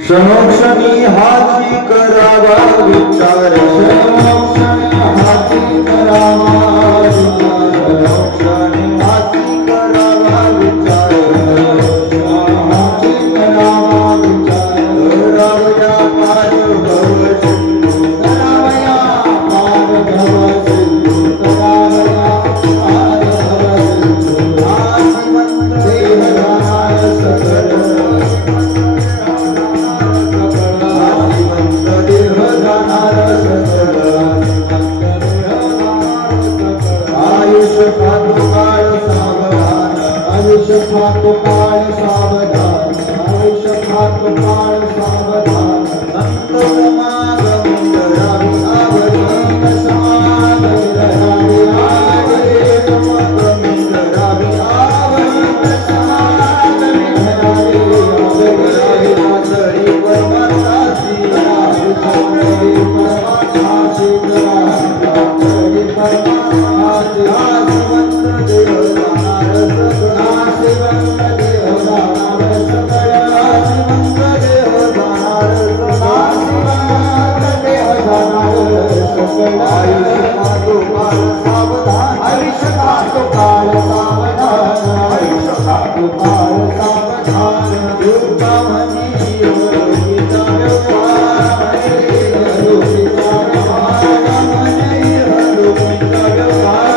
क्षणोक्षणी हाची करावा विचार क्षणोक्षणी हाची करावा विचार क्षणोक्षणी हाची करावा विचार हाची करावा विचार रावया पार भव सिंधू रावया पार भव सिंधू रावया पार भव सिंधू हाची मंत्र देह राय सकल आयुष्य खातो काळ सावधान आयुष्य खातो काळ सावधान आयुष्य खातो काळ सावधान संत समागम करावी आवरण समागम करावी आवरे समागम करावी आवरण समागम करावी आवरे नाचरी परमात्माची नाचरी परमात्माची नाचरी परमात्माची आसिवंत देव जाणार सकळ आसिवंत देव जाणार सकळ आसिवंत देव जाणार आसिवंत देव जाणार सकळ आयुष्य खातो काळ सावधान आयुष्य खातो काळ सावधान आयुष्य खातो काळ सावधान दुर्गा म्हणी रोहिता व्यवहार रोहिता व्यवहार म्हणी रोहिता व्यवहार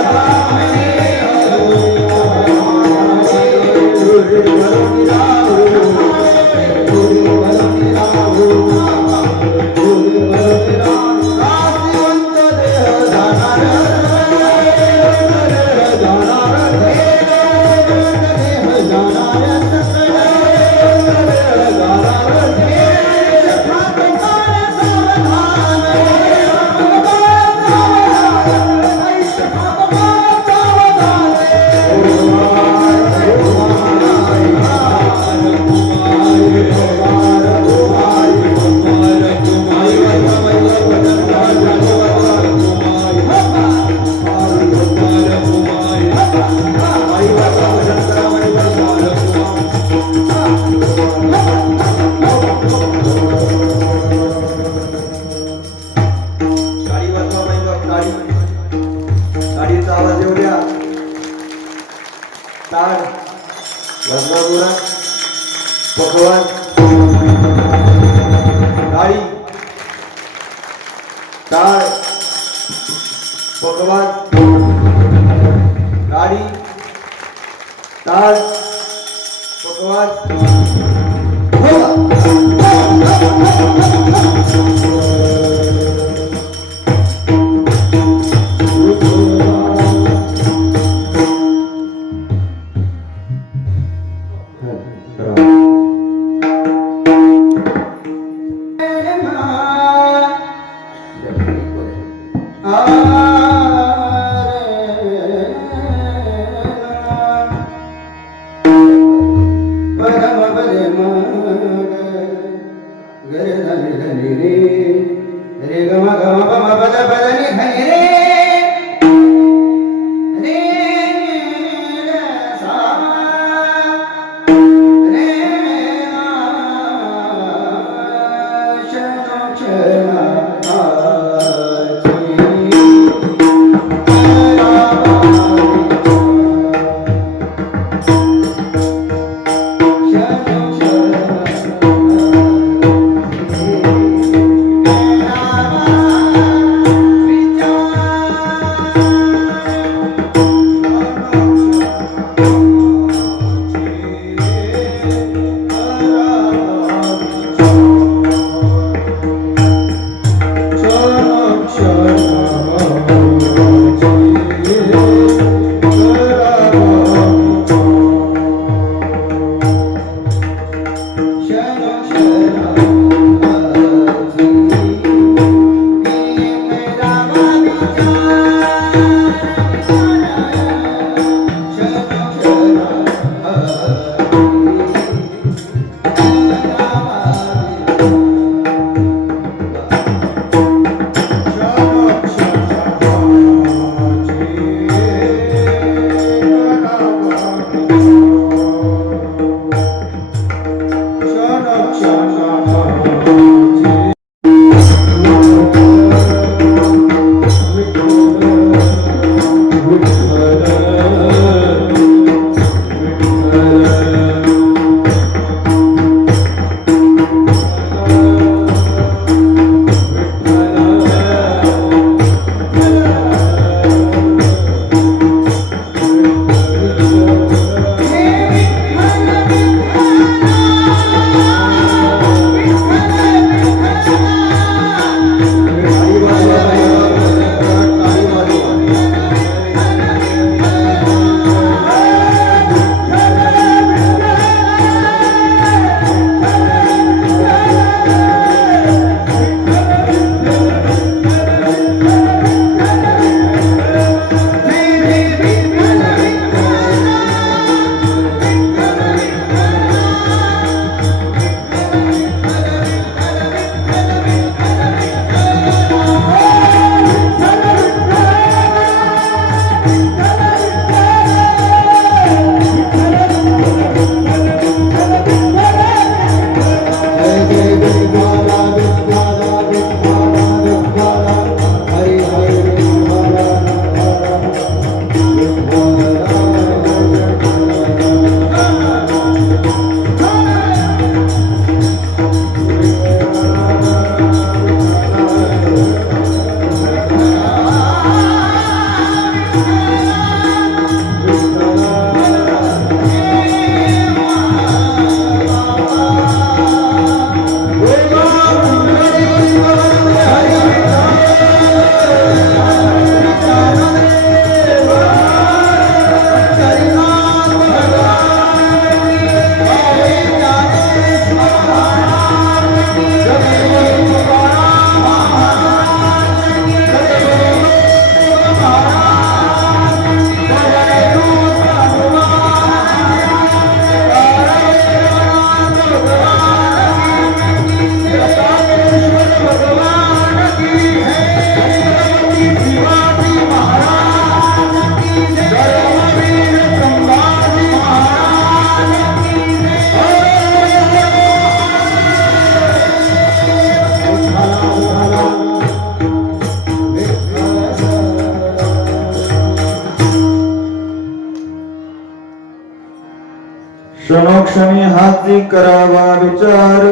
क्षणोक्षणी हाती करावा विचार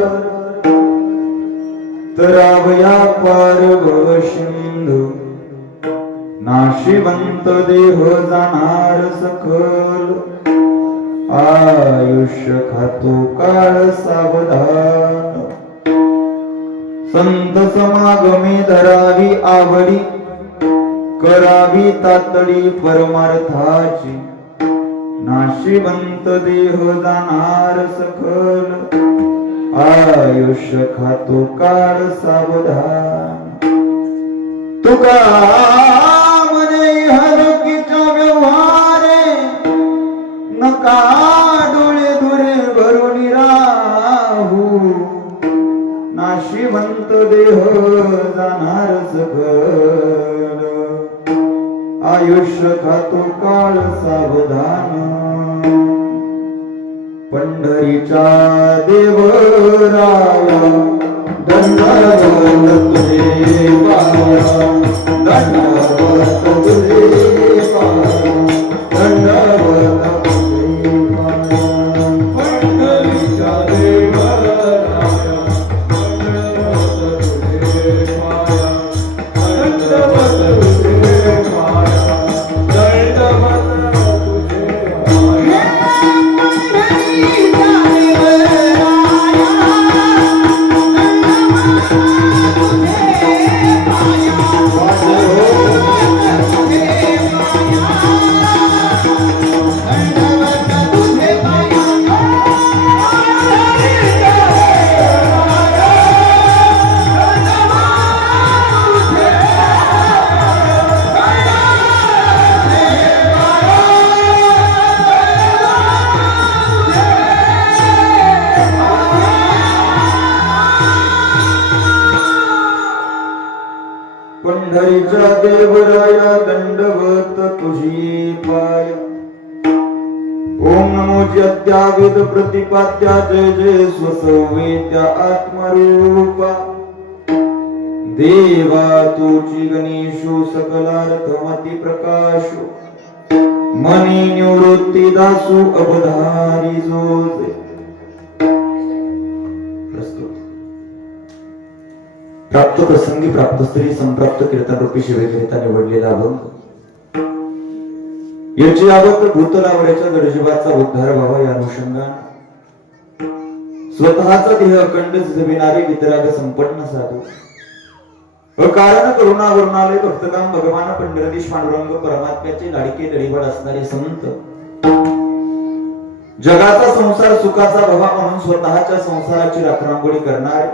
तरावया पार भवसिंधू नाशिवंत देह जाणार सखल आयुष्य खातो काळ सावधान संत समागमे धरावी आवडी करावी तातडी परमार्थाची नाशिवंत देह जाणार सखल आयुष्य खातो काळ सावधान तुका म्हणे हलकीच्या व्यवहारे नका डोळे दुरे भरून राहू नाशिवंत देह जाणार सखल आयुष्य खातो काळ सावधान पंढरीच्या देवराया दंडवत तुझे पाया दंडवत तुझे पाया दंडवत तुझे पाया पंढरीच्या देवराया दंडवत तुझे पाया दंडवत तुझे पाया दंडवत तुझे पंढरीच्या देवराया दंडवत तुझी पाय ओम नमो जद्याविद प्रतिपाद्या जय जय स्वसंवेद्या आत्मरूपा देवा तुची गणेशो सकलार्थमती प्रकाशो मनी निवृत्ती दासु अवधारी जोजे प्राप्त प्रसंगी प्राप्त स्त्री संप्राप्त कीर्तन रूपी शिवेकरिता निवडलेला अभंग याची आवड भूतलावऱ्याच्या गडजीवाचा उद्धार व्हावा या अनुषंगाने स्वतःचा देह अखंड जमिनारे वितराग संपन्न साधू अकारण करुणावरुणालय भक्तकाम भगवान पंढरदेश पांडुरंग परमात्म्याचे लाडके लढीवाळ असणारे संत जगाचा संसार सुखाचा व्हावा म्हणून स्वतःच्या संसाराची राखणांगोळी करणारे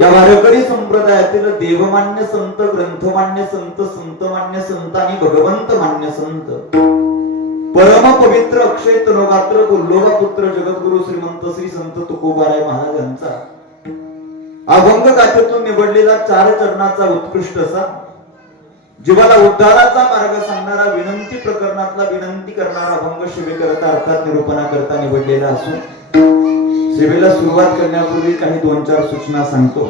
या वारकरी संप्रदायातील देवमान्य संत ग्रंथमान्य संत संतमान्य संत आणि भगवंत मान्य संत परम पवित्र अक्षय तनोगात्र कुल्लोबा पुत्र जगद्गुरु श्रीमंत श्री संत तुकोबाराय महाराज यांचा अभंग गाथेतून निवडलेला 4 चरणाचा उत्कृष्ट असा जीवाला उद्धाराचा मार्ग सांगणारा विनंती प्रकरणातला विनंती करणारा अभंग शिवेकरता अर्थात निरूपणा करता निवडलेला असून सेवेला सुरुवात करण्यापूर्वी काही 2-4 सूचना सांगतो.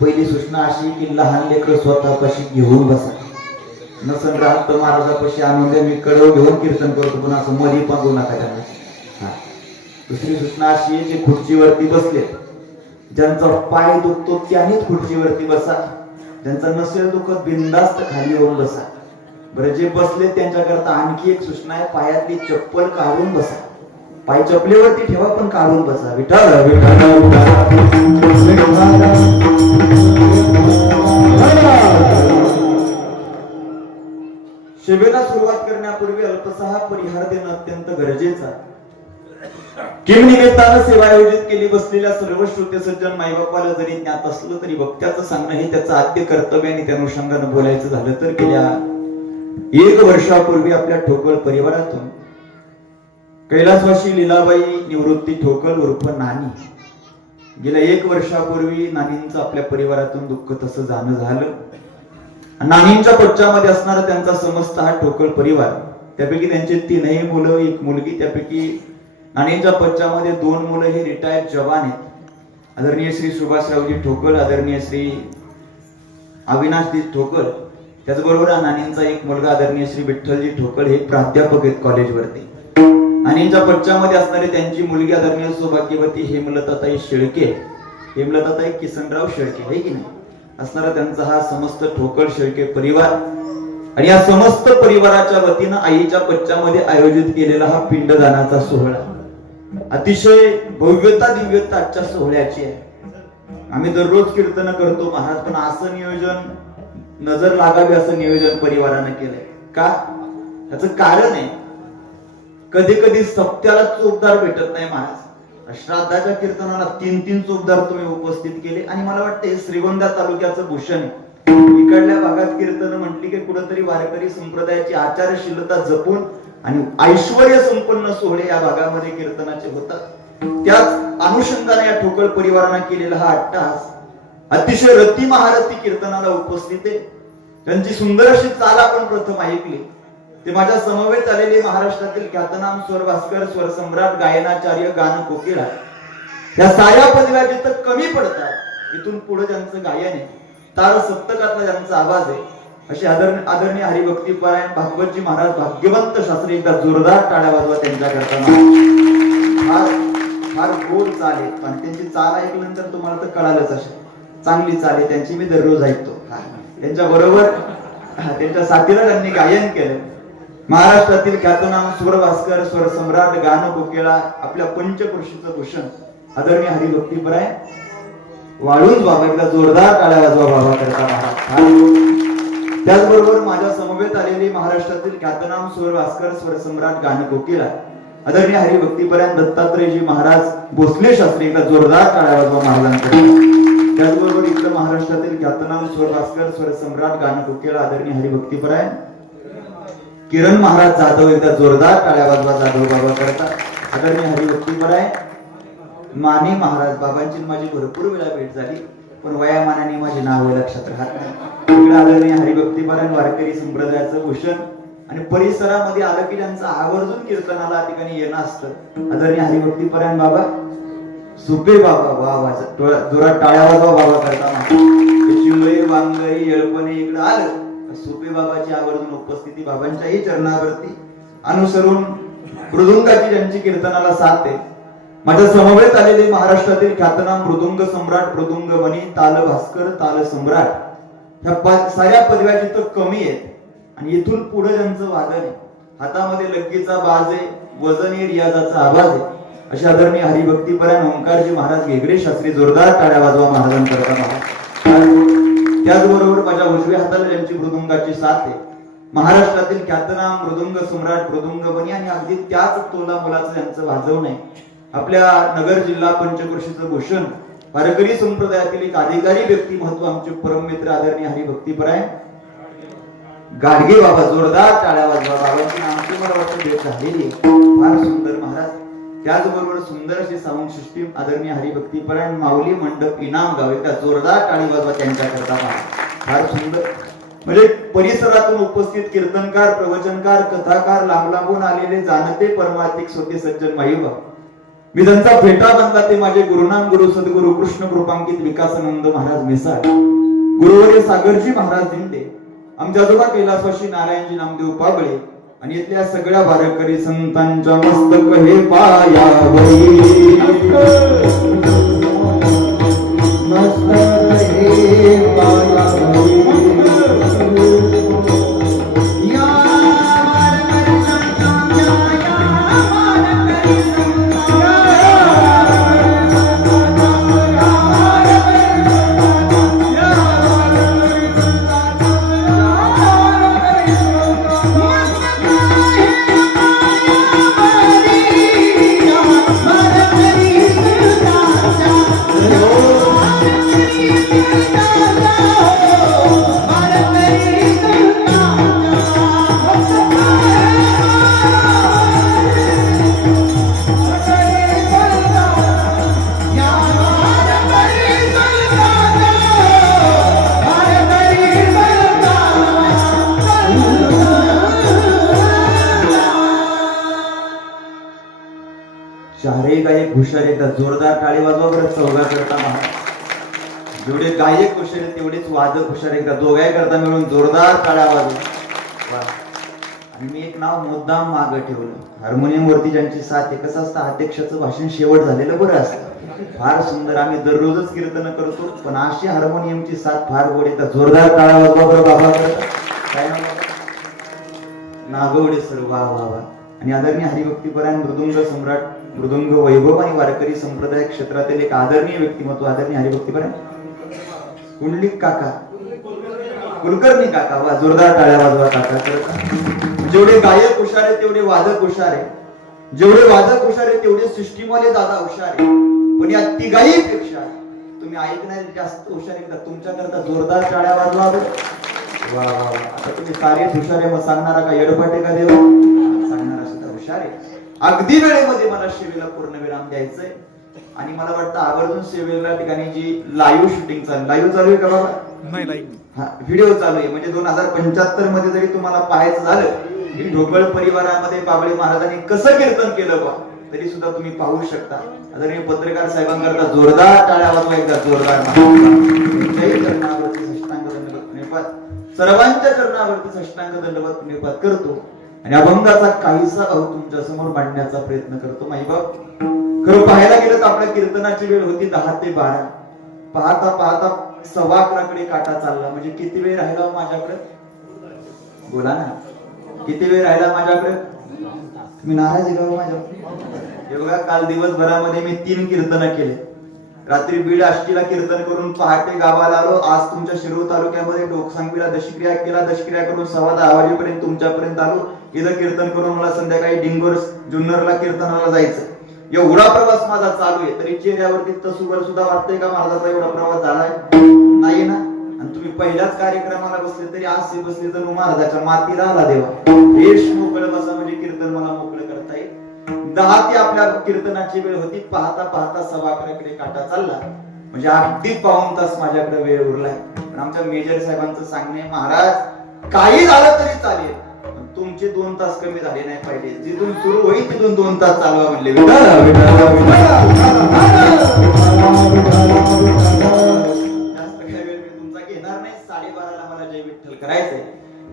पहिली सूचना अशी की लहान लेकर स्वतःपाशी घेऊन बसा. नसन राहत तर महाराजापाशी आणून द्या, मी कडव घेऊन कीर्तन करतो पण असं मध्ये पागू नका त्यांना. दुसरी सूचना अशी आहे, जे खुर्चीवरती बसले ज्यांचा पाय दुखतो त्यांनीच खुर्चीवरती बसा. ज्यांचा नसेल दुखत बिनधास्त खाली येऊन बसा. बरं, जे बसले त्यांच्याकरता आणखी एक सूचना आहे, पायातली चप्पल काढून बसा. पाय चपलीवरती ठेवा पण काढून बसा. विठ्ठल सेवेला सुरुवात करण्यापूर्वी अल्पसहा परिहार देणं अत्यंत गरजेचं. किम निमित्तानं सेवा आयोजित केली बसलेल्या सर्व श्रोते सज्जन माईबापाला जरी ज्ञात असलं तरी वक्त्याचं सांगणं हे त्याचं आद्य कर्तव्य आणि त्या अनुषंगानं बोलायचं झालं तर गेल्या 1 वर्षापूर्वी आपल्या ठोकळ परिवारातून कैलासवासी लीलाबाई निवृत्ती ठोकळ उर्फ नानी, गेल्या 1 वर्षापूर्वी नानींचं आपल्या परिवारातून दुःख तसं जाणं झालं. नानींच्या पश्चामध्ये असणारा त्यांचा समस्त हा ठोकळ परिवार, त्यापैकी त्यांचे 3 मुलं 1 मुलगी, त्यापैकी नानींच्या पश्चामध्ये 2 मुलं हे रिटायर्ड जवान आहेत. आदरणीय श्री सुभाषरावजी ठोकळ, आदरणीय श्री अविनाशजी ठोकळ, त्याचबरोबर नानींचा 1 मुलगा आदरणीय श्री विठ्ठलजी ठोकळ हे प्राध्यापक आहेत कॉलेजवरती. मानेंच्या पच्च्यामध्ये असणारी त्यांची मुलगी आदरणीय सौभाग्यवती हेमलताताई शेळके, हेमलताताई किसनराव शेळके आहे की नाही, असणारा त्यांचा हा समस्त ठोकळ शेळके परिवार आणि या समस्त परिवाराच्या वतीनं आईच्या पच्च्यामध्ये आयोजित केलेला हा पिंडदानाचा सोहळा अतिशय भव्यता दिव्यता आजच्या सोहळ्याची आहे. आम्ही दररोज कीर्तन करतो महाराज, पण असं नियोजन नजर लागावे असं नियोजन परिवारानं केलंय का? त्याचं कारण आहे, कधी कधी सप्त्याला चोपदार भेटत नाही महाराज. श्राद्धाच्या कीर्तनाला 3-3 चोपदार तुम्ही उपस्थित केले आणि मला वाटते श्रीगोंदा तालुक्याचं भूषण इकडल्या भागात कीर्तन म्हटली की कुठेतरी वारकरी संप्रदायाची आचारशीलता जपून आणि ऐश्वर्य संपन्न सोहळे या भागामध्ये कीर्तनाचे होतात. त्याच अनुषंगाने या ठोकळ परिवाराने केलेला हा अट्टहास अतिशय रती महारथी कीर्तनाला उपस्थित आहे. त्यांची सुंदर अशी चाल आपण प्रथम ऐकली. ते माझ्या समवेत आलेले महाराष्ट्रातील ख्यातनाम स्वर भास्कर, स्वर सम्राट, गायनाचार्य, गान कोकिळा या साऱ्या पदव्या जिथं कमी पडतात इथून पुढे त्यांचं गायन आहे, तार सप्तकातला त्यांचा आवाज आहे. असे आदरणीय हरिभक्तीपरायण भागवतजी महाराज भाग्यवंत शास्त्री, एकदा जोरदार टाळ्या वाजवा त्यांच्या करता. फार गोड चाल आहे, पण त्यांची चाल ऐकल्यानंतर तुम्हाला तर कळालंच असेल, चांगली चाल आहे त्यांची. मी दररोज ऐकतो. त्यांच्या बरोबर त्यांच्या साथीला त्यांनी गायन केलं. महाराष्ट्रातील ख्यातनाम स्वर भास्कर, स्वर सम्राट, गान कोकिळा, आपल्या पंचकृषीचं भूषण आदरणीय हरिभक्तीपरायण वाळूंज बाबा, एकदा जोरदार टाळ्या वाजवा बाबा करता महाराज. त्याचबरोबर माझ्या समवेत आलेली महाराष्ट्रातील ख्यातनाम स्वर भास्कर, स्वर सम्राट, गान कोकिळा आदरणीय हरिभक्तीपरायण दत्तात्रयजी महाराज भोसले शास्त्री, एकदा जोरदार टाळ्या वाजवा महाराजांकडे. त्याचबरोबर इकडे महाराष्ट्रातील ख्यातनाम स्वर भास्कर, स्वर सम्राट, गान कोकिळा आदरणीय हरिभक्तीपरायण किरण महाराज जाधव, एकदा जोरदार टाळ्या वाजवा जाधव बाबा करता. आदरणीय हरिभक्तीपरायण माने महाराज बाबांची माझी भरपूर वेळा भेट झाली, पण वयामानाने माझे नाव लक्षात राहत नाही. इकडे आदरणीय हरिभक्तीपरायण वारकरी संप्रदायाचं भूषण आणि परिसरामध्ये आलं की त्यांचं आवर्जून कीर्तनाला ठिकाणी येणं असतं. आदरणीय हरिभक्तीपरायण बाबा सुपे बाबा, वा जोरात टाळ्या वाजवा बाबा करता. चिंबळे, वांगरी, येळपणे इकडे आलं सुपे बाबाची आवर्जून उपस्थिती, बाबांच्याही चरणावरती अनुसरून मृदुंगाची ज्यांची कीर्तनाला साथ आहे. माझ्या समवेत आलेले महाराष्ट्रातील ख्यातनाम मृदुंग सम्राट, मृदुंग मणी, ताल भास्कर, ताल सम्राट ह्या साऱ्या पदव्या जिथं कमी आहेत आणि इथून पुढे ज्यांचं वादन आहे, हातामध्ये लग्गीचा बाज आहे, वजनी रियाजाचा आवाज आहे, अशा आदरणीय हरिभक्तीपरायण ओंकारजी महाराज घेगडे शास्त्री, जोरदार टाळ्या वाजवा महाराजांकरता महाराज. त्याचबरोबर माझ्या उजव्या हाताला ज्यांची मृदुंगाची साथ आहे, महाराष्ट्रातील ख्यातनाम मृदुंग सम्राट, मृदुंग मणी आणि अगदी त्याच तोला मुलाचं ज्यांचं वाजवण आहे, आपल्या नगर जिल्हा पंचकृषीचं भूषण वारकरी संप्रदायातील एक अधिकारी व्यक्तिमत्व आमचे परममित्र आदरणीय हरिभक्तीपरायण गाडगे बाबा, जोरदार टाळ्या वाजवा. बाबांची आमची मला वाटतं भेट झालेली, फार सुंदर महाराज. त्याचबरोबर सुंदर अशी साऊंड सिस्टीम आदरणीय हरिभक्तीपरायण माऊली मंडप इनामगाव, एकदा जोरदार टाळी वाजवा त्यांच्या करता. फार सुंदर, म्हणजे परिसरातून उपस्थित कीर्तनकार, प्रवचनकार, कथाकार, लांब लांबून आलेले जाणते परमार्थिक स्वते सज्जन माईबा, मी त्यांचा फेटा बांधला ते माझे गुरुनाम गुरु सद्गुरु कृष्ण कृपांकित विकासानंद महाराज मिसाळ, गुरुवर्य सागरजी महाराज दिंडे, आमच्या आजोबा कैलासवासी नारायणजी नामदेव पाबळे आणि इथल्या सगळ्या वारकरी संतांच्या मस्तक हे पायावरी, मस्तक हे पायावरी. चारही गायक हुशार एकदा जोरदार टाळी वाजवा बरं चौघा करता महाराज. जेवढे गायक हुशार तेवढेच वादक हुशार, एकदा दोघाही करता मिळून जोरदार टाळ्या वाजवा. आणि मी एक नाव मुद्दाम मागं ठेवलं. हार्मोनियम वरती ज्यांची साथ आहे, कसं असतं अध्यक्षाचं भाषण शेवट झालेलं बरं असतं. फार सुंदर, आम्ही दररोजच कीर्तन करतो, पण अशी हार्मोनियमची साथ फार गोड येतात. जोरदार टाळ्या वाजवा बरं बाबा. काय नागवडे सर, वा वा वा. आणि आदरणीय हरिभक्तीपरायण मृदुंग सम्राट, मृदुंग वैभव आणि वारकरी संप्रदाय क्षेत्रातील एक आदरणीय व्यक्तिमत्व, आदरणीय हरिभक्तीपरायण कुंडलिक काका, कुलकर्णी काका. वा, जोरदार टाळ्या वाजवा काका. जेवढे गायक हुशार आहे तेवढे वादक हुशार आहे, जेवढे वादक हुशार आहे तेवढे सृष्टीमध्ये दादा हुशार आहे. पण या तिघाहीपेक्षा तुम्ही ऐकणारे जास्त हुशार आहे. तुमच्याकरता जोरदार टाळ्या वाजवा. वा वा वा. आता तुम्ही कार्य हुशार आहे, मग सांगणारा का येडपाटे का देव? सांगणारा सुद्धा हुशार आहे. अगदी वेळेमध्ये मला सेवेला पूर्ण विराम द्यायचंय. आणि मला वाटतं आवर्जून सेवेला ठिकाणी जी लाईव्ह शूटिंग चालू, लाईव्ह चालू आहे का बाबा? नाही, लाईव्ह हा, व्हिडिओ चालू आहे. म्हणजे 2075 मध्ये जरी तुम्हाला पाहायचं झालं की ढोकळ परिवारामध्ये बाबळे महाराजांनी कसं कीर्तन केलं बा, तरी सुद्धा तुम्ही पाहू शकता. आदरणीय पत्रकार साहेबांकरता जोरदार टाळ्या वाजवा एकदा, जोरदार. चरणावरती साष्टांग दंडवत प्रणिपात, सर्वांच्या चरणावरती साष्टांग दंडवत प्रणिपात करतो आणि अभंगाचा काहीसा भाव तुमच्या समोर मांडण्याचा प्रयत्न करतो. माईबाप, खरं पाहायला गेलं तर आपल्या कीर्तनाची वेळ होती 10 ते 12. पाहता पाहता 11:15 कडे काटा चालला. म्हणजे किती वेळ राहिला माझ्याकडे? बोला ना, किती वेळ राहिला माझ्याकडे? मी नाराज आहे का माझ्या? हे बघा, काल दिवसभरामध्ये मी 3 कीर्तन केले. रात्री बीड आष्टीला कीर्तन करून पहाटे गावाला आलो. आज तुमच्या शिरूर तालुक्यामध्ये डोकसांगवीला दशक्रिया केला. दशक्रिया करून 10:15 वाजेपर्यंत तुमच्यापर्यंत आलो. इथं कीर्तन करून मला संध्याकाळी डिंगोर जुन्नरला कीर्तनाला जायचं. एवढा प्रवास माझा चालू आहे, तरी चेहऱ्यावरती तसूवर सुद्धा वाटतंय का माझा एवढा प्रवास झालाय? नाही ना. आणि तुम्ही पहिल्याच कार्यक्रमाला बसले तरी आज बसले तर महाराजाच्या मातीला आला देवा. देश मोकळं बसा म्हणजे कीर्तन मला मोकळं करता येईल. 10 ते आपल्या कीर्तनाची वेळ होती. पाहता पाहता 11:15 कडे काटा चालला. म्हणजे अगदी पाऊण तास माझ्याकडे वेळ उरलाय. पण आमच्या मेजर साहेबांचं सांगणे, महाराज काही झालं तरी चालेल, तुमचे 2 तास कमी झाले नाही पाहिजे. जिथून सुरू होईल तिथून 2 तास चालवा म्हणले. जास्त काही वेळ मी तुमचा घेणार नाही. 12:30 मला जय विठ्ठल करायचंय.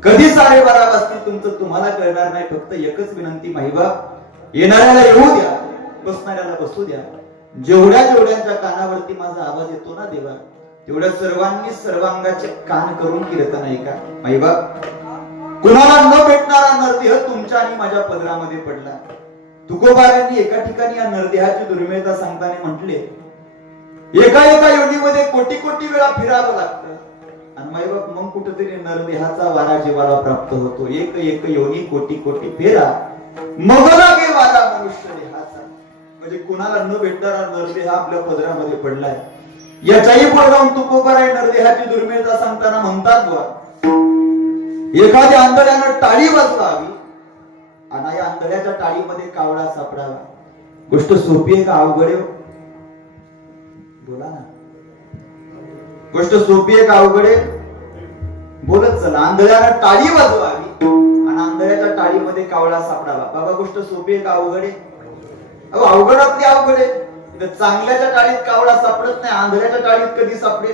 कधी 12:30 वाजतील तुमचं तुम्हाला कळणार नाही. फक्त एकच विनंती, माईबाप, येणाऱ्याला येऊ द्या, बसणाऱ्याला बसू द्या. जेवढ्या जेवढ्यांच्या कानावरती माझा आवाज येतो ना देवा, तेवढ्या सर्वांनी सर्वांगाचे कान करून कीर्तन ऐका. माईबाप, कुणाला न भेटणारा नरदेह तुमच्या आणि माझ्या पदरामध्ये पडला. तुकोबारांनी एका ठिकाणी या नरदेहाची दुर्मिळता सांगताना म्हटले, एका एका योनीमध्ये कोटी कोटी वेळा फिरावं लागतं. आणि माईबाप, मग कुठेतरी नरदेहाचा वारा जीवाला प्राप्त होतो. एक एक योनी कोटी कोटी फेरा, मग लागे वारा मनुष्य देहाचा. म्हणजे कुणाला न भेटणारा नरदेह आपल्या पदरामध्ये पडलाय. याच्याही पुढे जाऊन तुकोबाराय नरदेहाची दुर्मिळता सांगताना म्हणतात, बुवा, एखाद्या आंधळ्यानं टाळी वाजवावी आणि या आंधळ्याच्या टाळीमध्ये कावळा सापडावा. गोष्ट सोपी आहे का अवघड आहे? बोला ना, गोष्ट सोपी आहे का अवघड आहे? बोलत चला. आंधळ्यानं टाळी वाजवावी आणि आंधळ्याच्या टाळीमध्ये कावळा सापडावा. बाबा, गोष्ट सोपी आहे का अवघड आहे? अहो, अवघडातली अवघड आहे. चांगल्याच्या टाळीत कावळा सापडत नाही, आंधळ्याच्या टाळीत कधी सापडेल?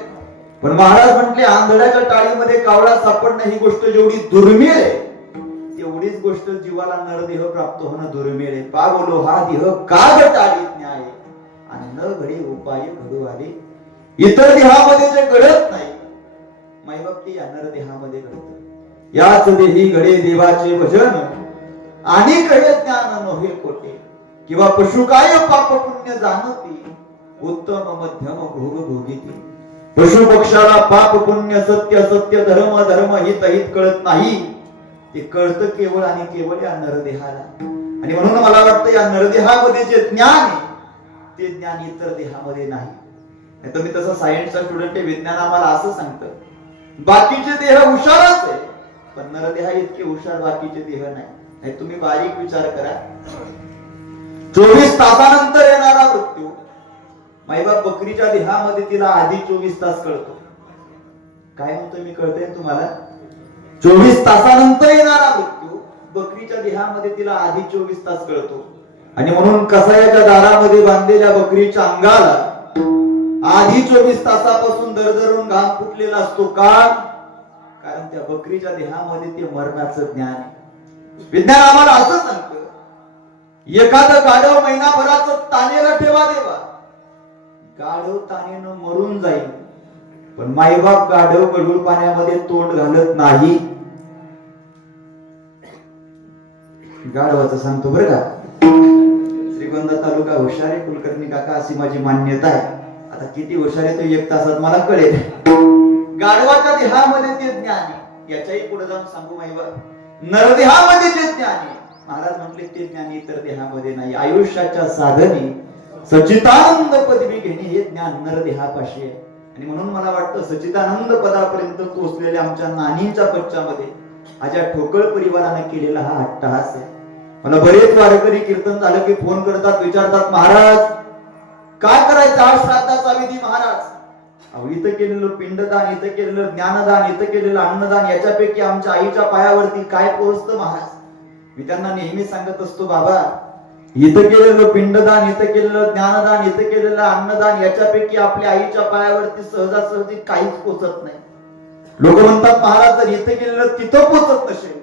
पण महाराज म्हटले, आंधळ्याच्या टाळीमध्ये कावळा सापडणं ही गोष्ट जेवढी दुर्मिळ आहे, तेवढीच गोष्ट जीवाला नरदेह प्राप्त होणं दुर्मिळ आहे. पा बोलो हा देह काग टाळीत न्याय आणि न घडे उपाय घडू आले. इतर देहामध्ये जे घडत नाही, माईबाप, ते या नरदेहामध्ये घडत. याच देही घडे देवाचे भजन आणि कळे ज्ञान नव्हे खोटे. किंवा पशु काय पाप पुण्य जाणती, उत्तम मध्यम भोग भोगिती. पशु पक्षाला पाप पुण्य सत्य सत्य धर्म धर्म हित हित कळत नाही. ते कळतं केवळ आणि केवळ या नरदेहाला. आणि म्हणून मला वाटतं या नरदेहामध्ये जे ज्ञान आहे ते ज्ञान इतर देहामध्ये नाही. नाहीतर मी तसं सायन्सचा स्टुडंट आहे, विज्ञान आम्हाला असं सांगतं, बाकीचे देह हुशारच आहे, पण नरदेहा इतके हुशार बाकीचे देह नाही. तुम्ही बारीक विचार करा. 24 तासानंतर येणारा मृत्यू, माईबाप, बकरीच्या देहामध्ये तिला आधी 24 तास कळतो. काय म्हणतो मी, कळतंय तुम्हाला? 24 तासानंतर येणारा मृत्यू बकरीच्या देहामध्ये तिला आधी 24 तास कळतो. आणि म्हणून कसायाच्या दारामध्ये बांधलेल्या बकरीच्या अंगाला आधी 24 तासापासून दरदरून घाम फुटलेला असतो. का? कारण त्या बकरीच्या देहामध्ये ते मरणाचं ज्ञान आहे. विज्ञान आम्हाला असं सांगतं, एखादं गाढव महिनाभराचं तानेला ठेवा देवा, गाढव तानेनं मरून जाईल, पण मायबाप गाढव गढूळ पाण्यामध्ये तोंड घालत नाही. गाढवाचं सांगतो बरं का. श्रीगोंदा तालुका हुशार आहे कुलकर्णी काका, अशी माझी मान्यता आहे. आता किती हुशार आहे तो 1 तासात मला कळेल. गाढवाच्या देहामध्ये ते ज्ञान आहे, याच्याही पुढे जाऊन सांगू मायबाप. नरदेहामध्ये जे ज्ञान आहे, महाराज म्हटले ते ज्ञान इतर देहामध्ये नाही. आयुष्याच्या साधने सच्चिदानंद पदवी घेणे हे ज्ञान नरदेहापाशी आहे. आणि म्हणून मला वाटतं सच्चिदानंद पदापर्यंत पोहोचलेल्या आमच्या नानींच्या बच्च्यामध्ये आजच्या ठोकळ परिवाराने केलेला हा अट्टहास आहे. मला बरेच वारकरी कीर्तन झालं की फोन करतात, विचारतात, महाराज काय करायचं हा श्राद्धाचा विधी? महाराज अहो, इथं केलेलं पिंडदान, इथं केलेलं ज्ञानदान, इथं केलेलं अन्नदान, याच्यापैकी आमच्या आईच्या पायावरती काय पोहोचतं महाराज? मी त्यांना नेहमी सांगत असतो, बाबा इथं केलेलं पिंडदान, इथं केलेलं ज्ञानदान, इथं केलेलं अन्नदान, याच्यापैकी आपल्या आईच्या पायावरती सहजासहजी काहीच पोचत नाही. लोक म्हणतात, महाराज जर इथं केलेलं तिथं पोचत नसेल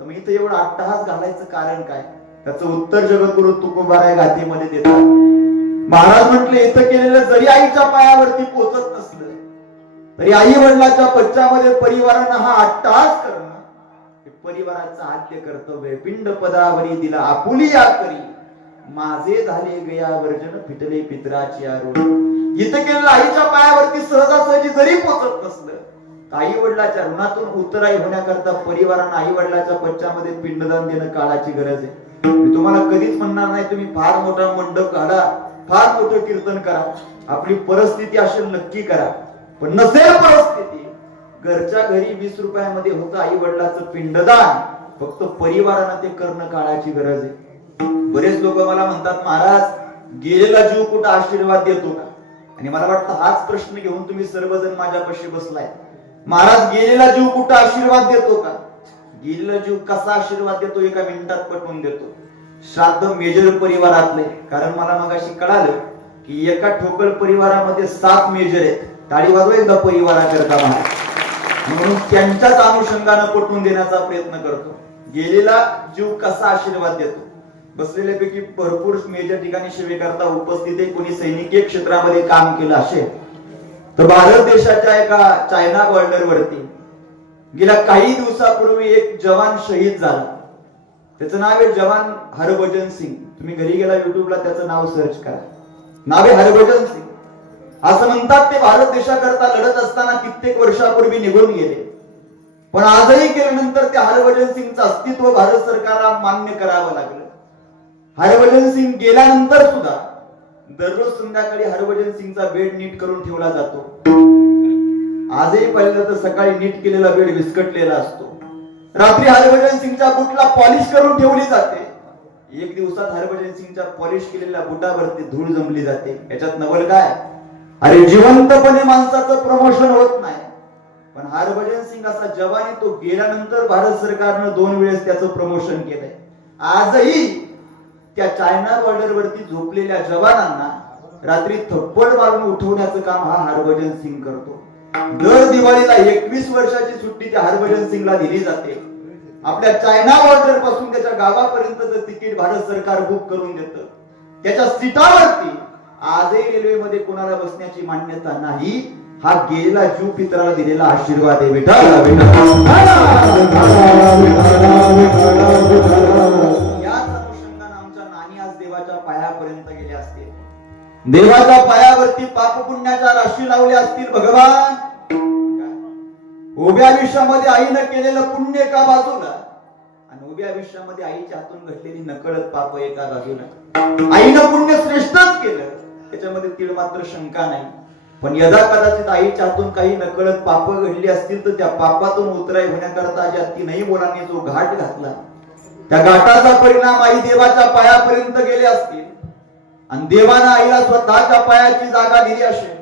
तर मग इथं एवढा अट्टहास घालायचं कारण काय? त्याचं उत्तर जगद्गुरु तुकोबाराय गाथेमध्ये देतात. महाराज म्हटले, इथं केलेलं जरी आईच्या पायावरती पोचत नसलं तरी आई वडिलाच्या पश्चामध्ये परिवारानं हा अट्टहास करणं हे परिवाराचं आद्य कर्तव्य. पिंड पदावरी दिला आपुलिया करी, माझे झाले गया वर्जन फिटले पितराची आरोळ. इथं केलेलं आईच्या पायावरती सहजासहजी जरी पोचत नसलं, आई वडिलाच्या ऋणातून उतराई होण्याकरता परिवारानं आई वडिलाच्या पश्चामध्ये पिंडदान देणं काळाची गरज आहे. मी तुम्हाला कधीच म्हणणार नाही तुम्ही फार मोठा मंडप काढा, फार मोठं कीर्तन करा, आपली परिस्थिती असेल नक्की करा. पण नसेल परिस्थिती, घरच्या घरी 20 रुपयामध्ये होतं आई वडिलाचं पिंडदान, फक्त परिवारानं ते करणं काळाची गरज आहे. बरेच लोक मला म्हणतात, महाराज गेलेला जीव कुठं आशीर्वाद देतो का? आणि मला वाटतं हाच प्रश्न घेऊन तुम्ही सर्वजण माझ्यापाशी बसलाय. महाराज गेलेला जीव कुठं आशीर्वाद देतो का? गेलेला जीव कसा आशीर्वाद देतो एका मिनिटात पटवून देतो. श्राद्ध मेजर परिवारातले, कारण मला मगाशी कळालं की एका ठोकळ परिवारामध्ये 7 मेजर आहेत. टाळी वाजवा एकदा परिवाराकरता महाराज. म्हणून त्यांच्याच अनुषंगानं पटवून देण्याचा प्रयत्न करतो. गेलेला जीव कसा आशीर्वाद देतो. बसलेल्यापैकी भरपूर मेजर ठिकाणी सेवेकरता उपस्थित आहे. कोणी सैनिकी क्षेत्रामध्ये काम केलं असेल तर भारत देशाच्या एका चायना बॉर्डरवरती गेल्या काही दिवसापूर्वी एक जवान शहीद झाला. त्याचं नाव आहे जवान हरभजन सिंग. तुम्ही घरी गेला युट्यूबला त्याचं नाव सर्च करा, नाव आहे हरभजन सिंग. असं म्हणतात ते भारत देशाकरता लढत असताना कित्येक वर्षापूर्वी निघून गेले, पण आजही गेल्यानंतर त्या हरभजन सिंगचं अस्तित्व भारत सरकारला मान्य करावं लागलं. हरभजन सिंग गेल्यानंतर सुद्धा दररोज संध्याकाळी हरभजन सिंगचा बेड नीट करून ठेवला जातो. आजही पाहिलं तर सकाळी नीट केलेला बेड विस्कटलेला असतो. रात्री हरभजन सिंगच्या बुटला पॉलिश करून ठेवली जाते. एक दिवसात हरभजन सिंगच्या पॉलिश केलेल्या बुटावरती धूळ जमली जाते. याच्यात नवल काय? अरे जिवंतपणे माणसाचं प्रमोशन होत नाही, पण हरभजन सिंग असा जवान आहे, तो गेल्यानंतर भारत सरकारनं 2 वेळेस त्याचं प्रमोशन केलंय. आजही त्या चायना बॉर्डरवरती झोपलेल्या जवानांना रात्री थप्पड मारून उठवण्याचं काम हा हरभजन सिंग करतो. दर दिवाळीला 21 वर्षाची सुट्टी त्या हरभजन सिंगला दिली जाते. आपल्या चायना बॉर्डर पासून त्याच्या गावापर्यंतचं तिकीट भारत सरकार बुक करून देतं. त्याच्या सीटावरती आजही रेल्वेमध्ये कोणाला बसण्याची मान्यता नाही. हा गेलेला जीव पितराला दिलेला आशीर्वाद आहे. विठ्ठल याच अनुषंगाने आमच्या नानी आज देवाच्या पायापर्यंत गेले असतील. देवाच्या पायावरती पाप पुण्याच्या राशी लावल्या असतील. भगवान उभ्या आयुष्यामध्ये आईनं केलेलं पुण्य एका बाजूला आणि उभ्या आयुष्यामध्ये आईच्या हातून घडलेली नकळत पाप एका बाजूला. आईनं पुण्य श्रेष्ठच केलं, त्याच्यामध्ये तीळ मात्र शंका नाही. पण यदा कदाचित आईच्या हातून काही नकळत पाप घडली असतील तर त्या पापातून उतराई होण्याकरता ज्या 3 मुलांनी जो घाट घातला, त्या घाटाचा परिणाम आई देवाच्या पायापर्यंत गेले असतील. आणि देवानं आईला स्वतःच्या पायाची जागा दिली असेल.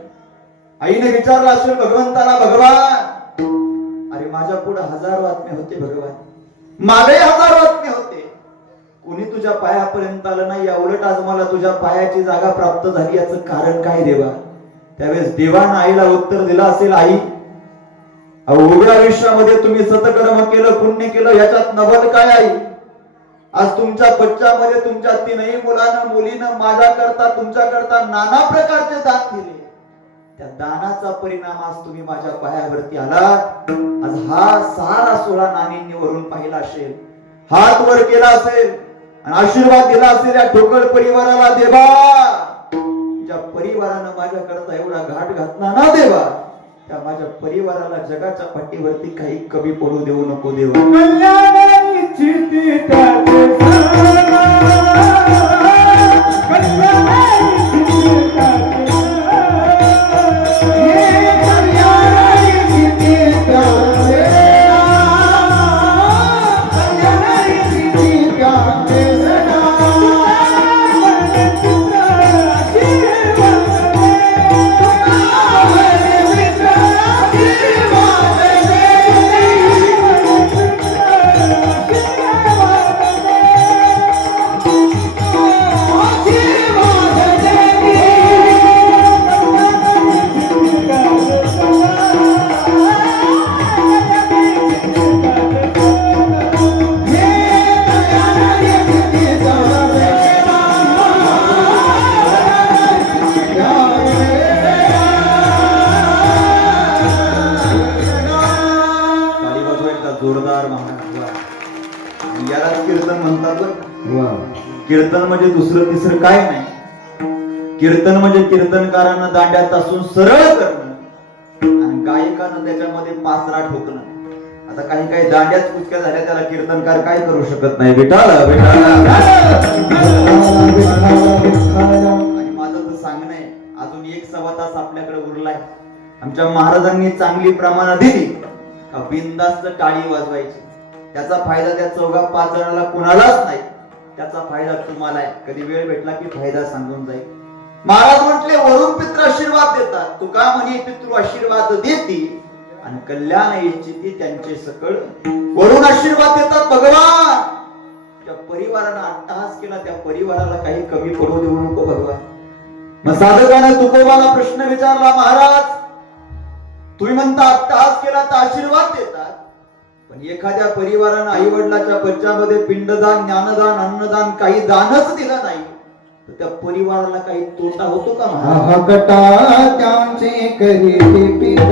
आईने विचारलं असेल भगवंताला, भगवान अरे माझ्या पुढे हजारो आत्मे होते भगवान, मागे हजारो आत्मे होते, कोणी तुझ्या पायापर्यंत आलं नाही, या उलट आज मला तुझ्या पायाची जागा प्राप्त झाली, याचं कारण काय देवा? त्यावेळेस देवानं आईला उत्तर दिलं असेल, आई उभ्या आयुष्यामध्ये तुम्ही सतकर्म केलं, पुण्य केलं, याच्यात नवल काय आई? आज तुमच्या बच्च्यामध्ये तुमच्या तीनही मुलीनं माझ्या करता तुमच्या करता नाना प्रकारचे दान दिले. त्या दानाचा परिणाम आज तुम्ही माझ्या पायावरती आलात. आज हा सारा सोळा नानींनी वरून पाहिला असेल, हात वर केला असेल आणि आशीर्वाद दिला असेल या ठोकळ परिवाराला. देवा, ज्या परिवारानं माझ्या करता एवढा घाट घातला ना देवा, त्या माझ्या परिवाराला जगाच्या पाठीवरती काही कमी पडू देऊ नको देवा. कीर्तन म्हणजे दुसरं तिसरं काय नाही. कीर्तन म्हणजे कीर्तनकारांना दांड्यात असून सरळ करणं आणि गायकानं त्याच्यामध्ये पाचरा ठोकणं. आता काही काही दांड्याच कुचक्या झाल्या, त्याला कीर्तनकार काय करू शकत नाही. विठाला आणि माझं तर सांगणं आहे, अजून 1 तास आपल्याकडे उरलाय. आमच्या महाराजांनी चांगली प्रमाणात दिली का बिनधास्त टाळी वाजवायची. त्याचा फायदा त्या 4-5 जणांना कुणालाच नाही, त्याचा फायदा तुम्हाला आहे. कधी वेळ भेटला की फायदा सांगून जाईल. महाराज म्हटले वरून पितृ आशीर्वाद देतात. तुका म्हणे पितृ आशीर्वाद देती आणि कल्याण इच्छिती त्यांचे सकळ वरून आशीर्वाद देतात. भगवान, त्या परिवारानं अट्टहास केला, त्या परिवाराला काही कमी पडू देऊ नको भगवान. मग साधकाने तुकोबाला प्रश्न विचारला, महाराज तुम्ही म्हणता अट्टहास केला तर आशीर्वाद देतात, पण एखाद्या परिवारानं आई वडिलाच्या बच्च्यामध्ये पिंडदान, ज्ञानदान, अन्नदान काही दानच दिलं नाही तर त्या परिवाराला काही तोटा होतो का महाराज? त्यांचे करीते पित,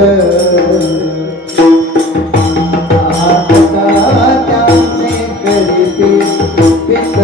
त्यांचे करीते पित,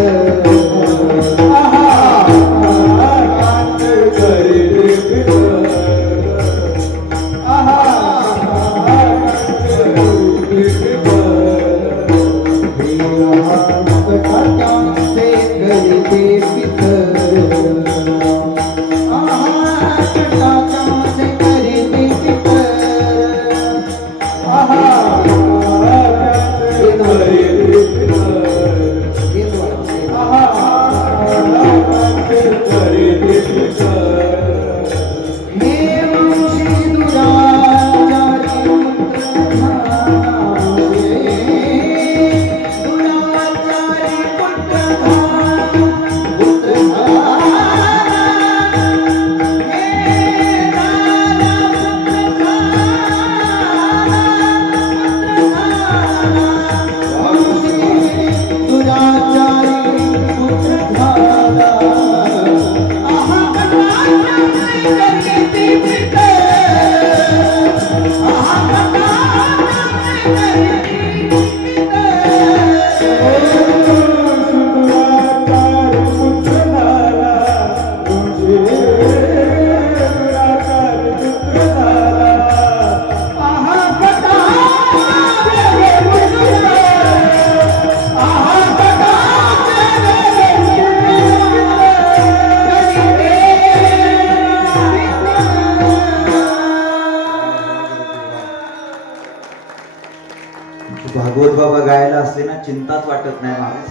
भागवत बाबा गायला असले ना चिंताच वाटत नाही महाराज.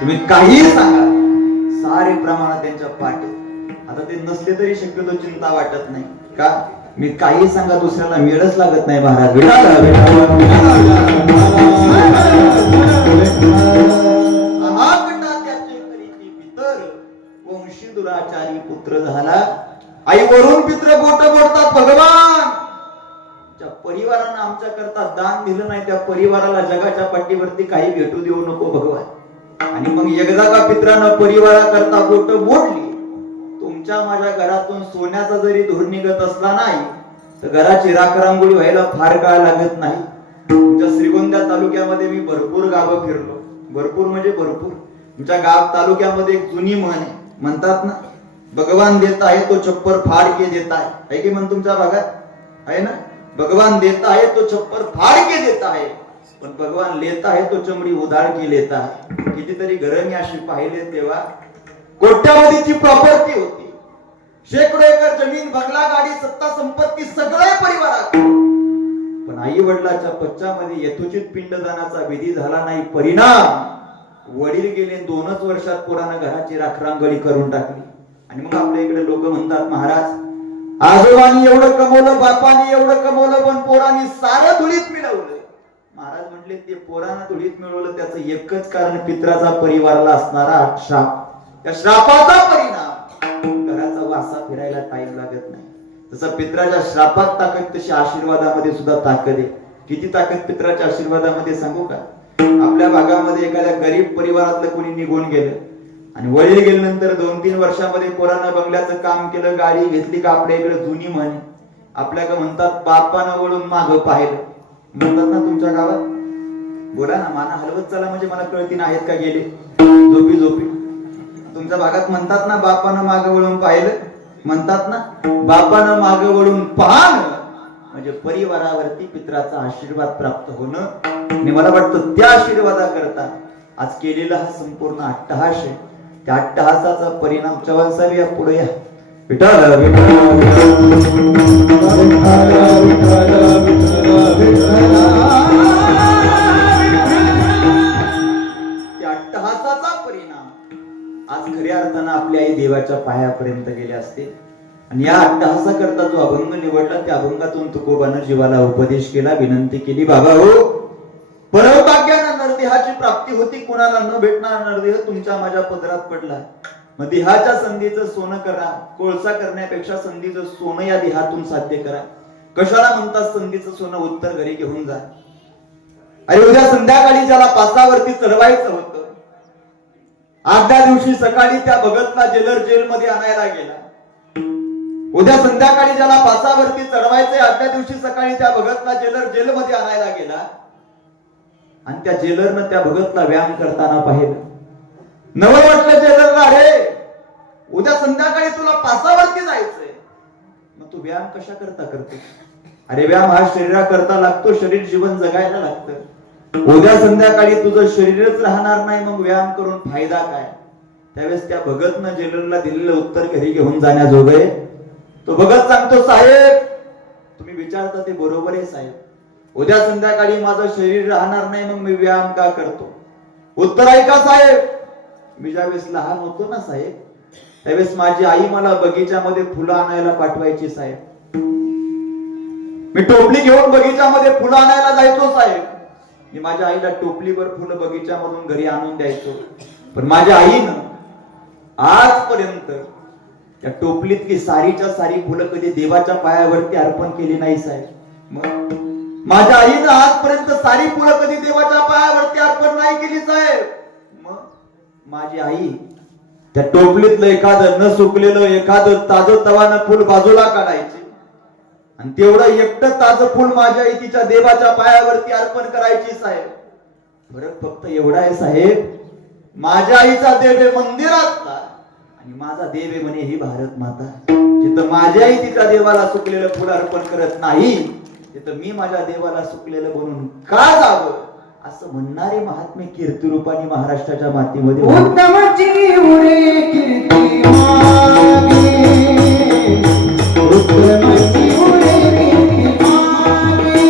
तुम्ही काही सांगा, सारे प्रमाणात त्यांच्या पाठी. आता ते नसले तरी शक्यतो चिंता वाटत नाही का? मी काही सांगा दुसऱ्याला वेळच लागत नाही महाराज. वंशी दुराचारी पुत्र झाला. आई वरून पित्र बोट बोलतात. भगवान, परिवारानं आमच्या करता दान दिलं सांगितलं नाही त्या परिवाराला जगाच्या पाठीवरती काही भेटू देऊ नको भगवान. आणि मग एकदा का पित्रानं परिवाराकरता बोट मोडली, तुमच्या माझ्या घरातून सोन्याचा जरी धूर निघत असला नाही तर घराची राखरांगोळी व्हायला फार काळ लागत नाही. तुमच्या श्रीगोंदा तालुक्यामध्ये मी भरपूर गावं फिरलो, भरपूर म्हणजे भरपूर. तुमच्या गाव तालुक्यामध्ये एक जुनी म्हण आहे, म्हणतात ना, भगवान देता है तो छप्पर फाड़ के देता है की म्हण तुमच्या भागात आहे ना? भगवान देता है तो छप्पर फाड़ के देता है, पण भगवान लेता है तो चमडी उधार के लेता है. कितीतरी घरं मी अशी पाहिले तेव्हा कोट्यावधीची प्रॉपर्टी होती, शेकडो एकर जमीन, बंगला, गाडी, सत्ता, संपत्ती सगळे परिवारात, पण आई वडिलाच्या पश्चामध्ये यथोचित पिंडदानाचा विधी झाला नाही. परिणाम वडील गेले, 2च वर्षात पोरानं घराची राखरांगोळी करून टाकली. आणि मग आपल्या इकडे लोक म्हणतात, महाराज आजोबांनी एवढं कमवलं, बापानी एवढं कमवलं, पण पोरांनी सारं धुळीत मिळवलं. महाराज म्हटले, ते पोरानं धुळीत मिळवलं त्याचं एकच कारण, पित्राचा परिवाराला असणारा श्राप. त्या श्रापाचा परिणाम घराचा वासा फिरायला टाइम लागत नाही. तसं पित्राच्या श्रापात ताकद, तशी आशीर्वादामध्ये सुद्धा ताकद आहे. किती ताकद पित्राच्या आशीर्वादामध्ये सांगू का? आपल्या भागामध्ये एखाद्या गरीब परिवारातलं कोणी निघून गेलं आणि वडील गेल्यानंतर 2-3 वर्षामध्ये पोरानं बंगल्याचं काम केलं, गाडी घेतली का, आपल्या इकडे जुनी म्हण आपल्याकडे म्हणतात, बापानं वळून मागं पाहिलं. म्हणतात ना तुमच्या गावात? बोला ना, माना हलवत चला म्हणजे मला कळती ना, आहेत का गेले झोपी झोपी? तुमच्या भागात म्हणतात ना, बापानं मागं वळून पाहिलं, म्हणतात ना, बापानं मागं वळून पाहणं म्हणजे परिवारावरती पित्राचा आशीर्वाद प्राप्त होणं. आणि मला वाटतं त्या आशीर्वादाकरता आज केलेला हा संपूर्ण अट्टहास आहे. त्या अट्टहासाचा परिणाम चव्हाण साहेब या पुढे या. विठाल त्या अट्टहासाचा परिणाम आज खऱ्या अर्थानं आपली आई देवाच्या पायापर्यंत गेले असते. आणि या अट्टहासाकरता जो अभंग निवडला, त्या अभंगातून तुकोबानं जीवाला उपदेश केला, विनंती केली, बाबा हो, परमभाग्यानं नरदेहाची प्राप्ती होती, कुणाला न भेटणार नरदेह तुमच्या माझ्या पदरात पडला. मग देहाच्या संधीचं सोनं करा, कोळसा करण्यापेक्षा संधीचं सोनं या देहातून साध्य करा. कशाला म्हणतात संधीचं सोनं? उत्तर घरी घेऊन जा. अरे उद्या संध्याकाळी ज्याला पासावरती चढवायचं होतं, आदल्या दिवशी सकाळी त्या भगतला जेलर जेलमध्ये आणायला गेला. उद्या संध्याकाळी ज्याला पासावरती चढवायचंय, आदल्या दिवशी सकाळी त्या भगतला जेलर जेलमध्ये आणायला गेला आणि त्या जेलरनं त्या भगतला व्यायाम करताना पाहिलं. नवं वाटलं जेलरला, अरे उद्या संध्याकाळी तुला पासावरती जायचंय, मग तू व्यायाम कशा करता करतो? अरे व्यायाम हा शरीराकरता लागतो, शरीर जीवन जगायला लागतं. उद्या संध्याकाळी तुझं शरीरच राहणार नाही, मग व्यायाम करून फायदा काय? त्यावेळेस त्या भगतनं जेलरला दिलेलं उत्तर घरी घेऊन जाण्याजोगे. तो भगत सांगतो, साहेब तुम्ही विचारता ते बरोबर आहे साहेब, उद्या संध्याकाळी माझं शरीर राहणार नाही, मग मी व्यायाम का करतो? उत्तर ऐका साहेब, मी ज्यावेळेस लहान होतो ना साहेब, त्यावेळेस माझी आई मला बगीच्यामध्ये फुलं आणायला पाठवायची साहेब. मी टोपली घेऊन बगीच्यामध्ये फुलं आणायला जायचो साहेब. मी माझ्या आईला टोपलीवर फुलं बगीच्यामधून घरी आणून द्यायचो. पण माझ्या आईनं आजपर्यंत त्या टोपलीतली सारीच्या सारी फुलं कधी देवाच्या पायावरती अर्पण केली नाही साहेब. मग माझ्या आईनं आजपर्यंत सारी फुलं कधी देवाच्या पायावरती अर्पण नाही केली साहेब. मग माझी आई त्या टोपलीतलं एखादं न सुकलेलं एखादं ताजं तवानं फुल बाजूला काढायची आणि तेवढं एकटं ताजं फुल माझ्या आई तिच्या देवाच्या पायावरती अर्पण करायची साहेब. फरक फक्त एवढा आहे साहेब, माझ्या आईचा देव आहे मंदिरातला आणि माझा देव आहे म्हणे ही भारत माता. जिथं माझी आई तिच्या देवाला सुकलेलं फुल अर्पण करत नाही, तिथं मी माझ्या देवाला सुकलेलं बनून का जावं असं म्हणणारे महात्मे कीर्तिरूपाने महाराष्ट्राच्या मातीमध्ये उत्तमची उरे कीर्ती मागे, उत्तमची उरे कीर्ती मागे,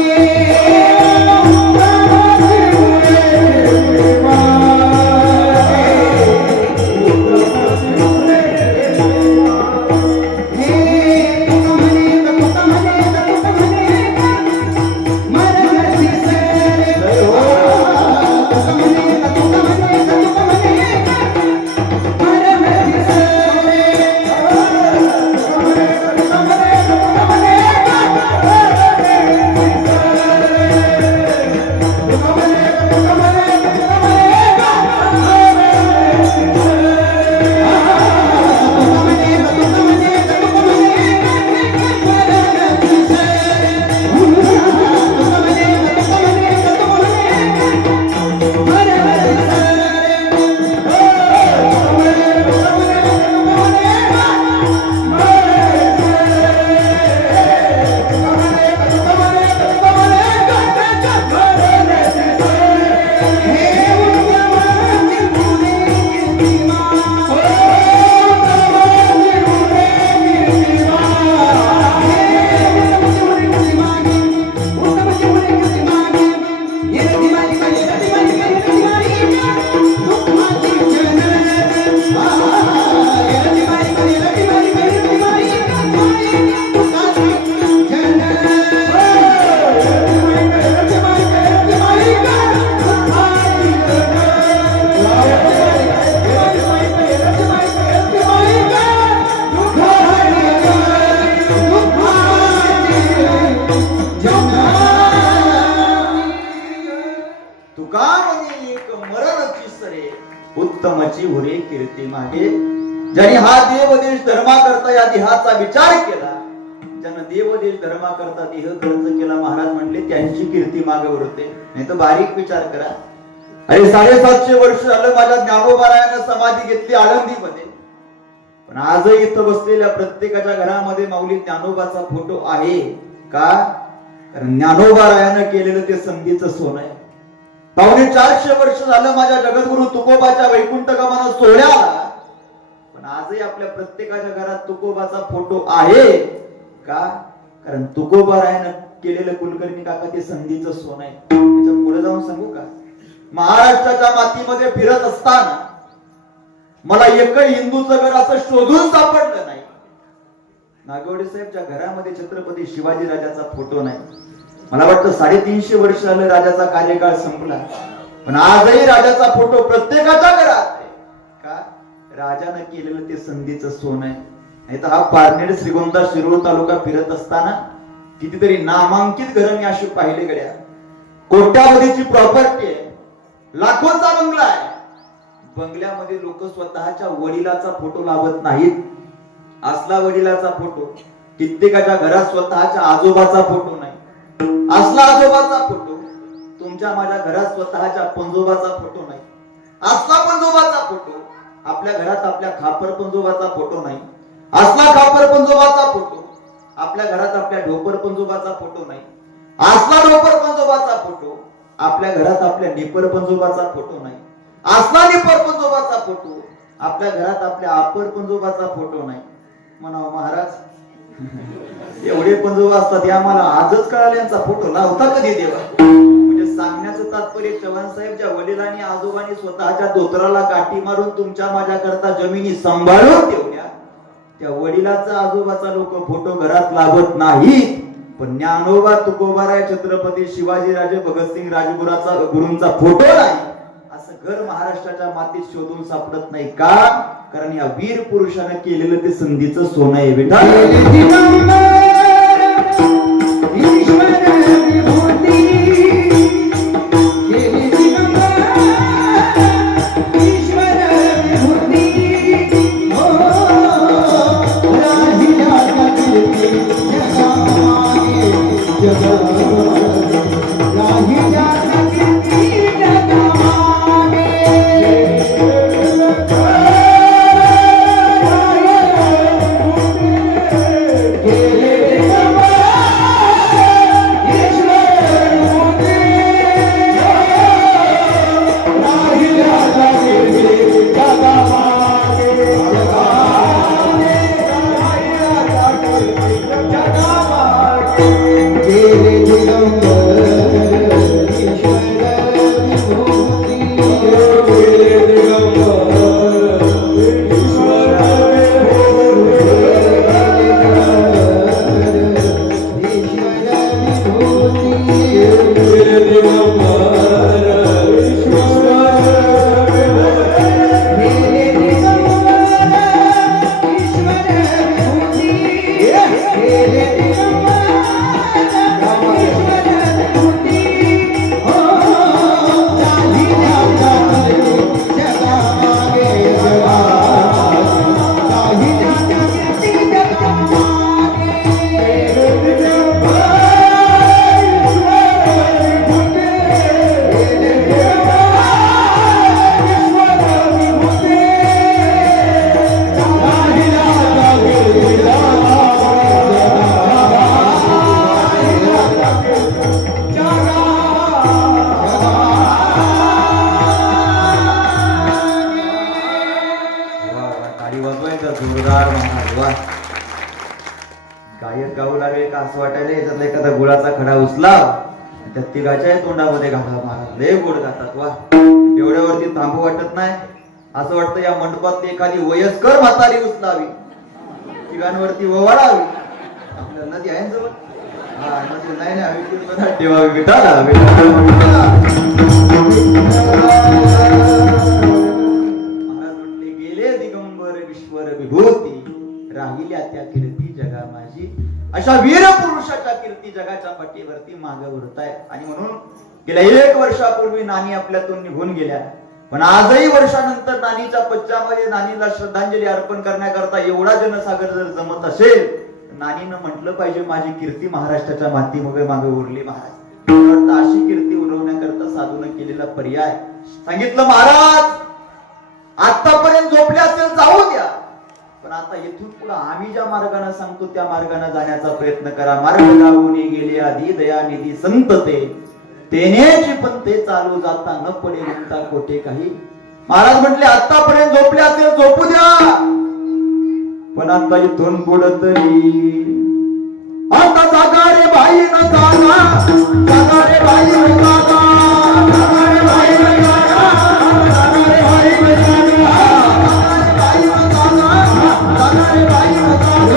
तुका म्हणे एक मरणची सरे उत्तमची उरे कीर्ती मागे. ज्यांनी हा देव देश धर्मा करता या देहाचा विचार केला, ज्यानं देव देश धर्मा करता देह खर्च केला, महाराज म्हणले त्यांची कीर्ती मागे उरते. नाही तर बारीक विचार करा. अरे 750 वर्ष झालं माझ्या ज्ञानोबारायानं समाधी घेतली आळंदीमध्ये, पण आजही इथं बसलेल्या प्रत्येकाच्या घरामध्ये माऊली ज्ञानोबाचा फोटो आहे का? कारण ज्ञानोबारायानं केलेलं ते संधीचं सोनं आहे. 450 वर्ष झालं माझ्या जगद्गुरु तुकोबाच्या वैकुंठ गमन सोहळ्याला, पण आजही आपल्या प्रत्येकाच्या घरात तुकोबाचा फोटो आहे का? कारण तुकोबारायानं केलेलं कुलकर्णी काका ते संधीचं सोनं आहे. त्याच्या पुढे जाऊन सांगू का? महाराष्ट्राच्या मातीमध्ये फिरत असताना मला एकही हिंदूचं घर असं शोधून सापडलं नाही. नागवडे साहेबच्या घरामध्ये छत्रपती शिवाजी राजाचा फोटो नाही. मला वाटतं 350 वर्ष झालं राजाचा कार्यकाळ संपला, पण आजही राजाचा फोटो प्रत्येकाच्या घरात आहे का? राजानं केलेलं ते संधीचं सोनं आहे. नाही तर हा पारनेर श्रीगोंदा शिरोळ तालुका फिरत असताना कितीतरी नामांकित घरं मी अशी पाहिले गड्या. कोट्यावधीची प्रॉपर्टी आहे, लाखोंचा बंगला आहे. बंगल्यामध्ये लोक स्वतःच्या वडिलाचा फोटो लावत नाहीत. असला वडिलाचा फोटो, कित्येकाच्या घरात स्वतःच्या आजोबाचा फोटो नाही. असला आजोबाचा फोटो, तुमच्या माझ्या घरात स्वतःच्या पंजोबाचा फोटो नाही. असला पंजोबाचा फोटो, आपल्या घरात आपल्या खापर पंजोबाचा फोटो नाही. असला खापर पंजोबाचा फोटो, आपल्या घरात आपल्या ढोपर पंजोबाचा फोटो नाही. असला ढोपर पंजोबाचा फोटो, आपल्या घरात आपल्या निपर पंजोबाचा फोटो नाही. असला निपर पंजोबाचा फोटो, आपल्या घरात आपल्या आपर पंजोबाचा फोटो नाही. म्हणावं महाराज एवढे पंजोबा असतात या मला आजच कळाले, यांचा फोटो लावता कधी देवा? म्हणजे सांगण्याचं तात्पर्य चव्हाण साहेब, ज्या वडिलांनी आजोबांनी स्वतःच्या धोतराला गाठी मारून तुमच्या माझ्या करता जमिनी सांभाळून ठेवल्या, त्या वडिलाचा आजोबाचा लोक फोटो घरात लावत नाहीत. पण ज्ञानोबा तुकोबाराय छत्रपती शिवाजीराजे भगतसिंग राजगुरूचा गुरूंचा फोटो नाही असं घर महाराष्ट्राच्या मातीत शोधून सापडत नाही का? कारण या वीर पुरुषाने केलेलं ते संधीचं सोनं आहे बेटा. गायक गाऊ लागले का असं वाटायला याच्यातला एखादा गुळाचा खडा उचला त्या तिघाच्या तोंडामध्ये घाला महाराज. लय गोड गातात वा. एवढ्यावरती थांबू वाटत नाही. असं वाटतं या मंडपातली एखादी वयस्कर म्हातारी उचलावी, तिघांवरती ववाडावी. आपल्याला नदी आहे जवळ, हा नदी नाही ना विकीर्तनात ठेवावी विठाला महाराज म्हटले गेले दिगंबर विश्वर विभूती, राहिल्या त्या कीर्ती जगा माझी. अशा वीर पुरुषाच्या कीर्ती जगाच्या पाठीवरती मागे उरताय. आणि म्हणून गेल्या 1 वर्षापूर्वी नानी आपल्यातून निघून गेल्या, पण आजही वर्षानंतर नानीच्या पच्च्यामध्ये नानीला श्रद्धांजली अर्पण करण्याकरता एवढा जनसागर जर जमत असेल, नानीनं म्हटलं पाहिजे माझी कीर्ती महाराष्ट्राच्या मातीमध्ये मागे उरली. महाराज मला वाटतं अशी कीर्ती उरवण्याकरता साधून केलेला पर्याय. सांगितलं महाराज आतापर्यंत झोपले असेल जाऊ द्या, पण आता इथून पुढे आम्ही ज्या मार्गाने सांगतो त्या मार्गाने जाण्याचा प्रयत्न करा. मार्ग गावून गेले आधी दयानिधी संत तेनेची पण ते चालू जाता न पडे म्हणता कोठे काही. महाराज म्हटले आतापर्यंत झोपले असेल झोपू द्या, पण आता इथून पुढे तरी आता जागा रे बाई न जागा, जागा रे बाई न जागा, जागा रे बाई न जागा, जागा रे बाई न जागा, जागा रे बाई न जागा, जागा रे बाई न जागा.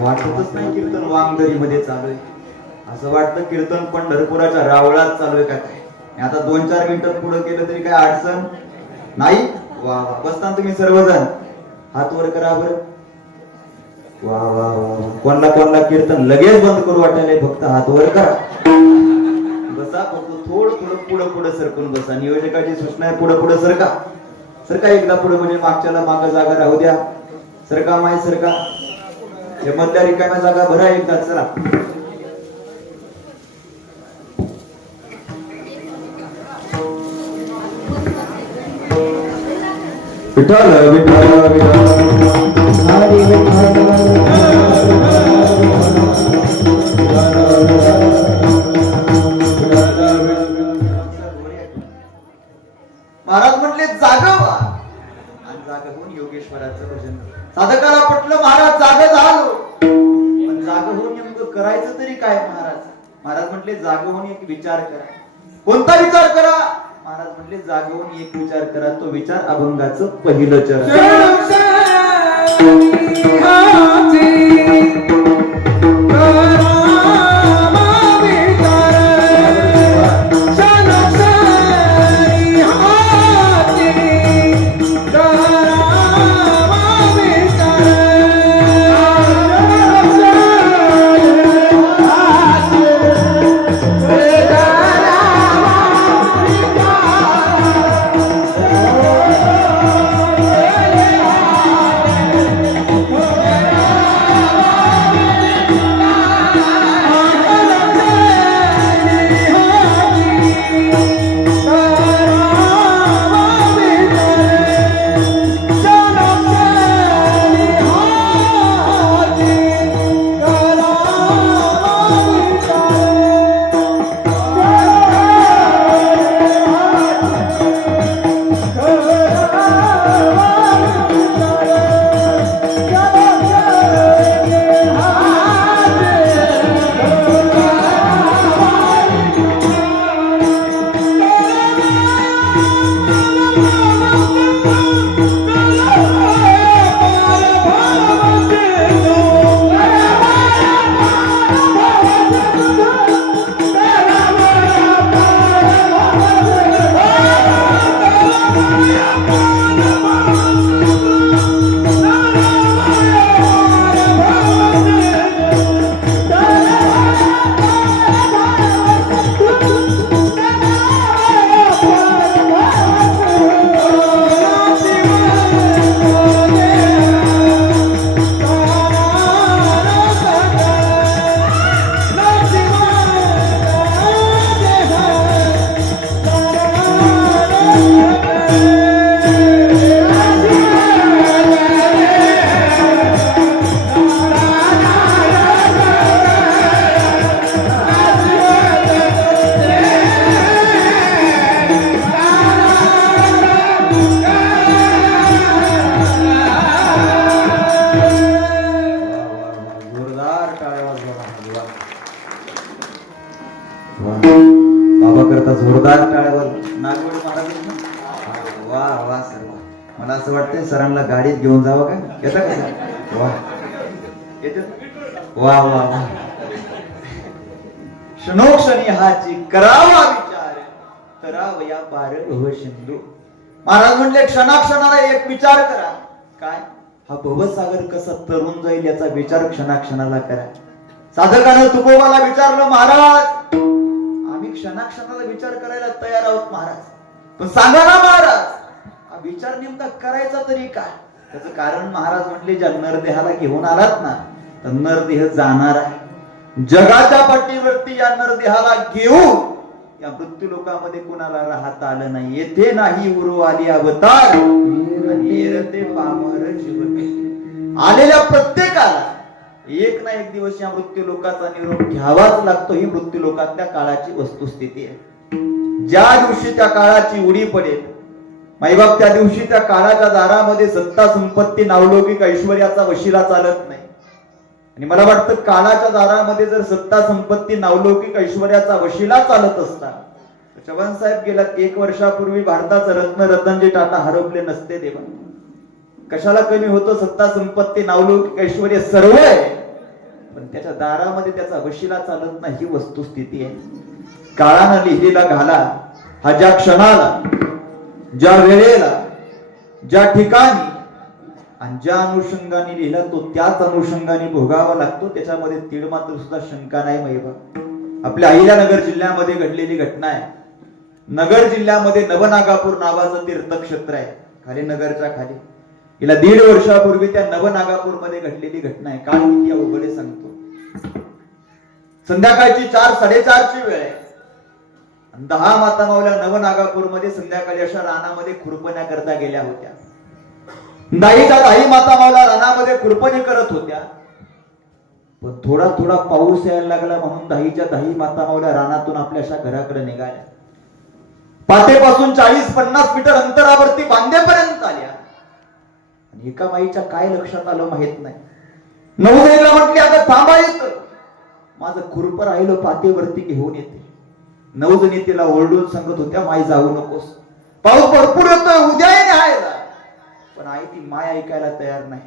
वाटतच नाही कीर्तन वांगदरी मध्ये चालू आहे. असं वाटतं कीर्तन पंढरपुराच्या रावळात चालू आहे का काय. आता 2-4 मिनिटात पुढे केलं तरी काय अडचण नाही. वा वा बसता तुम्ही सर्वजण हात वर करा बरं. वा वा वा कोणला कोणला कीर्तन लगेच बंद करू वाटायला फक्त हात वर करा. बसा फक्त थोडं पुढे पुढे सरकून बसा. नियोजकाची सूचना आहे पुढे पुढे सरका. सरका एकदा पुढे म्हणजे मागच्याला माग जागा राहू द्या. सरका माय सरका. हे मधल्या रिकाम्या जागा भरा एकदा. चला विठ्ठल विठ्ठल विठ्ठल हरी विठ्ठल. महाराज म्हटले जागा व्हा आणि जागा होऊन योगेश्वराचं भजन. साधकाला पटलं महाराज जागा झालो, पण जागा होऊन नेमकं करायचं तरी काय. महाराज म्हटले जागा होऊन एक विचार करा. कोणता विचार करा. महाराज म्हटले जागा होऊन एक विचार करा. तो विचार अभंगाचं पहिलं चरण. जोरदार टाळ्या वाजवा. वा. बाबा करता जोरदार टाळ्यावर नागवड महाराज. वा वा सर वा. मला असं वाटतंय सरांना गाडीत घेऊन जावं का येतं का सर? वा येतं? वा वा वा. क्षणोक्षणी हाची करावा विचार करावया पार सिंधू. महाराज म्हणले क्षणाक्षणाला एक विचार करा. काय? हा भवसागर कसा तरुण जाईल याचा विचार क्षणाक्षणाला करा. साधकानं तुकोबाला विचारलं, महाराज आम्ही क्षणाक्षणाला विचार करायला तयार आहोत महाराज, पण सांगा ना महाराज हा विचार नेमका करायचा तरी काय? त्याचं कारण महाराज म्हटले, ज्या नरदेहाला घेऊन आलात ना तर नरदेह जाणार आहे. जगाच्या पाठीवरती या नरदेहाला घेऊन या मृत्यू लोकामध्ये कोणाला राहता आलं नाही. येथे नाही उरू आली अवतार येरते पामर जीवन. आलेल्या प्रत्येकाला एक ना एक दिवस या मृत्यू लोकाचा निरोप घ्यावाच लागतो. ही मृत्यू लोकातल्या काळाची वस्तुस्थिती आहे. ज्या दिवशी त्या काळाची उडी पडेल माईबाप त्या दिवशी त्या काळाच्या दारामध्ये सत्ता संपत्ती नावलौकिक ऐश्वर्याचा वशिला चालत नाही. आणि मला वाटतं काळाच्या दारामध्ये जर सत्ता संपत्ती नावलौकिक ऐश्वर्याचा वशिला चालत असता चव्हाण साहेब गेला 1 वर्षापूर्वी भारताचं रत्न रतनजी टाटा हरवले नसते देवा. कशाला कमी होतं? सत्ता संपत्ती नावलौकिक ऐश्वर्य सर्व आहे, पण त्याच्या दारामध्ये त्याचा वशिला चालत नाही. ही वस्तुस्थिती आहे. काळानं लिहिलेला घाला हा ज्या क्षणाला ज्या वेळेला ज्या ठिकाणी आणि ज्या अनुषंगाने लिहिला तो त्याच अनुषंगाने भोगावा लागतो. त्याच्यामध्ये तीळ मात्र सुद्धा शंका नाही. महिबा आपल्या अहिल्यानगर जिल्ह्यामध्ये घडलेली घटना आहे. नगर जिल्ह्यामध्ये नवनागापूर नावाचं तीर्थक्षेत्र आहे खाली नगरच्या खाली. हिला 1.5 वर्षापूर्वी त्या नवनागापूर मध्ये घडलेली घटना आहे. काळ किती उघडे सांगतो. संध्याकाळची 4-4:30ची वेळ आहे. 10 माता मावल्या नवनागापूर मध्ये संध्याकाळी अशा रानामध्ये खुरपण्या करता गेल्या होत्या. 10 माता मावल्या रानामध्ये खुरपणी करत होत्या. पण थोडा थोडा पाऊस यायला लागला म्हणून 10 माता मावल्या रानातून आपल्या अशा घराकडे निघाल्या. पातेपासून 40-50 मीटर अंतरावरती बांधेपर्यंत आल्या. आणि एका माईच्या काय लक्षात आलं माहित नाही. नवदेवीला म्हटली, अगं थांबा येत माझं खुरप राहिलं पातेवरती घेऊन येते. नवजणी तिला ओरडून सांगत होत्या, माई जाऊ नकोस, पाऊस भरपूर येतोय, उद्या न्यायला. पण आई ती माय ऐकायला तयार नाही.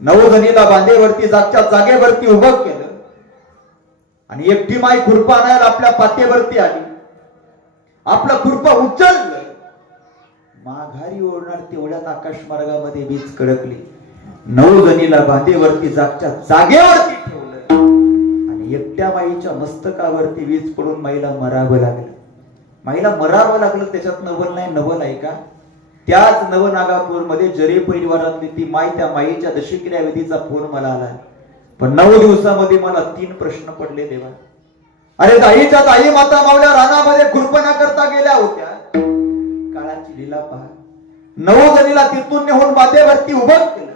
नवजणीला बांधेवरती जागच्या जागेवरती उभं केलं आणि एकटी माय खुरपा आणायला आपल्या पातेवरती आली. आपलं खुरपा उचललं, माघारी ओढणार तेवढ्यात आकाश मार्गामध्ये वीज कडकली. नवजणीला बांधेवरती जागच्या जागेवरती ठेवलं आणि एकट्या माईच्या मस्तकावरती वीज पडून माईला मरावं लागलं. माईला मरावं लागलं त्याच्यात नवल नाही. नवल आहे का? त्याच नवनागापूर मध्ये जरे परिवारातली ती माई, त्या माईच्या दशक्रिया विधीचा फोन मला आला. पण 9 दिवसामध्ये मला 3 प्रश्न पडले देवा. अरे 10 माता मावल्या रानामध्ये खुरपणा करता गेल्या होत्या. काळाची लीला पहा. नवजणीला तिथून नेऊन बातेवरती उभं केलं.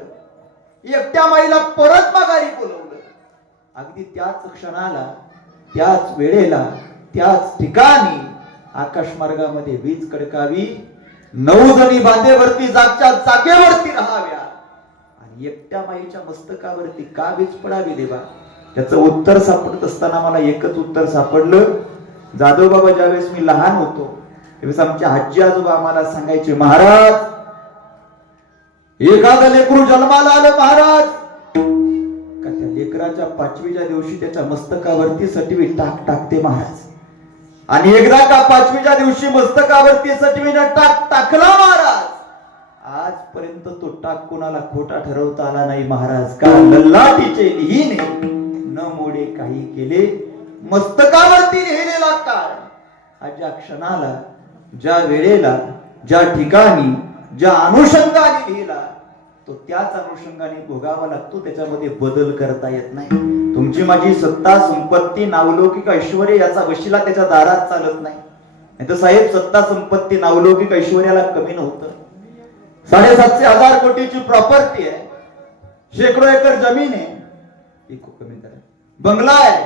एकट्या माईला परत माघारी बोलवलं. अगदी त्याच क्षणाला त्याच वेळेला त्याच ठिकाणी आकाश मार्गामध्ये वीज कडकावी. 9 जणी बांधेवरती जागच्या जागेवरती राहाव्या आणि एकट्या माईच्या मस्तकावरती का वीज पडावी देवा? त्याचं उत्तर सापडत असताना मला एकच उत्तर सापडलं. जाधव बाबा ज्यावेळेस मी लहान होतो त्यावेळेस आमचे आजी आजोबा आम्हाला सांगायचे, महाराज एखादं लेकरू जन्माला आलं महाराज का त्या लेकराच्या 5वीच्या दिवशी त्याच्या मस्तकावरती सटवी टाक टाकते महाराज. आणि एकदा का 5वीच्या दिवशी मस्तकावरती सटवीने टाक टाकला महाराज. आजपर्यंत तो टाक कोणाला खोटा ठरवता आला नाही महाराज. का ललाटीचे लिहिणे न मोडे काही केले. मस्तकावरती लिहिलेला काळ हा ज्या क्षणाला ज्या वेळेला ज्या ठिकाणी ज्या अनुषंगाने लिहिला तो त्याच अनुषंगाने भोगावा लागतो. त्याच्यामध्ये बदल करता येत नाही. तुमची माझी सत्ता संपत्ती नावलौकिक ऐश्वर्य याचा वशिला त्याच्या दारात चालत नाही. नाहीतर साहेब सत्ता संपत्ती नावलौकिक ऐश्वर्याला कमी नव्हतं. 750 कोटीची प्रॉपर्टी आहे. शेकडो एकर जमीन आहे. कमी करा. बंगला आहे,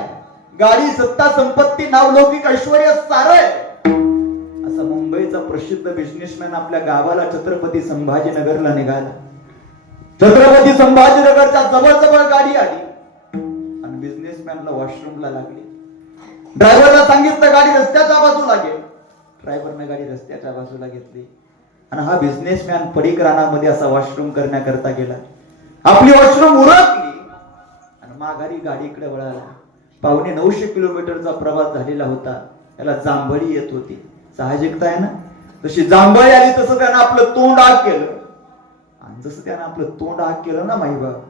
गाडी, सत्ता संपत्ती नावलौकिक ऐश्वर्य सारं आहे. असा मुंबईचा प्रसिद्ध बिझनेसमॅन आपल्या गावाला छत्रपती संभाजीनगरला निघाला. छत्रपती संभाजीनगरच्या जवळ जवळ गाडी आली आणि बिझनेसमॅनला वॉशरूमला लागली. ड्रायव्हरला सांगितलं गाडी रस्त्याच्या बाजूला घे. ड्रायव्हरने गाडी रस्त्याच्या बाजूला घेतली आणि हा बिझनेसमॅन पडीक रानामध्ये असा वॉशरूम करण्याकरता गेला. आपली वॉशरूम उरकली आणि माघारी गाडीकडे वळाला. 950 किलोमीटरचा प्रवास झालेला होता. त्याला जांभळी येत होती. साहजिकता आहे ना, जशी जांभळी आली तसं त्यानं आपलं तोंड आग केलं. आणि जसं त्यानं आपलं तोंड आग केलं ना माईबाब,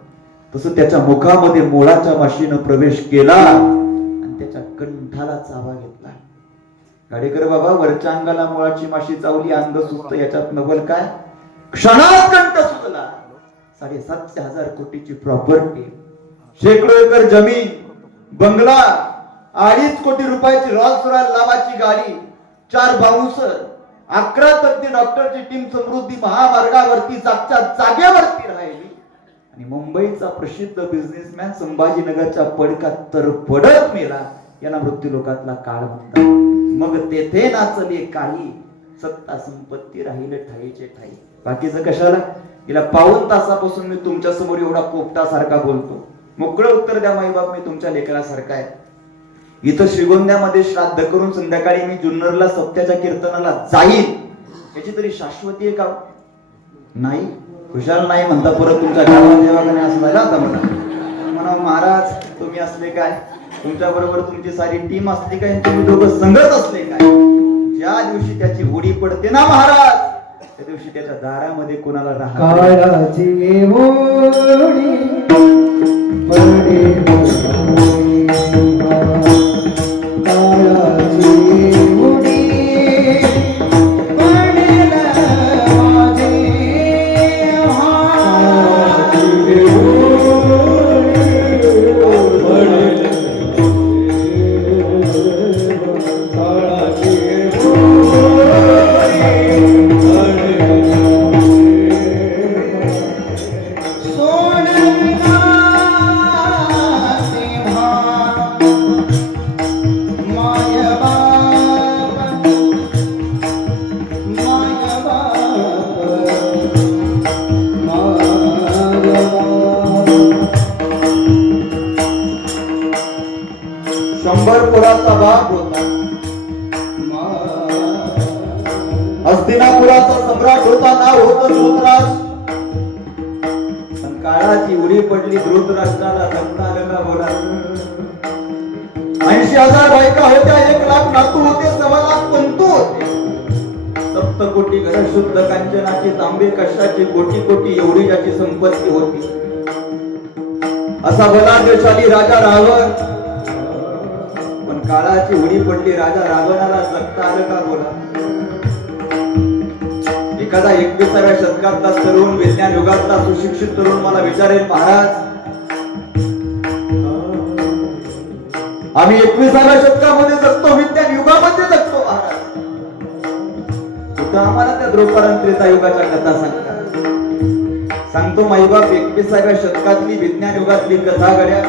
तसं त्याच्या मुखामध्ये मोळाच्या माशीनं प्रवेश केला आणि त्याच्या कंठाला चावा घेतला. गाडीकर बाबा, वरच्या अंगाला मुळाची माशी चावली, अंग सुस्त, याच्यात नवल काय? क्षणात कंठ सुचला. 7,500 कोटीची प्रॉपर्टी, शेकडो एकर जमीन, बंगला, 2.5 कोटी रुपयाची रॉल्स रॉयल नावाची गाडी, 4 बाउन्सर, 11 तज्ञ डॉक्टरची टीम समृद्धी महामार्गावरती जागच्या जागेवरती राहिली. आणि मुंबईचा प्रसिद्ध बिझनेसमॅन संभाजीनगरच्या पडकात तर पडत मेला. याला मृत्यू लोकातला काळ म्हणतात. मग तेथे नाचले काही, सत्ता संपत्ती राहिले ठाईचे ठाई. बाकीचं कशाला? गेल्या 1.25 तासापासून मी तुमच्या समोर एवढा पोपटासारखा बोलतो. मोकळं उत्तर द्या माईबाप, मी तुमच्या लेकरासारखा आहे. इथं श्रीगोंद्यामध्ये श्राद्ध करून संध्याकाळी मी जुन्नरला सप्त्याच्या कीर्तनाला जाईल, याची तरी शाश्वती आहे का? नाही. खुशाल नाही म्हणता परत तुमच्या गावात देवाकडे असं झालं. आता म्हणा महाराज तुम्ही असले काय, तुमच्या बरोबर तुमची सारी टीम असली काय, तुम्ही दोघं संगत असले काय? ज्या दिवशी त्याची होडी पडते ना महाराज, त्या दिवशी त्याच्या दारामध्ये कोणाला राहत काळाची ओढी पडे काळाची ओढी पडेल माझे काळाची शंभरपुराचा बाप होता. हस्तिनापुराचा सम्राट होता. नाव होतं धृतराष्ट्र. पण काळाची उडी पडली धृतराष्ट्राला. जगता आलं का बोला? 80,000 बायका होत्या, 1 लाख नातू होते, 1.25 लाख पंतू होते. 7 कोटी घर शुद्ध कांचनाची, तांबे कशाची, कोटी कोटी एवढी ज्याची संपत्ती होती. असा बलाढ्यशाली राजा रावण. पण काळाची उडी पडली राजा रावणाला. जगता आलं का बोला? एखादा 21व्या शतकातला तरुण, विज्ञान युगातला सुशिक्षित तरुण मला विचारेल, महाराज आम्ही 21व्या शतकामध्ये जगतो, विज्ञान युगामध्ये जगतो महाराज, तुझं आम्हाला त्या द्रौपदी युगाच्या कथा सांगतात. सांगतो माईबाप, 21व्या शतकातली विज्ञान युगातली कथा घड्या.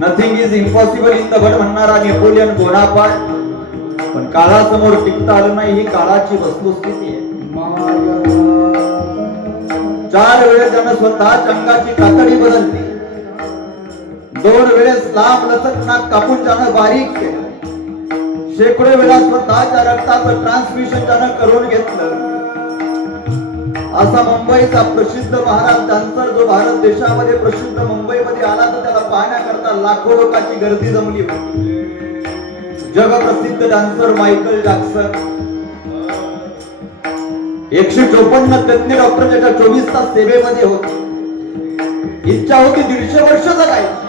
Nothing is impossible in the world म्हणणारा नेपोलियन बोनापार्ट. पण काळासमोर टिकता आलं नाही, ही काळाची वस्तुस्थिती आहे. 4 वेळेस त्यानं स्वतःच्या अंगाची कातडी बदलली. 2 वेळेस लांब लचक नाक कापून त्यानं बारीक केलं. शेकडो वेळा स्वतःच्या रक्ताचं ट्रान्समिशन त्यानं करून घेतलं. असा मुंबईचा प्रसिद्ध महाराज डान्सर जो भारत देशामध्ये प्रसिद्ध मुंबईमध्ये आला, तर त्याला पाहण्याकरता लाखो लोकांची गर्दी जमली होती. जगप्रसिद्ध डान्सर मायकल जॅक्सन. 154 तज्ञ डॉक्टर त्याच्या 24 तास सेवेमध्ये होते. इच्छा होती 150 वर्ष जगायची.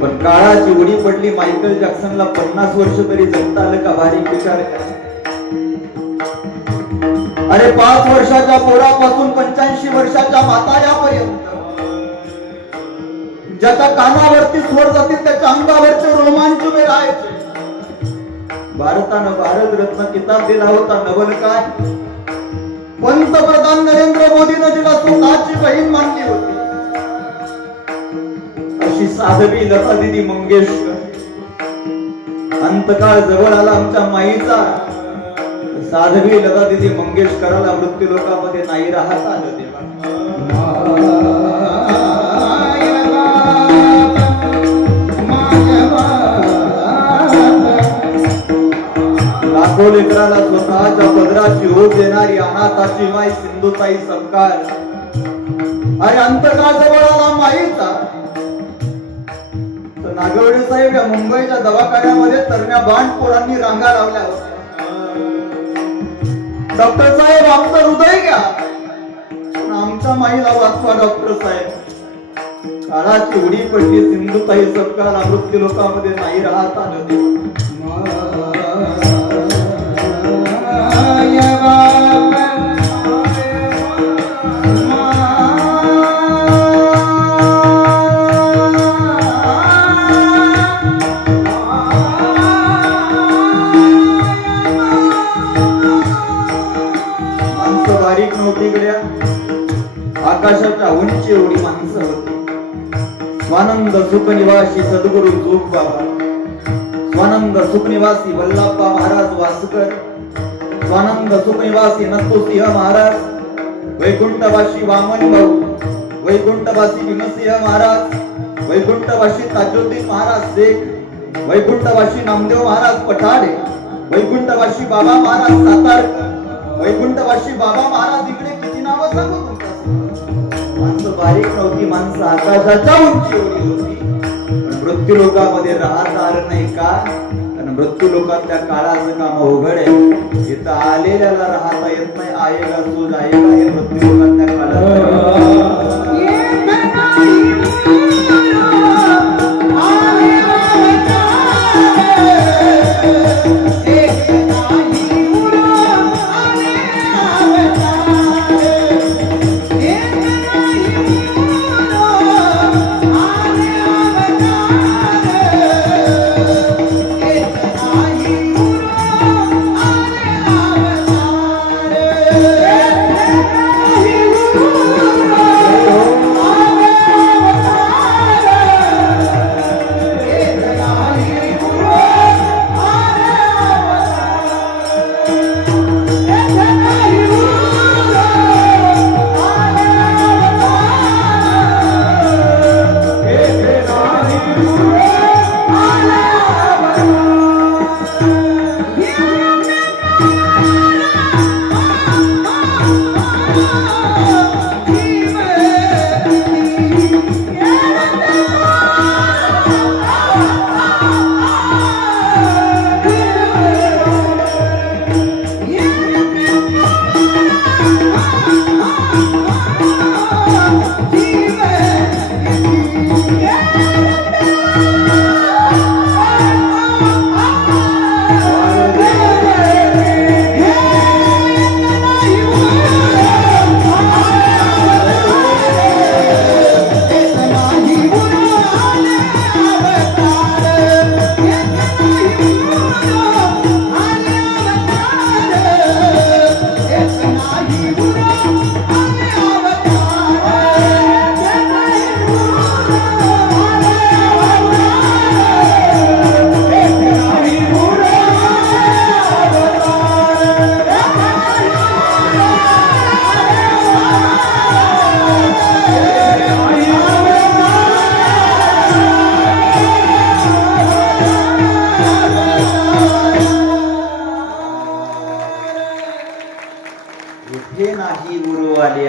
पण काळाची उडी पडली. मायकल जॅक्सनला 50 वर्ष तरी जगता आलं का? बारीक विचार करा. अरे 5 वर्षाच्या पोरापासून 85 वर्षाच्या म्हाताऱ्यापर्यंत ज्याच्या कानावरती स्वर जातील त्याच्या अंगावरचे रोमांच मिळायचे. भारतानं भारत रत्न किताब दिला होता. नवल काय? पंतप्रधान नरेंद्र मोदीनं तिला स्वतःची बहीण मानली होती. अशी साध्वी लता दिदी मंगेशकर. अंतकाळ जवळ आला आमच्या माईचा. साध्वी लता दिदी मंगेशकराला मृत्यू लोकामध्ये नाही राहता आलं देवा. देणारी अनाथाची माई सिंधुताई सरकार. अरे अंतका जवळ आला माईचा तर नागवडे साहेब या मुंबईच्या दवाखान्यामध्ये तरण्या बाणपोरांनी रांगा लावल्या होत्या. डॉक्टर साहेब आमचं हृदय घ्या, पण आमच्या माईला वाचवा डॉक्टर साहेब. काळाची उडी पडली, सिंधुताई सरकार मृत्यू लोकांमध्ये नाही राहत आलं. माणसं बारीक नव्हती गड्या, आकाशाच्या उंची एवढी माणसं होती. स्वानंद सुखनिवासी सद्गुरु जोग बाबा, स्वानंद सुखनिवासी वल्लभा महाराज वासकर, स्वानंद सुखनिवासी नंदुसिंह महाराज, वैकुंठवासी वामन भाऊ, वैकुंठवासी भीमसिंह महाराज, वैकुंठवासी ताजुद्दीन महाराज शेख, वैकुंठवासी नामदेव महाराज पठाडे, वैकुंठवासी बाबा महाराज सातारकर, वैकुंठवासी बाबा महाराज. इकडे किती नावं सांगू तुमच्या? माणसं बारीक नव्हती, माणसं आकाशाच्या उंची एवढी होती. पण मृत्यू लोकांमध्ये राहता आलं नाही का? कारण मृत्यू लोकांच्या काळाचं काम अवघड आहे. इथं आलेल्याला राहता येत नाही. आएगा सो जाएगा हे मृत्यू लोकांच्या काळात.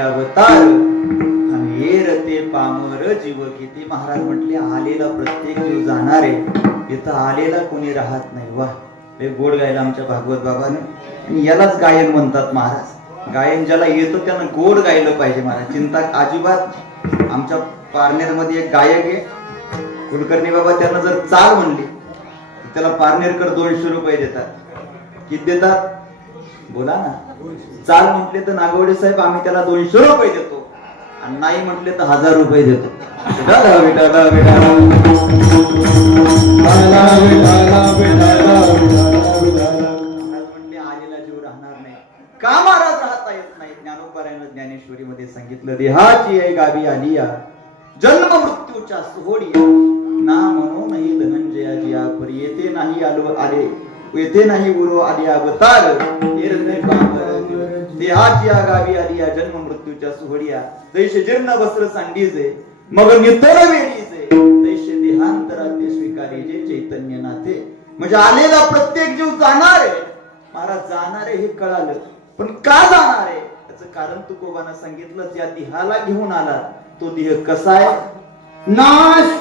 अवतार आणि रते पामर जीव किती. महाराज म्हटले आलेला प्रत्येक जीव जाणार आहे, इथं आलेला कोणी राहत नाही. वा लय गोड गायला आमच्या भागवत बाबाने. आणि यालाच गायन म्हणतात महाराज. गायन ज्याला येतं त्यानं गोड गायलं पाहिजे महाराज. चिंता अजिबात. आमच्या पारनेर मध्ये एक गायक आहे कुलकर्णी बाबा, त्यानं जर चाल म्हणली त्याला पारनेरकर 200 रुपये देतात. किती देतात बोला ना. चाल म्हटले तर नागवडे साहेब आम्ही त्याला 200 रुपये देतो, आणि नाही म्हटले तर 1000 रुपये देतो. म्हटले आलेला जीव राहणार नाही का महाराज? राहता येत नाही. ज्ञानोबरायानं ज्ञानेश्वरी मध्ये सांगितलं, देहाची आहे गावी आलिया, जन्म मृत्यूच्या सोहडिया, ना म्हणून नाही धनंजयाजिया, पर येथे नाही आलो आले, येथे नाही गुरु आले अवतार. देहाची गावी आलिया, जन्म मृत्यूच्या सोहडिया, जैसे जीर्ण वस्त्र सांडीजे मग नितर वेळीचे, तैसे देहांतराते स्वीकारी जे चैतन्य नाथे. म्हणजे आलेला प्रत्येक जीव जाणार आहे महाराज, जाणार आहे हे कळालं. पण का जाणार आहे त्याचं कारण तुकोबानं सांगितलं. त्या देहाला घेऊन आला. तो देह कसा आहे? नाश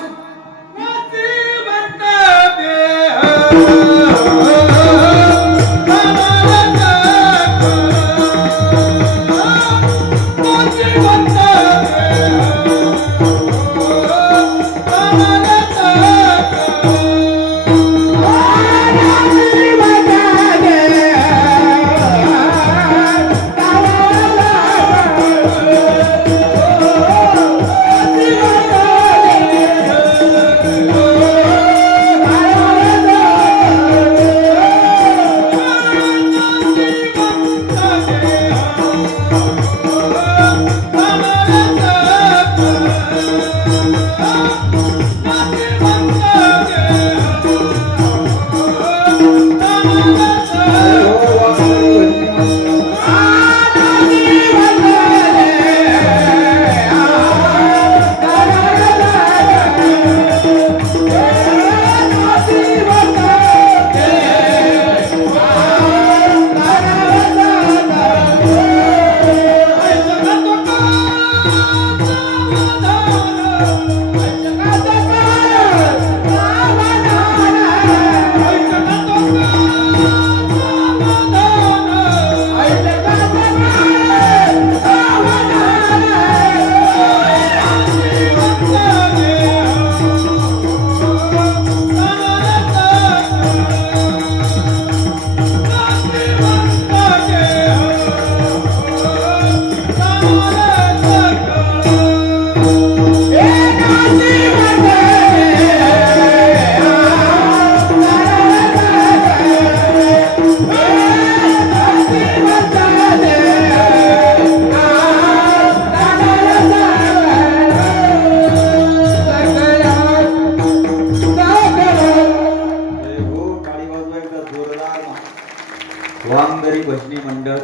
वामदरी भजनी मंडळ.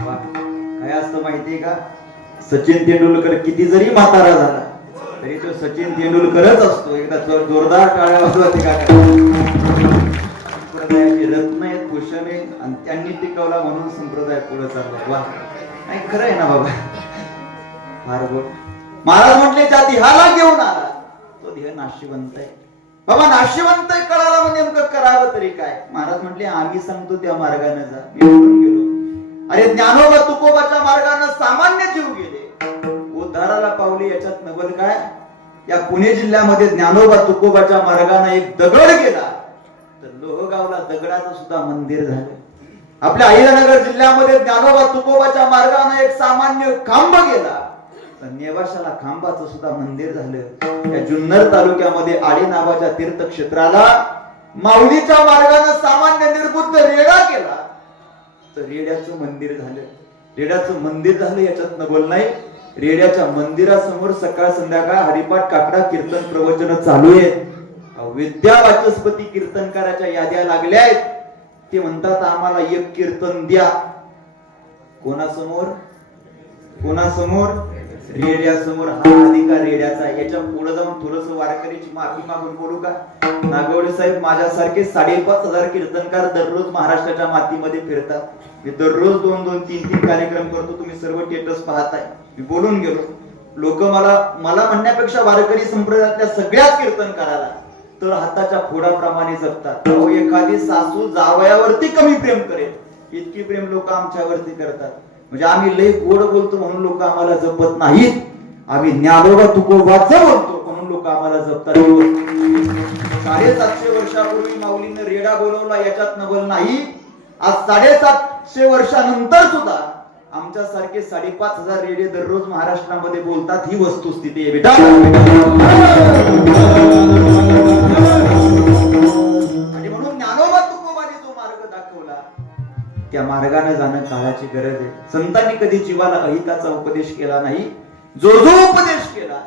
वा. काय असतं माहितीये का? सचिन तेंडुलकर किती जरी म्हातारा झाला तरी तो सचिन तेंडुलकरच असतो. एकदा जोरदार टाळ्या वाजवते का? संप्रदायाची रत्न आहेत, भूषण आहेत आणि त्यांनी टिकवला म्हणून संप्रदाय पुढे चालला. वा. नाही खरं आहे ना बाबा? फार गोड. महाराज म्हटले त्या देहाला घेऊन आला. तो देह नाशिवंत आहे. बाबा नाशिवंत कळाला म्हणजे नेमकं करावं तरी काय? महाराज म्हटले आम्ही सांगतो त्या मार्गाने जा. मी बोलून गेलो. अरे ज्ञानोबा तुकोबाच्या मार्गाने सामान्य जीव गेले, उद्धाराला पावले. याच्यात नवल काय? या पुणे जिल्ह्यामध्ये ज्ञानोबा तुकोबाच्या मार्गाने एक दगड गेला तर लोहगावला दगडाचं सुद्धा मंदिर झालं. आपल्या अहिल्यानगर जिल्ह्यामध्ये ज्ञानोबा तुकोबाच्या मार्गाने एक सामान्य खांब गेला तर नेवाशाला खांबाचं सुद्धा मंदिर झालं. या जुन्नर तालुक्यामध्ये आडी नावाच्या तीर्थक्षेत्राला माऊलीच्या मार्गाने सामान्य निर्बुद्ध रेडा केला तर रेड्याचं मंदिर झालं. रेड्याचं मंदिर झालं याच्यात न बोल नाही. रेड्याच्या मंदिरासमोर सकाळ संध्याकाळ हरिपाठ काकडा कीर्तन प्रवचन चालू आहेत. विद्या वाचस्पती कीर्तनकाराच्या याद्या लागल्या आहेत. ते म्हणतात आम्हाला एक कीर्तन द्या. कोणासमोर? कोणासमोर? रेड्यासमोर. हा अधिकार रेड्याचा. याच्या पुढे जाऊन थोडस वारकरीची माफी मागून बोलू का? नागवडे साहेब माझ्यासारखे 5,500 कीर्तनकार दररोज महाराष्ट्राच्या मातीमध्ये फिरतात. मी दररोज 2-2, 3-3 कार्यक्रम करतो. तुम्ही सर्व स्टेटस पाहताय. मी बोलून गेलो. लोक मला म्हणण्यापेक्षा वारकरी संप्रदायातल्या सगळ्याच कीर्तनकाराला तर हाताच्या फोडाप्रमाणे जपतात. एखादी सासू जावयावरती कमी प्रेम करेल इतकी प्रेम लोक आमच्यावरती करतात. म्हणजे आम्ही लई गोड बोलतो म्हणून लोक आम्हाला जपत नाहीत. आम्ही ज्ञानोबा तुकोबाचं बोलतो म्हणून लोक आम्हाला जपतात. 750 वर्षापूर्वी माऊलीनं रेडा बोलवला याच्यात नवल नाही. आज 750 वर्षानंतर सुद्धा आमच्यासारखे 5,500 रेडे दररोज महाराष्ट्रामध्ये बोलतात. ही वस्तुस्थिती आहे बेटा. आणि म्हणून ज्ञानोबा तुकोबाने जो मार्ग दाखवला त्या मार्गाने जाणं काळाची गरज आहे. संतांनी कधी जीवाला अहिताचा उपदेश केला नाही. जो उपदेश केला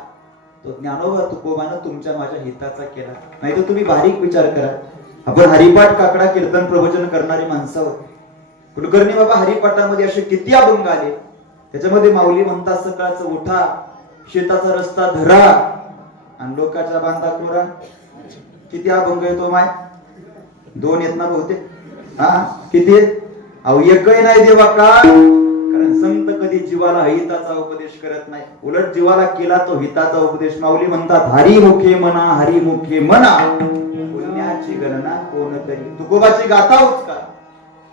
तो ज्ञानोबा तुकोबानं तुमच्या माझ्या हिताचा केला. नाही तर तुम्ही बारीक विचार करा. आपण हरिपाठ काकडा कीर्तन प्रवचन करणारी माणसं आहोत. कुलकर्णी बाबा हरिपाठामध्ये असे किती अभंग आले. त्याच्यामध्ये माऊली म्हणतात सकाळचं उठा, शेताचा रस्ता धरा आणि लोकांच्या बांधा कोरा. किती अभंग येतो माय? 2 येत ना बहुतेक. हा किती? अहो एकही नाही देवा का, कारण संत कधी जीवाला हिताचा उपदेश करत नाही, उलट जीवाला केला तो हिताचा उपदेश. माऊली म्हणतात हरिमुखे म्हणा, हरिमुखे म्हणा, पुण्याची गणना कोण करी. तुकोबाची गाथा उचका,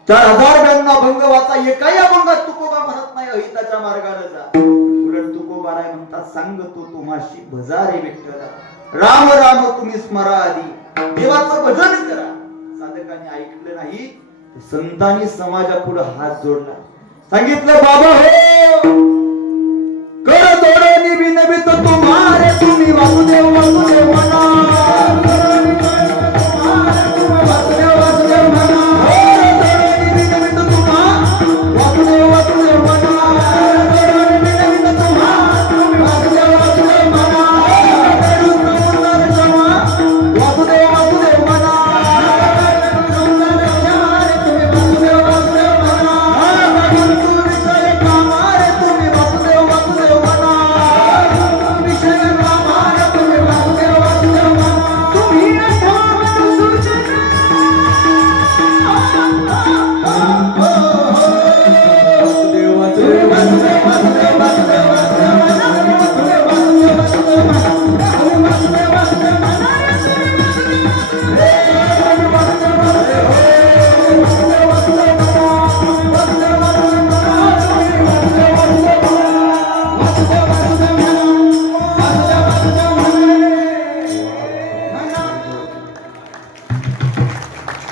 4092 भंग वाचा, एकाही अभंगात तुकोबा म्हणत नाही अहिताच्या मार्गाने जा. उलट तुकोबाराय म्हणतात सांगतो तुम्हाशी भजा रे विठ्ठला, राम राम तुम्ही स्मरा आधी, देवाचं भजन करा. साधकांनी ऐकलं नाही, संतांनी समाजापुढे हात जोडला, सांगितलं बाबा हो कर जोडणी विनवित तुम्हारे, तुम्ही वासुदेव वासुदेव म्हणा, वासुदेव वासुदेव म्हणा, जोडणी विनवित तुम्हा वासुदेव वासुदेव म्हणा, जोडणी विनवित तुम्हा वासुदेव वासुदेव म्हणा, वासुदेव वासुदेव म्हणा.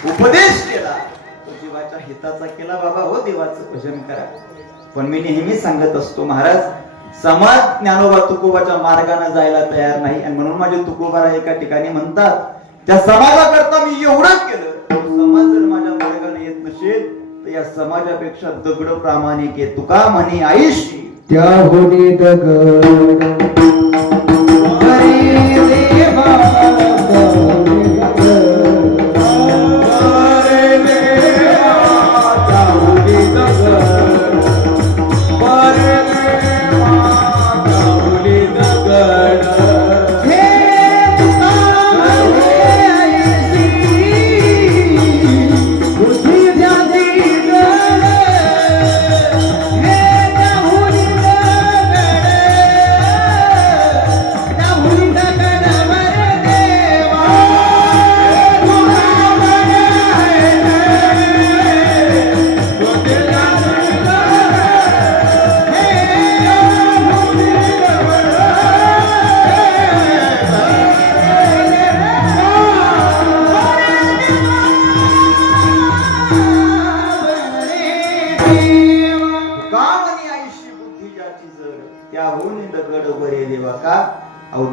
उपदेश केला तो जीवाच्या हिताचा केला. बाबा हो देवाचं भजन करा. पण मी नेहमी सांगत असतो महाराज, समाज ज्ञानोबा तुकोबाच्या मार्गाने जायला तयार नाही, आणि म्हणून माझे तुकोबा एका ठिकाणी म्हणतात त्या समाजाकरता मी एवढंच केलं, समाज जर माझ्या मार्गाने येत नसेल तर या समाजापेक्षा दगड प्रामाणिक आहे. तुका म्हणे आईशी त्या होनी दगड हरी देवा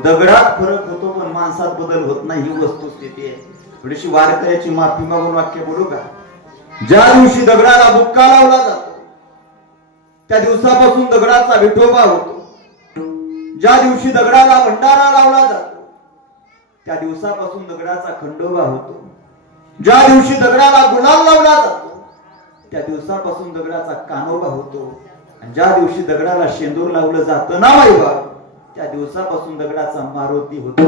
दगडात फरक होतो पण माणसात बदल होत नाही, ही वस्तुस्थिती आहे. थोडीशी वारकऱ्याची माफी मागून वाक्य बोलू का. ज्या दिवशी दगडाला बुक्का लावला जातो त्या दिवसापासून दगडाचा विठोबा होतो. ज्या दिवशी दगडाला भंडारा लावला जातो त्या दिवसापासून दगडाचा खंडोबा होतो. ज्या दिवशी दगडाला गुलाल लावला जातो त्या दिवसापासून दगडाचा कानोबा होतो. आणि ज्या दिवशी दगडाला शेंदूर लावलं जातं ना बाईबा त्या दिवसापासून दगडाचा मारुती होतो.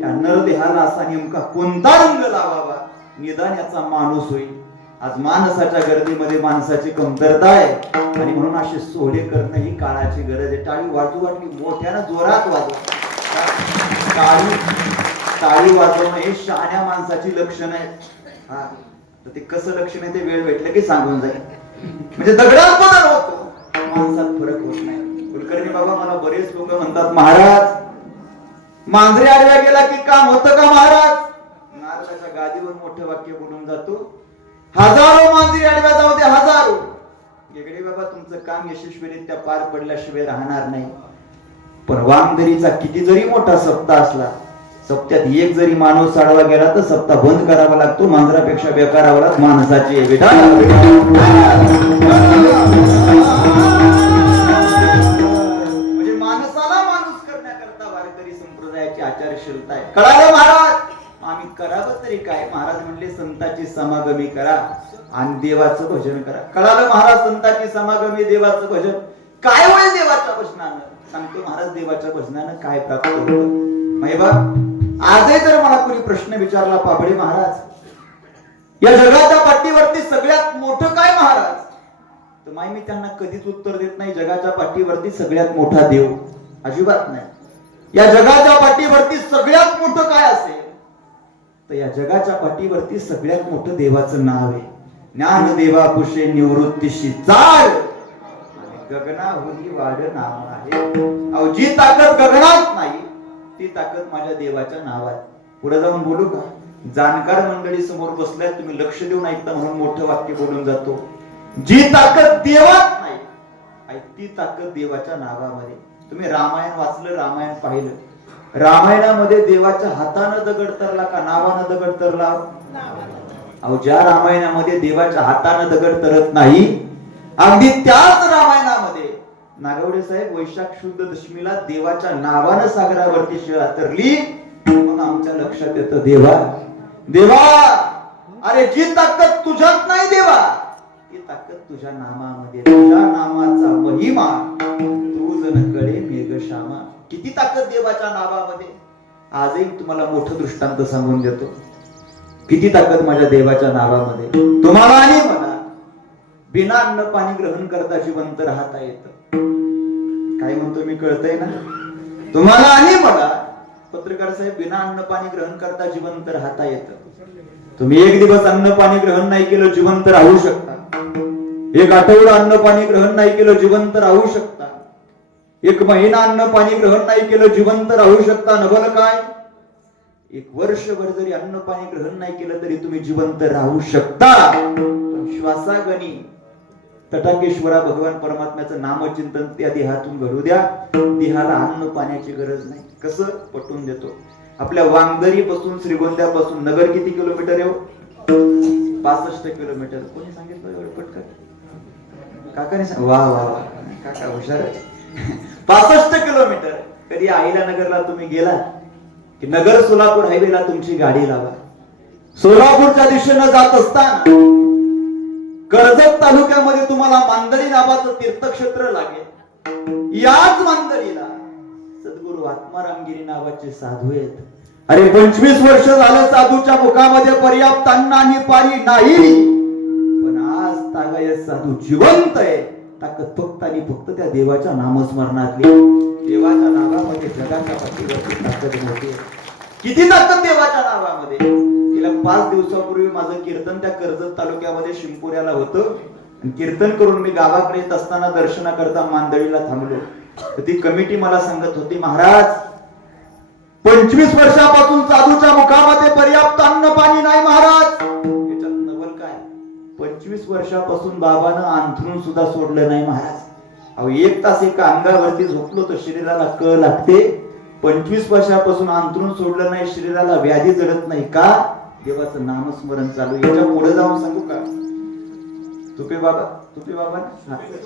या नरदेहाला असा नेमका कोणता रंग लावावा निदान याचा माणूस होईल. आज माणसाच्या गर्दीमध्ये माणसाची कमतरता आहे, आणि म्हणून असे सोहळे करणं ही काळाची गरज आहे. टाळी वाजू वाटली मोठ्यानं जोरात वाजव. टाळी वाजवणं हे शहाण्या माणसाची लक्षण आहे. हा तर ते कसं लक्षण आहे ते वेळ भेटलं की सांगून जाईल. म्हणजे दगडात बदल होतो, माणसात फरक होत नाही. कुलकर्णी बाबा मला बरेच लोक म्हणतात महाराज मांजरी आडव्या गेला की काम होतं का महाराज. नारदाच्या गादीवर मोठं वाक्य बोलून जातो, हजारो मांजरी आडव्या जाऊ दे हजारो. गेगडे बाबा तुमचं काम यशस्वीरित्या पार पडल्याशिवाय राहणार नाही. पण वामदरीचा किती जरी मोठा सप्ताह असला, सप्त्यात एक जरी माणूस आडवा गेला तर सप्ताह बंद करावा लागतो. मांजरापेक्षा बेकारावा माणसाची आचारशीलता आहे. कळालं महाराज. आम्ही करावं तरी काय. महाराज म्हणले संतांची समागमी करा आणि देवाचं भजन करा. कळालं महाराज. संतांची समागमी देवाचं भजन काय होईल देवाच्या भजनानं. सांगतो महाराज देवाच्या भजनानं काय प्राप्त होतं. महिबा आजही जर मला कोणी प्रश्न विचारला पाबळे महाराज या जगाच्या पाठीवरती सगळ्यात मोठं काय महाराज? तर माई मी त्यांना कधीच उत्तर देत नाही जगाच्या पाठीवरती सगळ्यात मोठा देव, अजिबात नाही. या जगाच्या पाठीवरती सगळ्यात मोठं काय असेल तर या जगाच्या पाठीवरती सगळ्यात मोठं देवाचं नाव आहे. ज्ञान देवा पुषे निवृत्तीशी चाल गगनाहुनी वाढ नाम आहे. अहो जी ताकद गगनात नाही ती ताकद माझ्या देवाच्या नावात. पुढे जाऊन बोलू का? जाणकार मंडळी समोर बसल्यात, तुम्ही लक्ष देऊन ऐकता म्हणून मोठं वाक्य बोलून जातो. जी ताकद देवात नाही ती ताकद देवाच्या नावामध्ये. तुम्ही रामायण वाचलं, रामायण पाहिलं, रामायणामध्ये देवाच्या हातानं दगड तरला का नावानं दगड तरला? अहो ज्या रामायणामध्ये देवाच्या हातानं दगड तरत नाही अगदी त्याच रामायणामध्ये नागवडे साहेब वैशाख शुद्ध दशमीला देवाच्या नावानं सागरावरती शिळा तरली. मग आमच्या लक्षात येतं देवा देवा अरे जी ताकद तुझ्यात नाही देवा ती ताकद तुझ्या नामामध्ये. तुझ्या नामाचा महिमा तू जण कळे मेघश्यामा. किती ताकद देवाच्या नावामध्ये. आजही तुम्हाला मोठं दृष्टांत सांगून देतो. किती ताकद माझ्या देवाच्या नावामध्ये. तुम्हाला आणि मला बिना अन्न पाणी ग्रहण करता जिवंत राहता येतं. काय म्हणतो मी कळतंय ना? तुम्हाला आणि मला पत्रकार साहेब बिना अन्न पाणी ग्रहण करता जिवंत राहता येतं. तुम्ही एक दिवस अन्न पाणी ग्रहण नाही केलं जिवंत राहू शकता. एक आठवडा अन्न पाणी ग्रहण नाही केलं जिवंत राहू शकता. एक महिना अन्न पाणी ग्रहण नाही केलं जिवंत राहू शकता. नवल काय एक वर्षभर जरी अन्न पाणी ग्रहण नाही केलं तरी तुम्ही जिवंत राहू शकता. श्वासागणी तटाकेश्वरा भगवान परमात्म्याचं नामचिंतन त्या देहातून घडू द्या. देहाला अन्न पाण्याची गरज नाही. कसं पटवून देतो. आपल्या वांगदरी पासून श्रीगोंद्यापासून नगर किती किलोमीटर आहे? 65 किलोमीटर. कोणी सांगितलं एवढं पटकन? काकाने वा वा वा काका हुशार आहे. 65 किलोमीटर. कधी आईला नगरला तुम्ही गेला की नगर सोलापूर हायवेला तुमची गाडी लावा. सोलापूरच्या दिशेनं जात असताना कर्जत तालुक्यामध्ये तुम्हाला मांदरी नावाचं तीर्थक्षेत्र लागेल. याच मांदरीला सद्गुरू आत्मारामगिरी नावाचे साधू आहेत. अरे 25 वर्ष झालं साधूच्या मुखामध्ये पर्याप्त अन्न आणि पाणी नाही, पण आज तागायत साधू जिवंत आहे. ताकद फक्त आणि फक्त त्या देवाच्या नामस्मरणातली. देवाच्या नावामध्ये जगाच्या पाठीवरती ताकद मोठी आहे. किती ताकद देवाच्या नावामध्ये. गेल्या 5 दिवसापूर्वी माझं कीर्तन त्या कर्जत तालुक्यामध्ये शिंपुऱ्याला होतं. कीर्तन करून मी गावाकडे येत असताना दर्शनाकरता मांदळीला थांबलो. तर ती कमिटी मला सांगत होती, महाराज 25 वर्षापासून साधूच्या मुखामध्ये पर्याप्त अन्न पाणी नाही महाराज. याच्यात नवल काय? 25 वर्षापासून बाबानं अंथरून सुद्धा सोडलं नाही महाराज. अहो 1 तास एका अंगावरती झोपलो तर शरीराला कळ लागते. 25 वर्षापासून अंथरून सोडलं नाही, शरीराला व्याधी जडत नाही का? देवाचं नामस्मरण चालू. याच्या पुढे जाऊन सांगू का? तुपे बाबा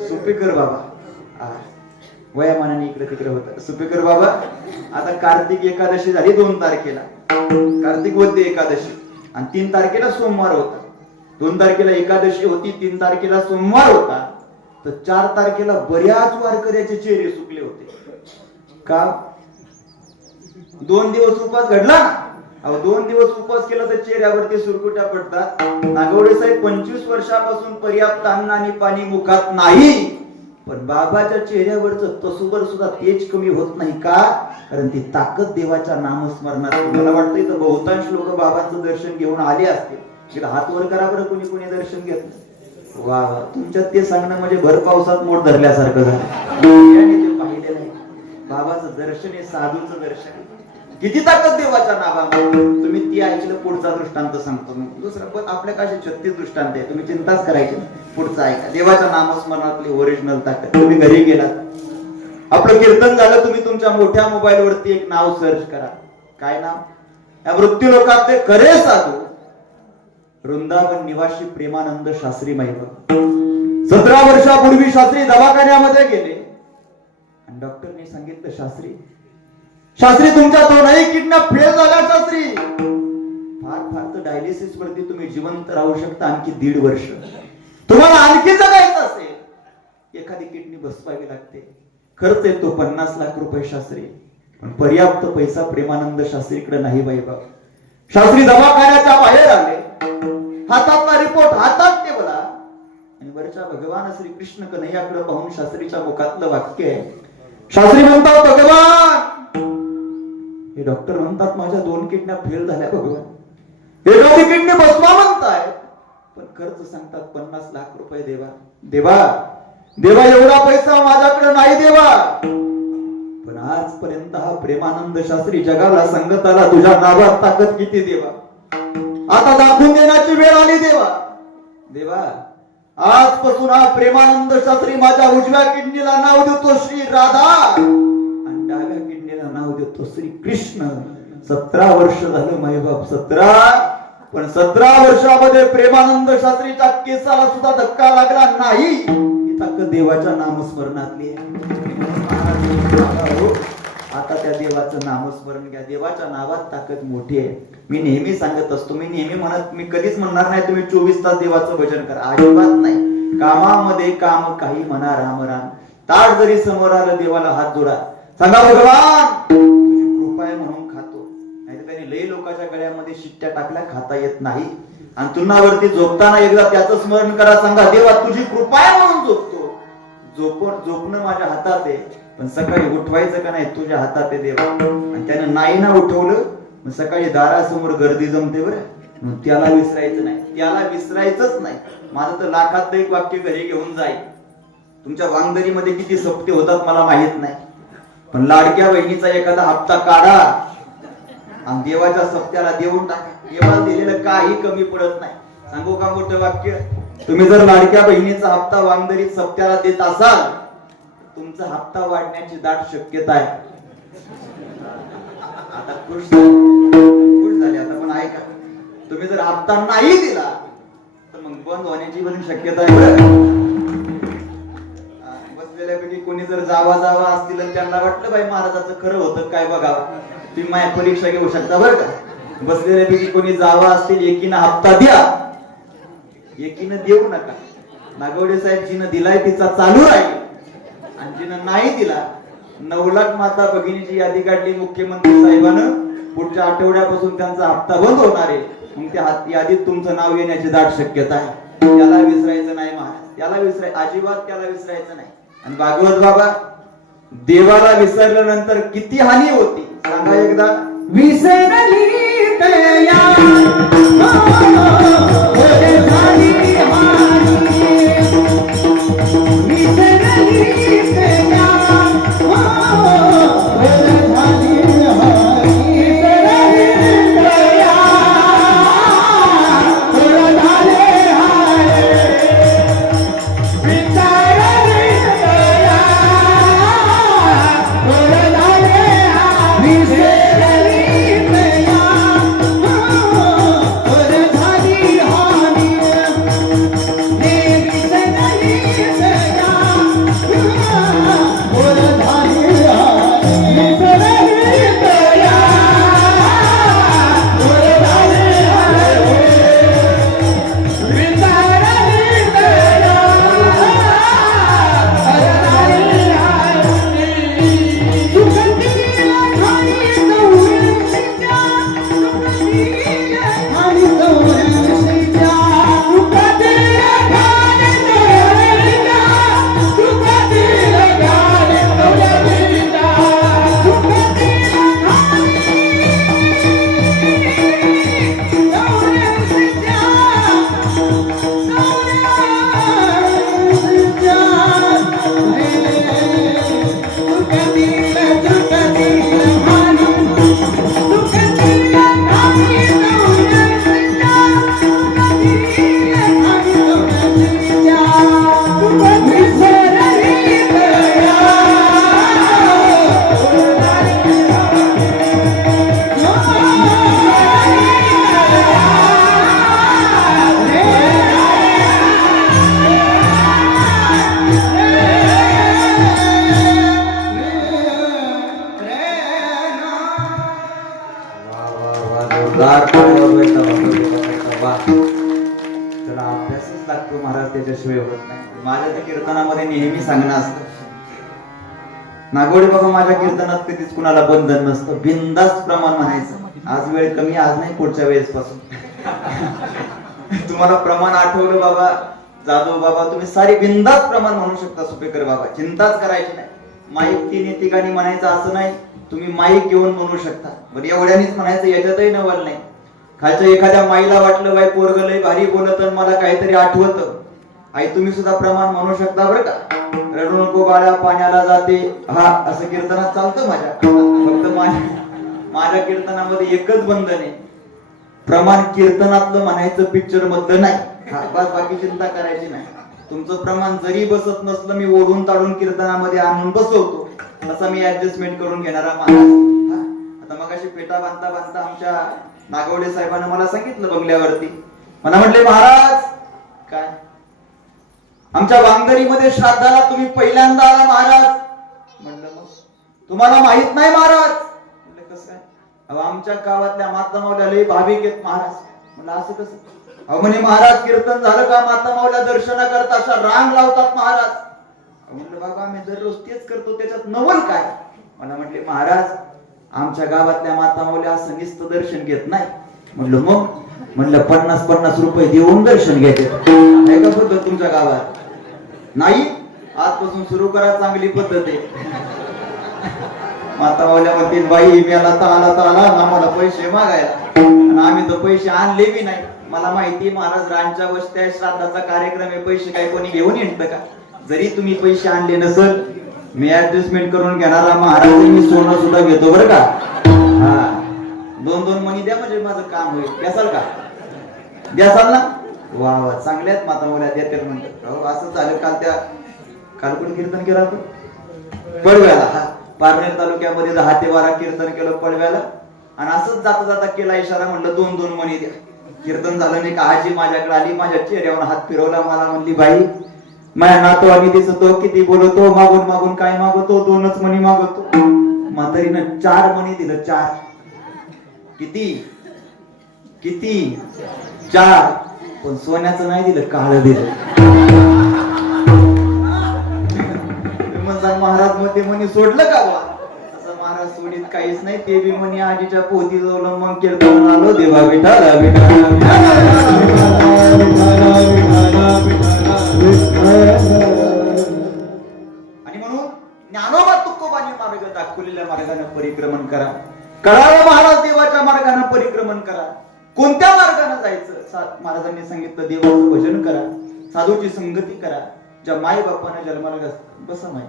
सुपेकर बाबा वयामानाने इकडे तिकडे होता. सुपेकर बाबा आता कार्तिक एकादशी झाली 2 तारखेला. कार्तिक वद्य एकादशी आणि 3 तारखेला सोमवार होता. 2 तारखेला एकादशी होती, 3 तारखेला सोमवार होता. तर 4 तारखेला बऱ्याच वारकऱ्याचे चेहरे सुकले होते. का? 2 दिवस उपवास घडला ना. अहो 2 दिवस उपवास केला तर चेहऱ्यावरती सुरकुट्या पडतात. नागवडे साहेब 25 वर्षापासून पर्याप्त अन्न आणि पाणी मुखात नाही, पण बाबाच्या चेहऱ्यावरचं तसुबर सुद्धा तेज कमी होत नाही का? कारण ती ताकद देवाच्या नामस्मरणात. मला वाटतं इथं बहुतांश लोक बाबांचं दर्शन घेऊन आले असतील. हात वर करा बरं कोणी कोणी दर्शन घेतलं. वा वा, तुमच्यात ते सांगणं म्हणजे भर पावसात मोठ धरल्यासारखं झालं. ते पाहिलेलं आहे. बाबाचं दर्शन हे साधूचं दर्शन. किती ताकद देवाच्या नावामध्ये. तुम्ही ती ऐकलं. पुढचा दृष्टांत सांगतो मी. दुसरा पण आपल्या काशी 36 दृष्टांत आहे. तुम्ही चिंताच करायची. पुढचा ऐका. देवाच्या नामस्मरणातली ओरिजिनल ताकद. तुम्ही घरी गेलात, आपलं कीर्तन झालं, तुम्ही तुमच्या मोठ्या मोबाईल वरती एक नाव सर्च करा. काय नाव? या मृत्यू लोकातले खरे साधू वृंदावन निवासी प्रेमानंद शास्त्री महिमा. 17 वर्षापूर्वी शास्त्री दवाखान्यामध्ये गेले आणि डॉक्टरने सांगितलं, शास्त्री तुमच्या 2ही किडन्या फेल झाल्या शास्त्री. फार तर डायलिसिस वरती तुम्ही जिवंत राहू शकता आणखी 1.5 वर्ष. तुम्हाला आणखी जगायचं असेल एखादी किडनी बसवावी लागते. खर्च येतो 50 लाख रुपये शास्त्री. पण पर्याप्त पैसा प्रेमानंद शास्त्रीकडे नाही बाई बाबा. शास्त्री दवाखान्याच्या बाहेर आले. हातातला रिपोर्ट हातात ठेवला आणि वरच्या भगवान श्री कृष्ण कन्हैयाकडे पाहून शास्त्रीच्या मुखातलं वाक्य आहे. शास्त्री म्हणतात भगवान, हे डॉक्टर म्हणतात माझ्या 2 किडन्या फेल झाल्या भगवान, हे 2 किडनी बसवा म्हणताय, पण खर्च सांगतात 50 लाख रुपये. देवा देवा देवा एवढा पैसा माझ्याकडे नाही देवा. पण आजपर्यंत हा प्रेमानंद शास्त्री जगाला सांगत आला तुझ्या नावात ताकद किती देवा. आता दाखवून देण्याची वेळ आली देवा. देवा आजपासून हा प्रेमानंद शास्त्री माझ्या उजव्या किडनीला नाव देतो श्री राधा आणि डाव्या किडनीला नाव देतो श्री कृष्ण. 17 वर्ष झालं मायबाप, 17. पण 17 वर्षामध्ये प्रेमानंद शास्त्रीच्या केसाला सुद्धा धक्का लागला नाही. ही ताकद देवाच्या नामस्मरणातली आहे. आता त्या देवाचं नामस्मरण घ्या. देवाच्या नावात ताकद मोठी आहे. मी नेहमी सांगत असतो, मी नेहमी म्हणत, मी कधीच म्हणणार नाही तुम्ही 24 तास देवाचं भजन करा, अजिबात नाही. कामामध्ये काम काही म्हणा राम राम. ताट जरी समोर आलं देवाला हात जोडा, सांगा भगवान तुझी कृपा आहे म्हणून खातो. नाही तर त्यांनी लई लोकांच्या गळ्यामध्ये शिट्ट्या टाकल्या, खाता येत नाही. आणि तुलनावरती झोपताना एकदा त्याचं स्मरण करा, सांगा देवा तुझी कृपा आहे म्हणून झोपतो. झोपणं माझ्या हातात आहे, पण सकाळी उठवायचं का नाही तुझ्या हातात आहे देवा. आणि त्यानं नाही ना उठवलं, मग सकाळी दारासमोर गर्दी जमते बरं, मग त्याला विसरायचं नाही, त्याला विसरायचंच नाही. माझं तर लाखात एक वाक्य घरी घेऊन जाईल. तुमच्या वांगदरीमध्ये किती सप्ते होतात मला माहित नाही, पण लाडक्या बहिणीचा एखादा हप्ता काढा आणि देवाच्या सप्त्याला देऊन टाका. देवाला दिलेलं काही कमी पडत नाही. सांगू का मोठं वाक्य, तुम्ही जर लाडक्या बहिणीचा हप्ता वांगदरीत सप्त्याला देत असाल, तुमचा हप्ता वाढण्याची दाट शक्यता आहे. आता खुश झाले आता, पण ऐका, तुम्ही जर हप्ता नाही दिला तर मग बंद होण्याची पण शक्यता आहे. बसलेल्यापैकी कोणी जर जावा असतील आणि त्यांना वाटलं बाई महाराजाचं खरं होतं काय बघावं, तुम्ही माझ्या परीक्षा घेऊ शकता बरं का. बसलेल्यापैकी कोणी जावा असतील, एकीनं हप्ता द्या, एकीनं देऊ नका. नागवडे साहेब जिनं दिलाय तिचा चालू राहील, आणि जिनं नाही दिला 9 लाख माता भगिनीची यादी काढली मुख्यमंत्री साहेबानं. पुढच्या आठवड्यापासून त्यांचा हप्ता बंद होणार आहे. मग त्या यादीत तुमचं नाव येण्याची दाट शक्यता आहे. त्याला विसरायचं नाही महाराज, त्याला अजिबात त्याला विसरायचं नाही. आणि भागवत बाबा, देवाला विसरल्यानंतर किती हानी होती सांगा एकदा. विसरली तया झाली हानी, विसरली तया त्याला अभ्यासच लागतो महाराज, त्याच्याशिवाय होत नाही. माझ्या त्या कीर्तनामध्ये नेहमी सांगणं असतं, नागोडे बाबा माझ्या कीर्तनात कधीच कुणाला बंधन नसतं, बिनधास्त प्रमाण म्हणायचं. आज वेळ कमी, आज नाही पुढच्या वेळेस पासून तुम्हाला प्रमाण आठवलं बाबा, जाधव बाबा, तुम्ही सारी बिंदास प्रमाण म्हणू शकता. सुपेकर बाबा, चिंताच करायची नाही. माईक तिन्ही ठिकाणी म्हणायचं असं नाही, तुम्ही माईक घेऊन म्हणू शकता. बरं एवढ्यानीच म्हणायचं, याच्यातही नवल नाही. खालच्या एखाद्या माईला वाटलं बाई पोरग लय भारी बोलत मला काहीतरी आठवत, आई तुम्ही सुद्धा प्रमाण म्हणू शकता बरं का. रडू नको बाळा पाण्याला जाते, हा असं कीर्तनात चालतं माझ्या. फक्त माझ्या कीर्तनामध्ये एकच बंधन आहे, प्रमाण कीर्तनातलं म्हणायचं, पिक्चर मधलं नाही. हा बस, बाकी चिंता करायची नाही. तुमचं प्रमाण जरी बसत नसलं, मी ओढून ताडून कीर्तनामध्ये आणून बसवतो, असा मी ऍडजस्टमेंट करून घेणारा महाराज. आता मग अशी पेटा बांधता बांधता आमच्या नागवडे साहेबांना मला सांगितलं बंगल्यावरती. मला म्हटले, महाराज काय आमच्या वांगरीमध्ये श्राद्धाला तुम्ही पहिल्यांदा आला महाराज. म्हणलं मग तुम्हाला माहित नाही महाराज. म्हणलं कसं काय? अहो आमच्या गावातल्या माता माऊल्या लई भाविक आहेत महाराज. म्हणलं असं कसं? अहो म्हणे महाराज कीर्तन झालं का माता माऊल्या दर्शना करता अशा रांग लावतात महाराज. म्हणलं बाबा आम्ही दररोज तेच करतो, त्याच्यात नवल काय? मला म्हटले, महाराज आमच्या गावातल्या माता माऊल्या असं नुसतं दर्शन घेत नाही. म्हणलं मग? म्हणलं 50-50 रुपये देऊन दर्शन घेते. नाही का पद्धत तुमच्या गावात? नाही, आजपासून सुरू करा, चांगली पद्धत आहे. माता माऊल्या म्हणतील, बाई मी आला तर आला आम्हाला पैसे मागायला, आणि आम्ही तर पैसे आणले बी नाही. मला माहिती महाराज रांच्या वस्त्या श्राद्धाचा कार्यक्रम आहे, पैसे काही कोणी घेऊन येत का? जरी तुम्ही पैसे आणले नसल, मी ऍडजस्टमेंट करून घेणारा महाराज, मी सोनं सुद्धा घेतो बरं का. हा 2-2 मणी द्या म्हणजे माझं काम होईल. द्यासाल का? द्यासाल ना? वा वा, चांगल्यात माता माऊल्या देतील म्हणतात. असं झालं काल कुठे कीर्तन केलं आपण? पडव्याला. हा पारनेर तालुक्यामध्ये 10 ते 12 कीर्तन केलं पडव्याला. आणि असंच जाता जाता केला इशारा, म्हणलं 2-2 मणी द्या. कीर्तन झालं नाही का आजी माझ्याकडे आली, माझ्या चेहऱ्यावर हात फिरवला, मला म्हणली, बाई माझ्या नातवानी दिसतो, किती बोलतो, मागून मागून काय मागवतो, 2च मणी मागवतो. म्हातारीनं 4 मणी दिलं. 4 किती 4, पण सोन्याचं नाही दिलं, काळ दिलं. महाराज मध्ये मनी सोडलं का बा? असं महाराज सोडीत काहीच नाही. ते बी मनी आजीच्या पोती जवळ. मग कीर्तन आलो, देवा विठाला विठाला आणि म्हणून ज्ञानोबा तुकोबांनी मार्ग दाखवलेल्या मार्गाने परिक्रमण करा. कळालं महाराज देवाच्या मार्गाने परिक्रमण करा. कोणत्या मार्गाने जायचं? महाराजांनी सांगितलं, देवाचं भजन करा, साधूची संगती करा. ज्या माई बापाने जन्माला बसा माई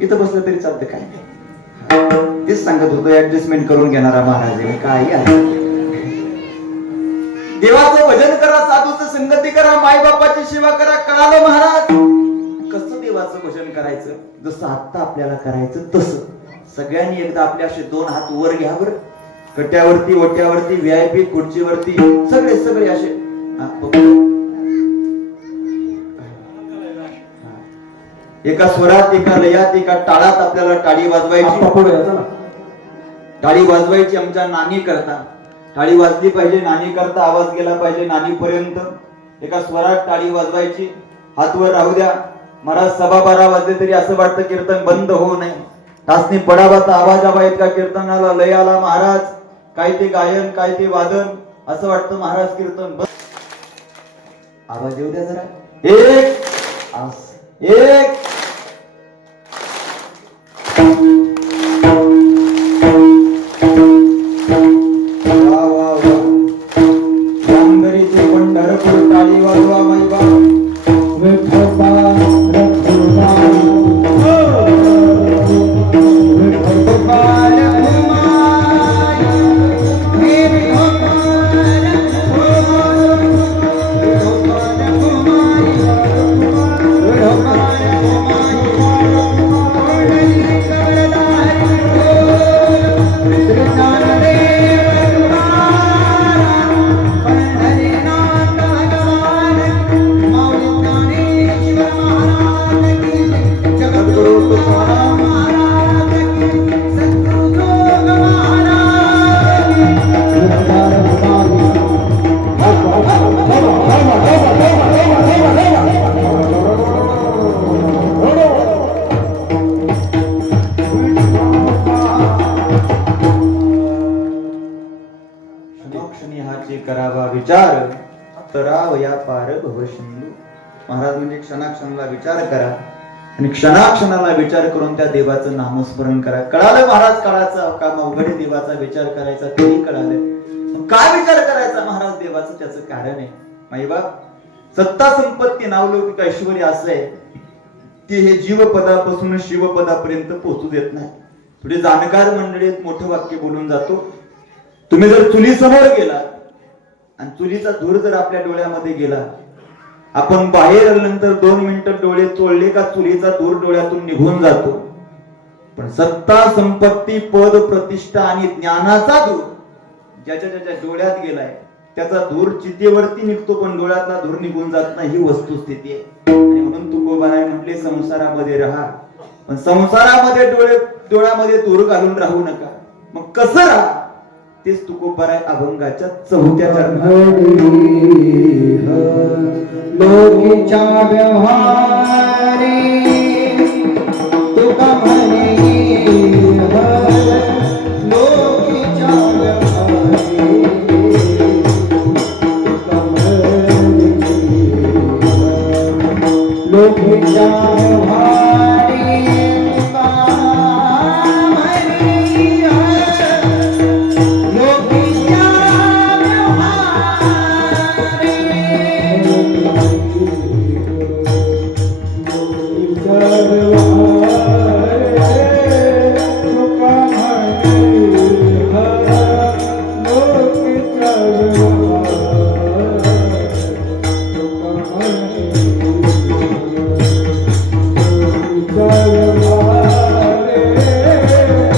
इथं बसलं तरी चालतं, काय नाही. तेच सांगत होतो, ऍडजस्टमेंट करून घेणारा महाराज आहे. काय आहे? देवाचं भजन करा, साधूचं संगती करा, माई बापाची सेवा करा. कळालं महाराज? कसं देवाचं भजन करायचं? जसं आता आपल्याला करायचं तसं. सगळ्यांनी एकदा आपले असे 2 हात वर घ्या बरं. कट्यावरती, ओट्यावरती, VIP खुर्चीवरती, सगळे असे एका स्वरात, एका लयात, एका टाळात आपल्याला टाळी वाजवायची. टाळी वाजवायची आमच्या नानी करता. टाळी वाजली पाहिजे, नानी करता आवाज गेला पाहिजे नानी पर्यंत. एका स्वरात टाळी वाजवायची. हात वर राहू द्या. महाराज 12:15 वाजले तरी असं वाटतं कीर्तन बंद होऊ नये. तासनी पडावाचा आवाज आवा इतका कीर्तनाला लय आला महाराज. काय ते गायन, काय ते वादन, असं वाटतं महाराज कीर्तन बंद. आवाज येऊ द्या जरा. एक वा वा वा. वांगरीचे पंढरपूर टाळी वाजवा माई बा. विचार तरावया पार भव सिंधू. महाराज म्हणजे क्षणाक्षणाला विचार करा आणि क्षणाक्षणाला विचार करून त्या देवाचं नामस्मरण करा. कळालं महाराज काळाचा काम अवघड देवाचा विचार करायचा तेही कळालं. काय विचार करायचा महाराज देवाचं? त्याचं कारण आहे माईबाप, सत्ता संपत्ती नावलौकिक ऐश्वर्य असं आहे की हे जीवपदापासून शिवपदापर्यंत पोहोचू देत नाही. थोडी जाणकार मंडळीत मोठं वाक्य बोलून जातो. तुम्ही जर चुली समोर गेला आणि चुलीचा धूर जर आपल्या डोळ्यामध्ये गेला, आपण बाहेर आल्यानंतर 2 मिनिटं डोळे चोळले का चुलीचा धूर डोळ्यातून निघून जातो. पण सत्ता संपत्ती पद प्रतिष्ठा आणि ज्ञानाचा धूर ज्याच्या ज्याच्या डोळ्यात गेलाय त्याचा धूर चितेवरती निघतो, पण डोळ्यातला धूर निघून जात नाही. ही वस्तुस्थिती आहे. आणि म्हणून तुकोबाराय म्हटले संसारामध्ये राहा, पण संसारामध्ये डोळ्यामध्ये धूर घालून राहू नका. मग कसं राहा तेच तुकोबाराय अभंगाच्या 4थ्या चरणात. लोकीच्या व्यवहारे तुका म्हणे लोकीच्या व्यवहारे तुका म्हणे लोकीच्या व्यवहारे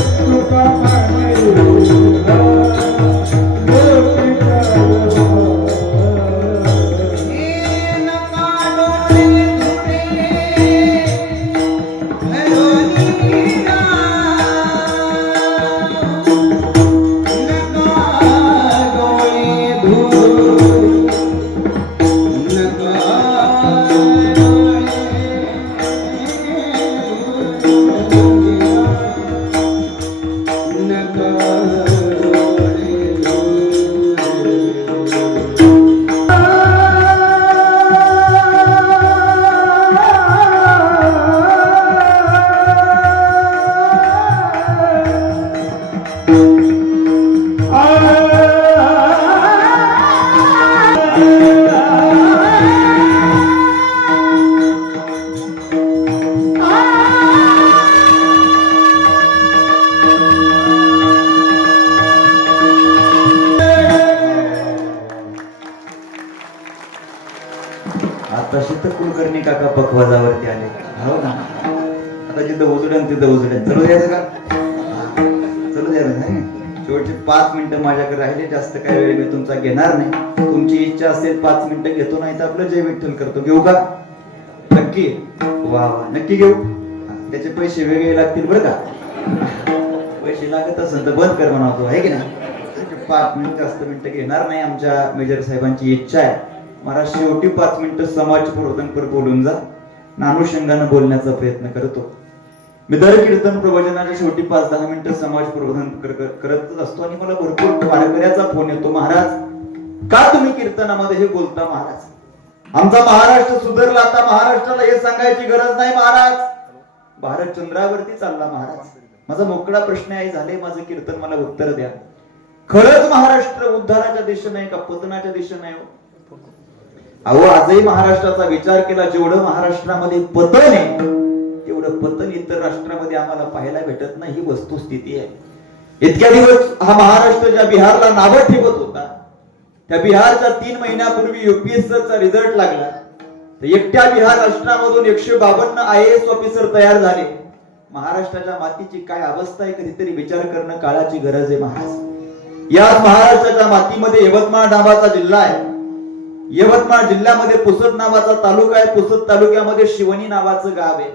तुका म्हणे लोकीच्या आता शीतक कुलकर्णी काका पखवाजावरती आले. हो ना, आता जिथं उजड्यान तिथं उजड्यान. चलू द्यायचं का? चलू द्या नाही. शेवटचे 5 मिनिटं माझ्याकडे राहिले. जास्त काय वेळ मी तुमचा घेणार नाही. तुमची इच्छा असेल 5 मिनिटं घेतो, नाही तर आपलं जय विठ्ठल करतो. घेऊ का? नक्की? वा वा, नक्की घेऊ. त्याचे पैसे वेगळे लागतील बरं का. पैसे लागत असेल तर बंद कर म्हणावतो, आहे की नाही? 5 मिनिटं जास्त मिनिटं घेणार नाही. आमच्या मेजर साहेबांची इच्छा आहे. मला शेवटी 5 मिनिटं समाज प्रबोधनपर बोलून जा. नानुषंगानं बोलण्याचा प्रयत्न करतो. मी दर कीर्तन प्रवचनाच्या शेवटी 5-10 मिनिटं समाज प्रबोधन करतच असतो. आणि मला भरपूर वारकऱ्याचा फोन येतो, महाराज का तुम्ही कीर्तनामध्ये हे बोलता महाराज? आमचा महाराष्ट्र सुधारला, आता महाराष्ट्राला हे सांगायची गरज नाही महाराज. भारत चंद्रावरती चालला महाराज. माझा मोकळा प्रश्न आहे, झाले माझं कीर्तन, मला उत्तर द्या. खरंच महाराष्ट्र उद्धाराच्या दिशेने आहे का पतनाच्या दिशेने आहे? अहो, आजही महाराष्ट्राचा विचार केला, जेवढं महाराष्ट्रामध्ये पतन आहे तेवढं पतन इतर राष्ट्रामध्ये आम्हाला पाहायला भेटत नाही. ही वस्तुस्थिती आहे. इतक्या दिवस हा महाराष्ट्र ज्या बिहारला नावं ठेवत होता, त्या बिहारच्या 3 महिन्यापूर्वी युपीएससीचा रिझल्ट लागला. तर एकट्या बिहार राष्ट्रामधून 152 IAS ऑफिसर तयार झाले. महाराष्ट्राच्या मातीची काय अवस्था आहे, कधीतरी विचार करणं काळाची गरज आहे महाराज. या महाराष्ट्राच्या मातीमध्ये यवतमाळ नावाचा जिल्हा आहे. यवतमाळ जिल्ह्यामध्ये पुसद नावाचा तालुका आहे. पुसद तालुक्यामध्ये शिवणी नावाचं गाव आहे.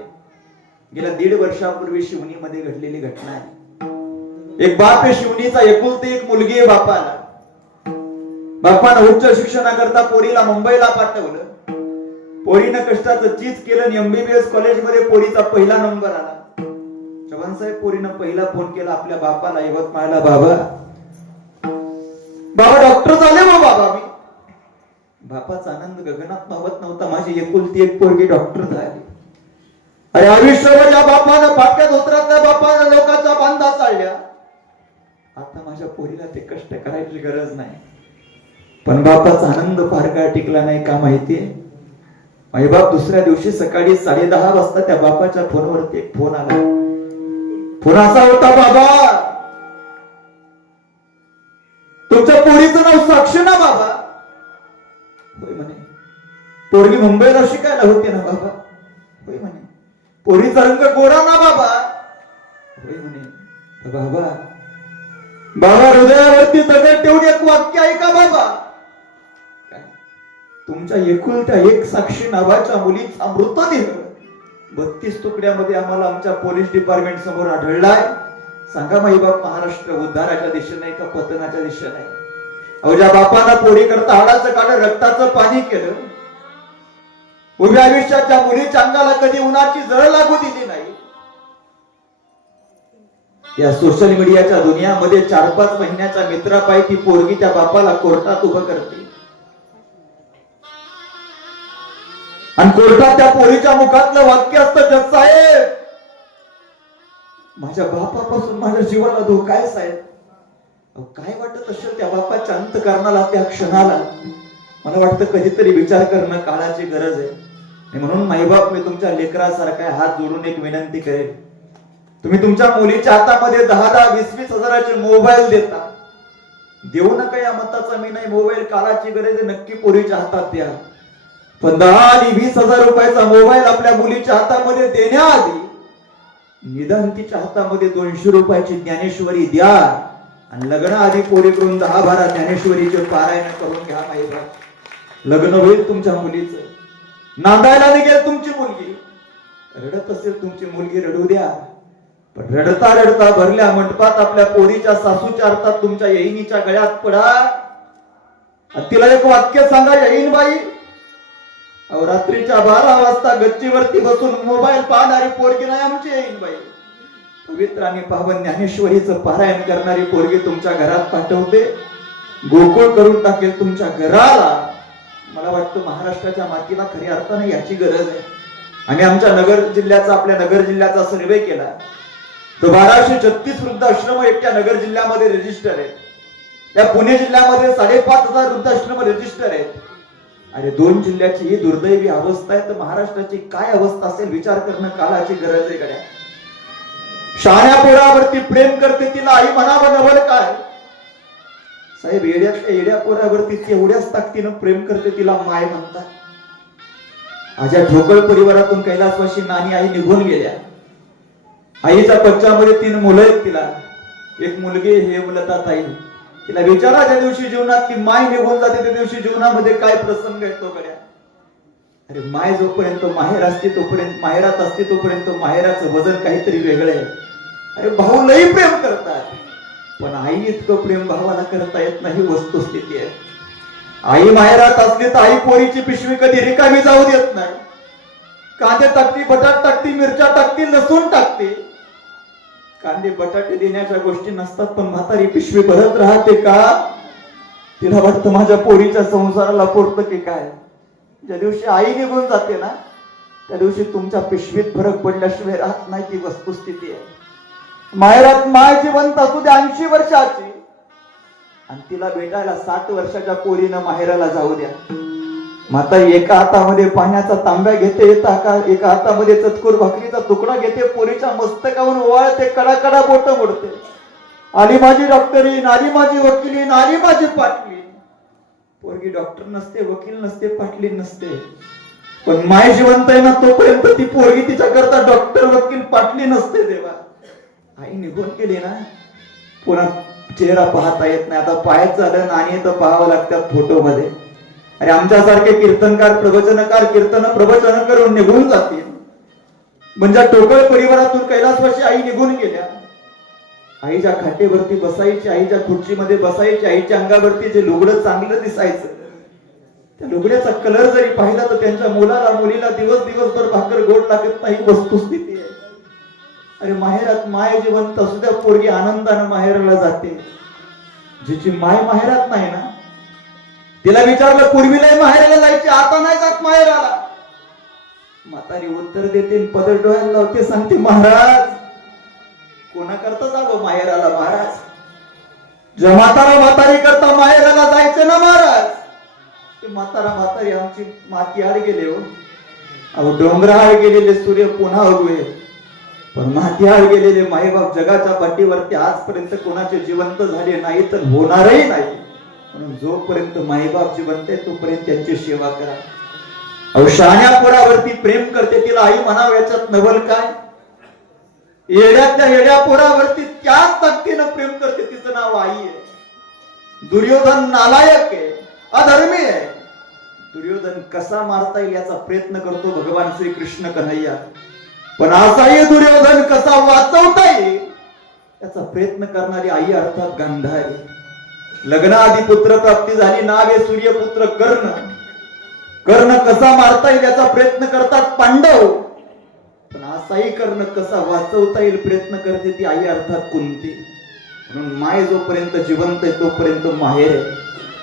गेल्या 1.5 वर्षापूर्वी शिवणीमध्ये घडलेली घटना आहे. एक बाप आहे शिवणीचा, एकुलती एक मुलगी आहे बापाला. बापानं उच्च शिक्षणाकरता पोरीला मुंबईला पाठवलं. पोरीनं कष्टाचं चीज केलं आणि MBBS कॉलेजमध्ये पोरीचा पहिला नंबर आला. चव्हाणसाहेब, पोरीनं पहिला फोन केला आपल्या बापाला यवतमाळला, बाबा डॉक्टर झाले हो बाबा मी. बापाचा आनंद गगनात मावत नव्हता. माझी एकुलती एक पोरगी डॉक्टर झाली. अरे आयुष्यभर या बापानं फाटक्या धोत्रातल्या बापानं लोकांच्या बांधा चालल्या. आता माझ्या पोरीला ते कष्ट करायची गरज नाही. पण बापाचा आनंद फार काळ टिकला नाही. का माहितीये? आई बाप दुसऱ्या दिवशी सकाळी 10:30 वाजता त्या बापाच्या फोनवरती एक फोन आला. फोन असा होता, बाबा तुमच्या पोरीचं नाव साक्षी ना बाबा? होय म्हणे. पोरगी मुंबईला शिकायला होती ना बाबा? होय म्हणे. पोरीचा रंग गोरा ना बाबा? होय म्हणे. बाबा बाबा हृदयावरती दगड ठेवून एक वाक्य ऐका बाबा. काय? तुमच्या एकुलत्या एक साक्षी नावाच्या मुलीचा मृतदेह 32 तुकड्यामध्ये आम्हाला आमच्या पोलीस डिपार्टमेंट समोर आढळलाय. सांगा माई बाप, महाराष्ट्र उद्धाराच्या दिशेने का पतनाच्या दिशेने? अहो ज्या बापानं पोरी करता हाडाचं काढ रक्ताचं पाणी केलं, उभ्या आयुष्याच्या मुलीच्या अंगाला कधी उन्हाची झळ लागू दिली नाही, या सोशल मीडियाच्या दुनियामध्ये 4-5 महिन्याच्या मित्रापैकी पोरगी त्या बापाला कोर्टात उभं करते आणि कोर्टात त्या पोरीच्या मुखातलं वाक्य असतं, जज साहेब माझ्या बापापासून माझ्या जीवाला धोका आहे साहेब. काय वाटत असेल त्या बापाच्या अंतःकरणाला त्या क्षणाला? मला वाटतं कधीतरी विचार करणं काळाची गरज आहे. म्हणून माईबाप, मी तुमच्या लेकरासारखा हात जोडून एक विनंती करेन, तुम्ही तुमच्या मुलीच्या हातामध्ये 10-20 हजाराचे मोबाईल देता, देऊ नका या मताचा मी नाही. मोबाईल काळाची गरज आहे, नक्की पोरीच्या हातात द्या. पण 10 आणि 20 हजार रुपयाचा मोबाईल आपल्या मुलीच्या हातामध्ये देण्याआधी निदान तिच्या हातामध्ये 200 रुपयाची ज्ञानेश्वरी द्या आणि लग्नाआधी पोरीकडून 10-12 ज्ञानेश्वरीचे पारायण करून घ्या. माईबाप, लग्न होईल तुमच्या मुलीचं. नांदायला निघेल तुमची मुलगी, रडत असेल तुमची मुलगी, रडू द्या. पण रडता रडता भरल्या मंडपात आपल्या पोरीच्या सासूच्या अर्थात तुमच्या येईनीच्या गळ्यात पडा आणि तिला एक वाक्य सांगा, येईन बाई, अहो रात्रीच्या 12 वाजता गच्चीवरती बसून मोबाईल पाहणारी पोरगी नाही आमची येईन बाई. पवित्र आणि पावन ज्ञानेश्वरीचं पारायण करणारी पोरगी तुमच्या घरात पाठवते, गोकुळ करून टाकेल तुमच्या घराला. मला वाटतं महाराष्ट्राच्या मातीला खऱ्या अर्थाने याची गरज आहे. आम्ही आमच्या आपल्या नगर जिल्ह्याचा सर्वे केला, तर 1236 वृद्धाश्रम एकट्या नगर जिल्ह्यामध्ये रजिस्टर आहेत. त्या पुणे जिल्ह्यामध्ये 5,500 वृद्धाश्रम रजिस्टर आहेत. अरे 2 जिल्ह्याची ही दुर्दैवी अवस्था आहे, तर महाराष्ट्राची काय अवस्था असेल विचार करणं काळाची गरज आहे. गड्या शहाण्या पोरावरती प्रेम करते तिला आई म्हणावं नवल काय? साहेब येड्या पोरावरती एवढ्याच ताकदीनं प्रेम करते तिला माय म्हणतात. माझ्या ढोकळ परिवारातून कैलासवासी नानी आई निघून गेल्या. आईच्या पच्च्यामध्ये 3 मुलं आहेत तिला. एक मुलगी हेमलता ताई. तिला विचारा, ज्या दिवशी जीवनात ती माय निघून जाते त्या दिवशी जीवनामध्ये काय प्रसंग येतो गड्या? अरे माय जोपर्यंत माहेर असते तोपर्यंत, माहेरात असते तोपर्यंत माहेराचं वजन काहीतरी वेगळं आहे. अरे भाऊ लई प्रेम करतात, पण आई इतकं प्रेम भावाला करता येत नाही, वस्तुस्थिती आहे. आई माहेरात असली तर आई पोरीची पिशवी कधी रिकामी जाऊ देत नाही. कांदे टाकती, बटाट टाकती, मिरच्या टाकती, लसूण टाकते. कांदे बटाटे देण्याच्या गोष्टी नसतात, पण म्हातारी पिशवी भरत राहते का? तिला वाटतं माझ्या पोरीच्या संसाराला पुरतं की काय? ज्या दिवशी आई निघून जाते ना त्या दिवशी तुमच्या पिशवीत फरक पडल्याशिवाय राहत नाही, ती वस्तुस्थिती आहे. माहेरात माय जिवंत असू दे 80 वर्षाची आणि तिला भेटायला 60 वर्षाच्या पोरीनं माहेराला जाऊ द्या. म्हातारी एका हातामध्ये पाण्याचा तांब्या घेते, एका हातामध्ये चतकोर भाकरीचा तुकडा घेते, पोरीच्या मस्तकावरून ओवाळते, कडाकडा बोट मोडते. आली माझी डॉक्टरीन, आली माझी वकिलीन, आली माझी पाटलीन. पोरगी डॉक्टर नसते, वकील नसते, पाटलीन नसते, पण माय जिवंत आहे ना तोपर्यंत ती पोरगी तिच्या करता डॉक्टर, वकील, पाटली नसते. देवा, आई निघून गेली ना पुन्हा चेहरा पाहता येत नाही. आता पायात झालं नाणी तर पाहावं लागतात फोटो मध्ये. अरे आमच्यासारखे कीर्तनकार, प्रवचनकार कीर्तन प्रवचन करून निघून जातील, म्हणजे टोकळ परिवारातून कैलासवासी आई निघून गेल्या. आईच्या खाटेवरती बसायची, आईच्या खुर्चीमध्ये बसायची, आईच्या अंगावरती जे लुगडं चांगलं दिसायचं त्या लुगड्याचा कलर जरी पाहिला तर त्यांच्या मुलीला दिवसभर भाकर गोड लागत नाही, वस्तुस्थिती आहे. अरे माहेरात माय जिवंत असू द्या, पोरगी आनंदानं माहेराला जाते. जिची माय माहेरात नाही ना तिला विचारलं पूर्वीलाही माहेराला जायची, आता नाही जात माहेराला. म्हातारी उत्तर देते, पदर डोळ्याला लावते, सांगते महाराज कोणा करता जावं माहेराला महाराज, जमातारा म्हातारी करता माहेराला जायचं ना महाराज. ते म्हातारा म्हातारी आमची माती आड गेले हो. अहो डोंगराआड गेलेले सूर्य पुन्हा उगवे, पण माती आड गेलेले माईबाप जगाच्या पाठीवरती आजपर्यंत कोणाचे जिवंत झाले नाही, तर होणारही नाही. म्हणून जोपर्यंत माईबाप जिवंत आहे तोपर्यंत त्यांची सेवा करा. अहो शहाण्या पोरावरती प्रेम करते तिला आई म्हणावं, याच्यात नवल काय. येड्यातल्या येड्या पोरावरती त्याच ताकदीनं प्रेम करते, तिचं नाव आई आहे. दुर्योधन नालायक आहे, अधर्मी आहे. दुर्योधन कसा मारता येईल याचा प्रयत्न करतो भगवान श्री कृष्ण कन्हैया, पण असाही दुर्योधन कसा वाचवता येईल याचा प्रयत्न करणारी आई अर्थात गांधारी. लग्नाआधी पुत्र प्राप्ती झाली, नाव आहे सूर्यपुत्र कर्ण. कर्ण कसा मारता येईल याचा प्रयत्न करतात पांडव, पण असाही कर्ण कसा वाचवता येईल प्रयत्न करते ती आई अर्थात कुंती. म्हणून माय जोपर्यंत जिवंत आहे तोपर्यंत माहेर आहे.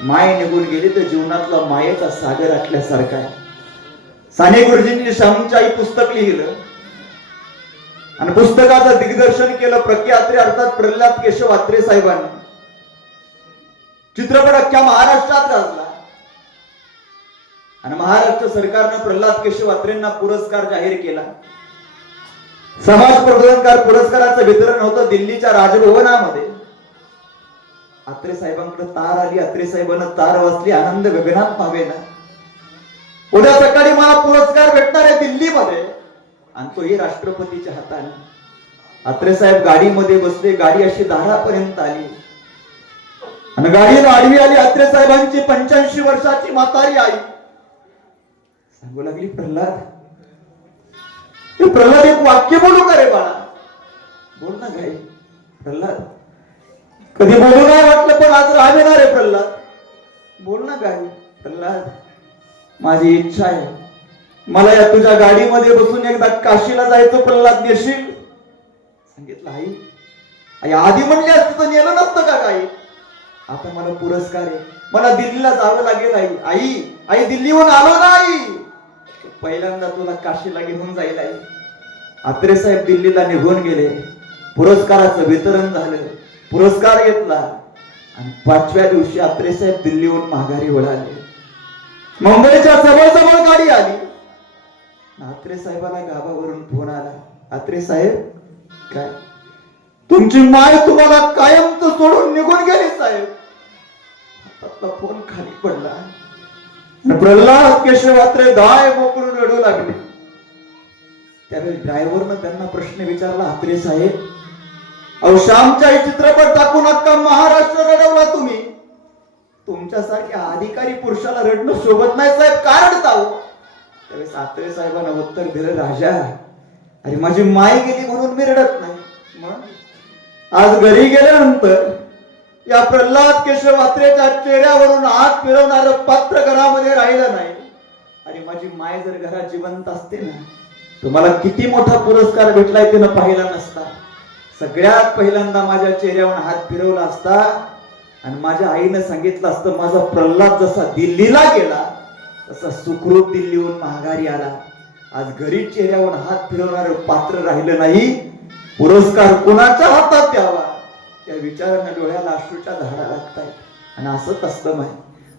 माय निघून गेली तर जीवनातला मायेचा सागर आटल्यासारखा आहे. साने गुरुजींनी श्यामची आई पुस्तक लिहिलं आणि पुस्तकाचं दिग्दर्शन केलं प्रख्यात्रे अर्थात प्रल्हाद केशव अत्रे साहेबांनी. चित्रपट अख्ख्या महाराष्ट्रात गाजला आणि महाराष्ट्र सरकारनं प्रल्हाद केशव अत्रेंना पुरस्कार जाहीर केला. समाज प्रबोधनकार पुरस्काराचं वितरण होतं दिल्लीच्या राजभवनामध्ये. अत्रे साहेबांकडे तार आली, अत्रे साहेबांना तार वाचली, आनंद गगनात पावेना. उद्या सकाळी मला पुरस्कार भेटणार आहे दिल्लीमध्ये, आणि तोही राष्ट्रपतीच्या हाताने. अत्रे साहेब गाडीमध्ये बसले, गाडी अशी दारापर्यंत आली आणि गाडीला आडवी आली अत्रे साहेबांची 85 वर्षाची म्हातारी आई. सांगू लागली, प्रल्हाद प्रल्हाद एक वाक्य बोलू का रे बाळा. बोल ना गाई. प्रल्हाद कधी बोलू नाही वाटलं, पण आज राहणार आहे प्रल्हाद. बोल ना गाई. प्रल्हाद माझी इच्छा आहे, मला या तुझ्या गाडीमध्ये बसून एकदा काशीला जायचं प्रल्हाद, नेशील. सांगितलं आई. आई आधी म्हणली असतं तर नेलं नसतं का काही. आता मला पुरस्कार आहे, मला दिल्लीला जावं लागेल आई. आई आई दिल्लीहून आलो ना आई, पहिल्यांदा तुला काशीला घेऊन जाईल आई. अत्रे साहेब दिल्लीला निघून गेले. पुरस्काराचं वितरण झालं, पुरस्कार घेतला आणि 5व्या दिवशी अत्रे साहेब दिल्लीहून माघारी वळाले. मुंबईच्या जवळ गाडी आली. अत्रे साहेबाला गावावरून फोन आला, अत्रे साहेब काय तुमची माय तुम्हाला कायमच सोडून निघून गेली साहेब. हातातला फोन खाली पडला. प्रल्हाद केशव अत्रे गाय मोकळून रडू लागले. त्यावेळी ड्रायव्हरनं त्यांना प्रश्न विचारला, अत्रे साहेब अहो श्यामच्या चित्रपट दाखवून अख्खा महाराष्ट्र रडवला तुम्ही, तुमच्यासारख्या अधिकारी पुरुषाला रडणं शोभत नाही साहेब, का रडता हो. त्यावेळेस अत्रे साहेबांना उत्तर दिलं, राजा अरे माझी माय गेली म्हणून मी रडत नाही. मग आज घरी गेल्यानंतर या प्रल्हाद केशव अत्रेच्या चेहऱ्यावरून हात फिरवणारं पात्र घरामध्ये राहिलं नाही. आणि माझी माय जर घरात जिवंत असते ना, तुम्हाला किती मोठा पुरस्कार भेटलाय तिनं पाहिला नसता. सगळ्यात पहिल्यांदा माझ्या चेहऱ्यावर हात फिरवला असता आणि माझ्या आईनं सांगितलं असतं, माझा प्रल्हाद जसा दिल्लीला गेला तसा सुखरूप दिल्लीहून माघारी आला. आज घरी चेहऱ्यावर हात फिरवणारं पात्र राहिलं नाही. पुरस्कार कोणाच्या हातात द्यावा त्या विचाराने डोळ्याला अश्रूच्या धारा लागतायत. आणि असंच असतं माय.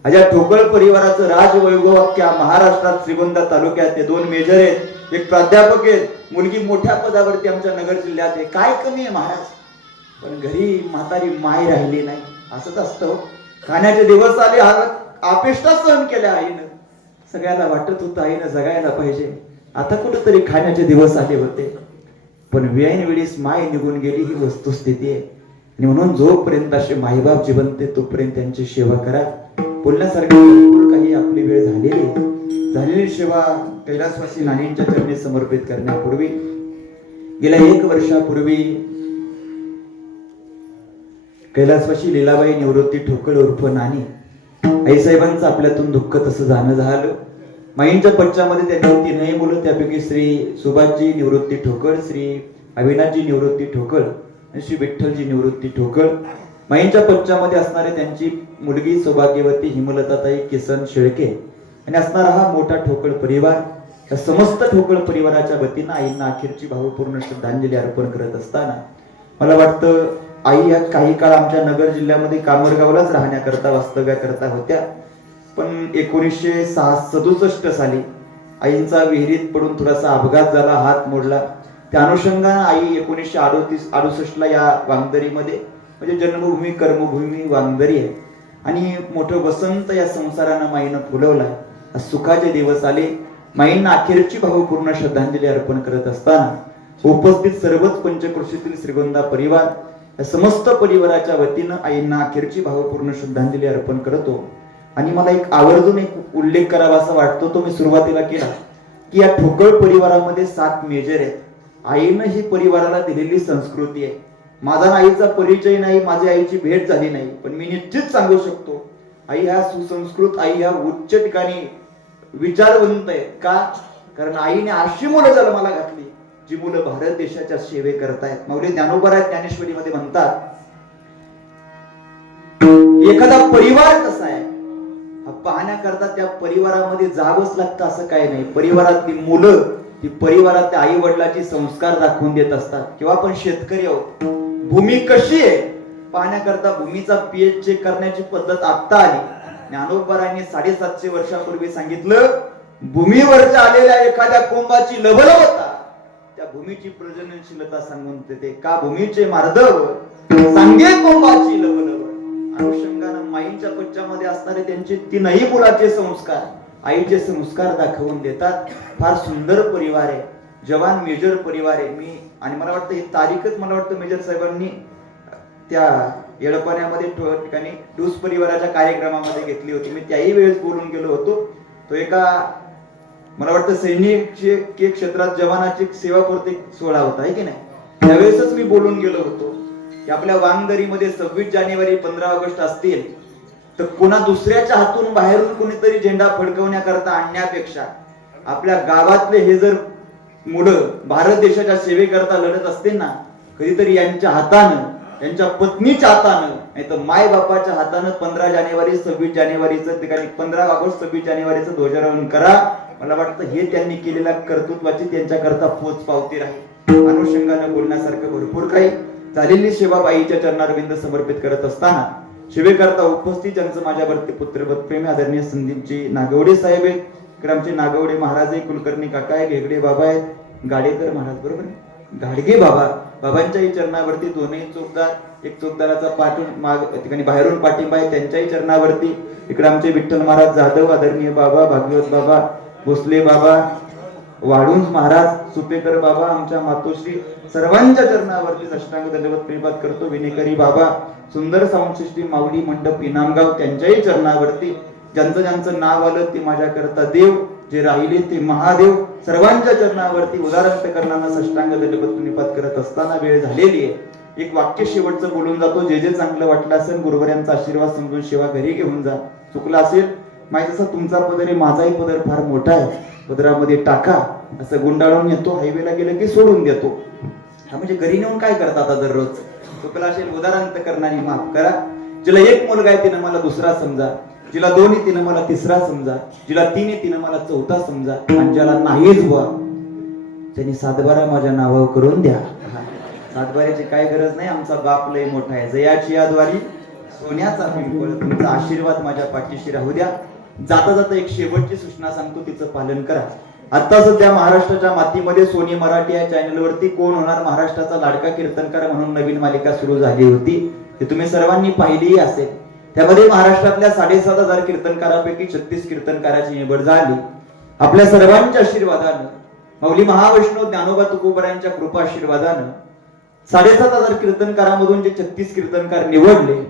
माझ्या ठोकळ परिवाराचं राजवैभव अख्ख्या महाराष्ट्रात श्रीगोंदा तालुक्यात ते 2 मेजर आहेत, एक प्राध्यापक आहेत, मुलगी मोठ्या पदावरती आमच्या नगर जिल्ह्यात आहे. काय कमी आहे महाराज, पण घरी म्हातारी माय राहिली नाही. असंच असतं. खाण्याचे दिवस आले, अपेष्टा सहन केल्या आईनं. सगळ्याला वाटत होतं आईनं जगायला पाहिजे. आता कुठेतरी खाण्याचे दिवस आले होते, पण वेळेस माय निघून गेली ही वस्तुस्थिती आहे. आणि म्हणून जोपर्यंत असे माईबाप जिवंत आहे तोपर्यंत त्यांची सेवा करा. बोलण्यासारखी भरपूर काही आपली वेळ झालेली सेवा कैलासवासी नानींच्या चरणी समर्पित करण्यापूर्वी गेल्या 1 वर्षापूर्वी कैलासवासी लीलाबाई निवृत्ती ठोकळ उर्फ नानी आईसाहेबांचं आपल्यातून दुःख तसं जाणं झालं. माईंच्या पश्चामध्ये त्यांनी 3 मुलं, त्यापैकी श्री सुभाषजी निवृत्ती ठोकळ, श्री अविनाशजी निवृत्ती ठोकळ आणि श्री विठ्ठलजी निवृत्ती ठोकळ. माईंच्या पंचामध्ये असणारे त्यांची मुलगी सौभाग्यवती हिमलताताई किसन शेळके आणि असणारा हा मोठा ठोकळ परिवार, या समस्त ठोकळ परिवाराच्या वतीनं आईंना अखेरची भावपूर्ण श्रद्धांजली अर्पण करत असताना मला वाटतं आई या काही काळ आमच्या नगर जिल्ह्यामध्ये कामरगावलाच राहण्याकरता वास्तव्याकरता होत्या, पण 1967 साली आईंचा विहिरीत पडून थोडासा अपघात झाला, हात मोडला. त्या अनुषंगाने आई 1968 या वांगदरीमध्ये, म्हणजे जन्मभूमी कर्मभूमी वांगदरी आहे, आणि मोठं वसंत या संसारानं माईनं फुलवलाय. सुखाचे दिवस आले. माईंना अखेरची भावपूर्ण श्रद्धांजली अर्पण करत असताना उपस्थित सर्वच पंचक्रोशीतील श्रीगोंदा परिवार, या समस्त परिवाराच्या वतीनं आईंना अखेरची भावपूर्ण श्रद्धांजली अर्पण करतो. आणि मला एक आवर्जून एक उल्लेख करावा असा वाटतो, तो मी सुरुवातीला केला, की या ठोकळ परिवारामध्ये 7 मेजर आहेत. आईनं ही परिवाराला दिलेली संस्कृती आहे. माझा आईचा परिचय नाही, माझ्या आईची भेट झाली नाही, पण मी निश्चित सांगू शकतो आई ह्या सुसंस्कृत, आई ह्या उच्च ठिकाणी विचारवंत आहे. का? कारण आईने अशी मुलं जन्माला घातली जी मुलं भारत देशाच्या सेवे करतायत. माऊली ज्ञानोबा ज्ञानेश्वरीमध्ये म्हणतात, एखादा परिवार कसा आहे हा पाहण्याकरता त्या परिवारामध्ये जावंच लागतं असं काही नाही. परिवारातली मुलं ती परिवारातल्या आई वडिलांची संस्कार दाखवून देत असतात. किंवा आपण शेतकरी आहोत, भूमी कशी आहे पाहण्याकरता भूमीचा पीएच चेक करण्याची पद्धत आता आली. ज्ञानोबारांनी 750 वर्षापूर्वी सांगितलं, भूमीवरच्या आलेल्या एखाद्या कोंबाची लवलवता त्या भूमीची प्रजननशीलता सांगून देते. का? भूमीचे मार्दव सांगे कोंबाची लवलव. अनुषंगानं माईंच्या पंचामध्ये असणारे त्यांचे 3ही मुलाचे संस्कार, आईचे संस्कार दाखवून देतात. फार सुंदर परिवार आहे, जवान मेजर परिवार आहे. मी आणि मला वाटतं ही तारीखच मला वाटतं मेजर साहेबांनी त्या येडपाण्यामध्ये ठिकाणी डूस परिवाराच्या कार्यक्रमामध्ये घेतली होती. मी त्याही वेळेस बोलून गेलो होतो. तो एका मला वाटतं सैनिक क्षेत्रात जवानाची सेवा करते सोहळा होता, आहे की नाही? त्यावेळेसच मी बोलून गेलो होतो की आपल्या वांगदरीमध्ये 26 जानेवारी 15 ऑगस्ट असतील तर कोणा दुसऱ्याच्या हातून बाहेरून कोणीतरी झेंडा फडकवण्याकरता आणण्यापेक्षा आपल्या गावातले हे जर मुलं भारत देशाच्या सेवेकरता लढत असतील ना, कधीतरी यांच्या हातानं, यांच्या पत्नीच्या हातानं, नाही तर माय बापाच्या हातानं 15 जानेवारी 26 जानेवारीचं ठिकाणी 15 ऑगस्ट 26 जानेवारीचं ध्वजारोहण करा. मला वाटतं हे त्यांनी केलेल्या कर्तृत्वाची त्यांच्याकरता पोच पावती राहील. अनुषंगानं बोलण्यासारखं भरपूर काही. झालेली सेवा बाईच्या चरणारविंद समर्पित करत असताना सेवेकरता उपस्थित ज्यांचं माझ्यावरती पुत्रवत प्रेमी आदरणीय संदीपजी नागवडे साहेब आहेत, आमचे नागवडे महाराज आहे, कुलकर्णी काका आहे, घेगडे बाबा आहेत, गाडेकर महाराज बरोबर आहे, घाडगे बाबा, बाबांच्याही चरणावरती दोन्ही चोकदार, एक चोकदाराचा पाठून माग ठिकाणी बाहेरून पाठिंबा आहे त्यांच्याही चरणावरती. इकडे आमचे विठ्ठल महाराज जाधव, आदरणीय बाबा, भागवत बाबा, भोसले बाबा, वाळुंज महाराज, सुपेकर बाबा, आमच्या मातोश्री सर्वांच्या चरणावरती साष्टांग दंडवत प्रेमात करतो. विनेकरी बाबा, सुंदर साऊंड सिस्टीम माऊली मंडप इनामगाव, त्यांच्याही चरणावरती. ज्यांचं ज्यांचं नाव आलं ते माझ्याकरता देव, जे राहिले ते महादेव. सर्वांच्या चरणावरती उदारंत करणारा साष्टांग दंडवत प्रेमात करत असताना वेळ झालेली आहे. एक वाक्य शेवटचं बोलून जातो. जे जे चांगलं वाटलं असेल गुरुवाऱ्यांचा आशीर्वाद समजून सेवा घरी घेऊन जा. चुकलं असेल माहिती असं तुमचा पदर आहे, माझाही पदर फार मोठा आहे, पदरामध्ये टाका. असं गुंडाळून येतो, हायवेला गेलं की सोडून देतो. हा म्हणजे घरी नेऊन काय करता आता दररोज? चुकला असेल उदाहरण करणारी माफ करा. जिला एक मुलगा आहे तिनं मला दुसरा समजा, जिला 2 आहे तिनं मला तिसरा समजा, जिला 3 आहे तिनं मला चौथा समजा, आणि ज्याला नाहीच बुवा त्यांनी 712 माझ्या नावावर करून द्या. 712ची काय गरज नाही, आमचा बाप लय मोठा आहे. जयाची याद्वारी सोन्याचा पिंपळ. तुमचा आशीर्वाद माझ्या पाठीशी राहू द्या. जाता जाता एक शेवटची सूचना सांगतो, तिचं पालन करा. आता सध्या महाराष्ट्राच्या मातीमध्ये सोनी मराठी या चॅनलवरती कोण होणार महाराष्ट्राचा लाडका कीर्तनकार म्हणून नवीन मालिका सुरू झाली होती. ते तुम्ही सर्वांनी पाहिलीही असेल. त्यामध्ये महाराष्ट्रातल्या 7,500 कीर्तनकारांपैकी 36 कीर्तनकाराची निवड झाली. आपल्या सर्वांच्या आशीर्वादानं, माऊली महावैष्णव ज्ञानोबा तुकोबरायांच्या कृपा आशीर्वादानं 7,500 कीर्तनकारांमधून जे 36 कीर्तनकार निवडले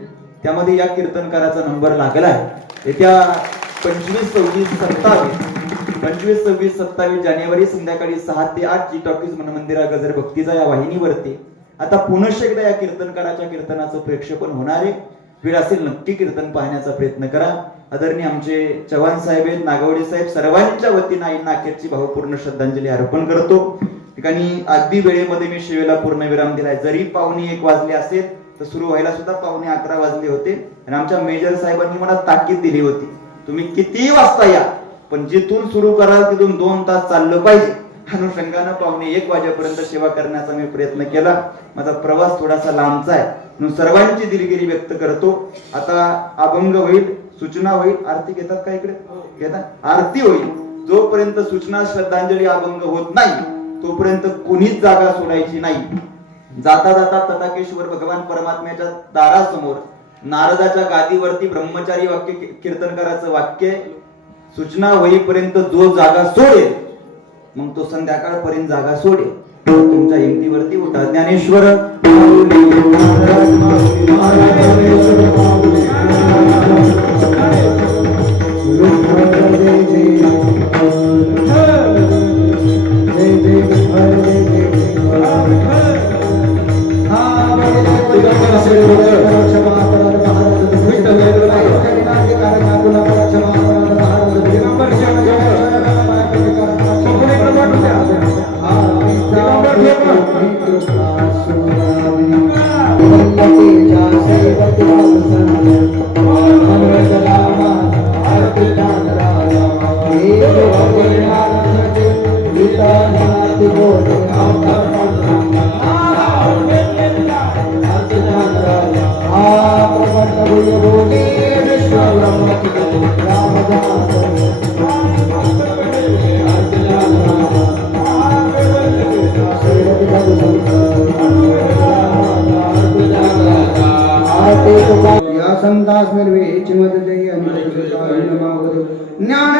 त्यामध्ये या कीर्तनकाराचा नंबर लागलाय. येत्या 25, 26, 27 जानेवारी संध्याकाळी 6 ते 8 जी टॉकीज मनमंदिरा गजर भक्तीचा या वाहिनीवरती आता पुनश्च एकदा या कीर्तनकाराच्या कीर्तनाचं प्रेक्षेपण होणार आहे. वेळ असेल नक्की कीर्तन पाहण्याचा प्रयत्न करा. आदरणीय आमचे चव्हाण साहेब आहेत, नागवडे साहेब, सर्वांच्या वतीनं आईंना अखेरची भावपूर्ण श्रद्धांजली अर्पण करतो. ठिकाणी अगदी वेळेमध्ये मी शिवेला पूर्ण विराम दिलाय. जरी 12:45 वाजले असेल तर सुरू व्हायला सुद्धा 11:15 वाजले होते आणि आमच्या मेजर साहेबांनी मला ताकीद दिली होती, तुम्ही कितीही वाजता या, पण जिथून सुरू कराल तिथून 2 तास चाललं पाहिजे. अनुषंगानं 1:15 वाजेपर्यंत सेवा करण्याचा मी प्रयत्न केला. माझा प्रवास थोडासा लांबचा आहे म्हणून सर्वांची दिलगिरी व्यक्त करतो. आता अभंग होईल, सूचना होईल. आरती घेतात का इकडे? घेतात. आरती होईल. जोपर्यंत सूचना श्रद्धांजली अभंग होत नाही तोपर्यंत कुणीच जागा सोडायची नाही. जाता जाता तथाकेश्वर भगवान परमात्म्याच्या दारासमोर नारदाच्या गादीवरती ब्रह्मचारी वाक्य कीर्तनकाराचं वाक्य, सूचना होईपर्यंत जो जागा सोडेल मग तो संध्याकाळपर्यंत जागा सोडेल. तुमच्या हिमतीवरती उठा. ज्ञानेश्वर या संतास्मिन् वे चिमत जय ज्ञान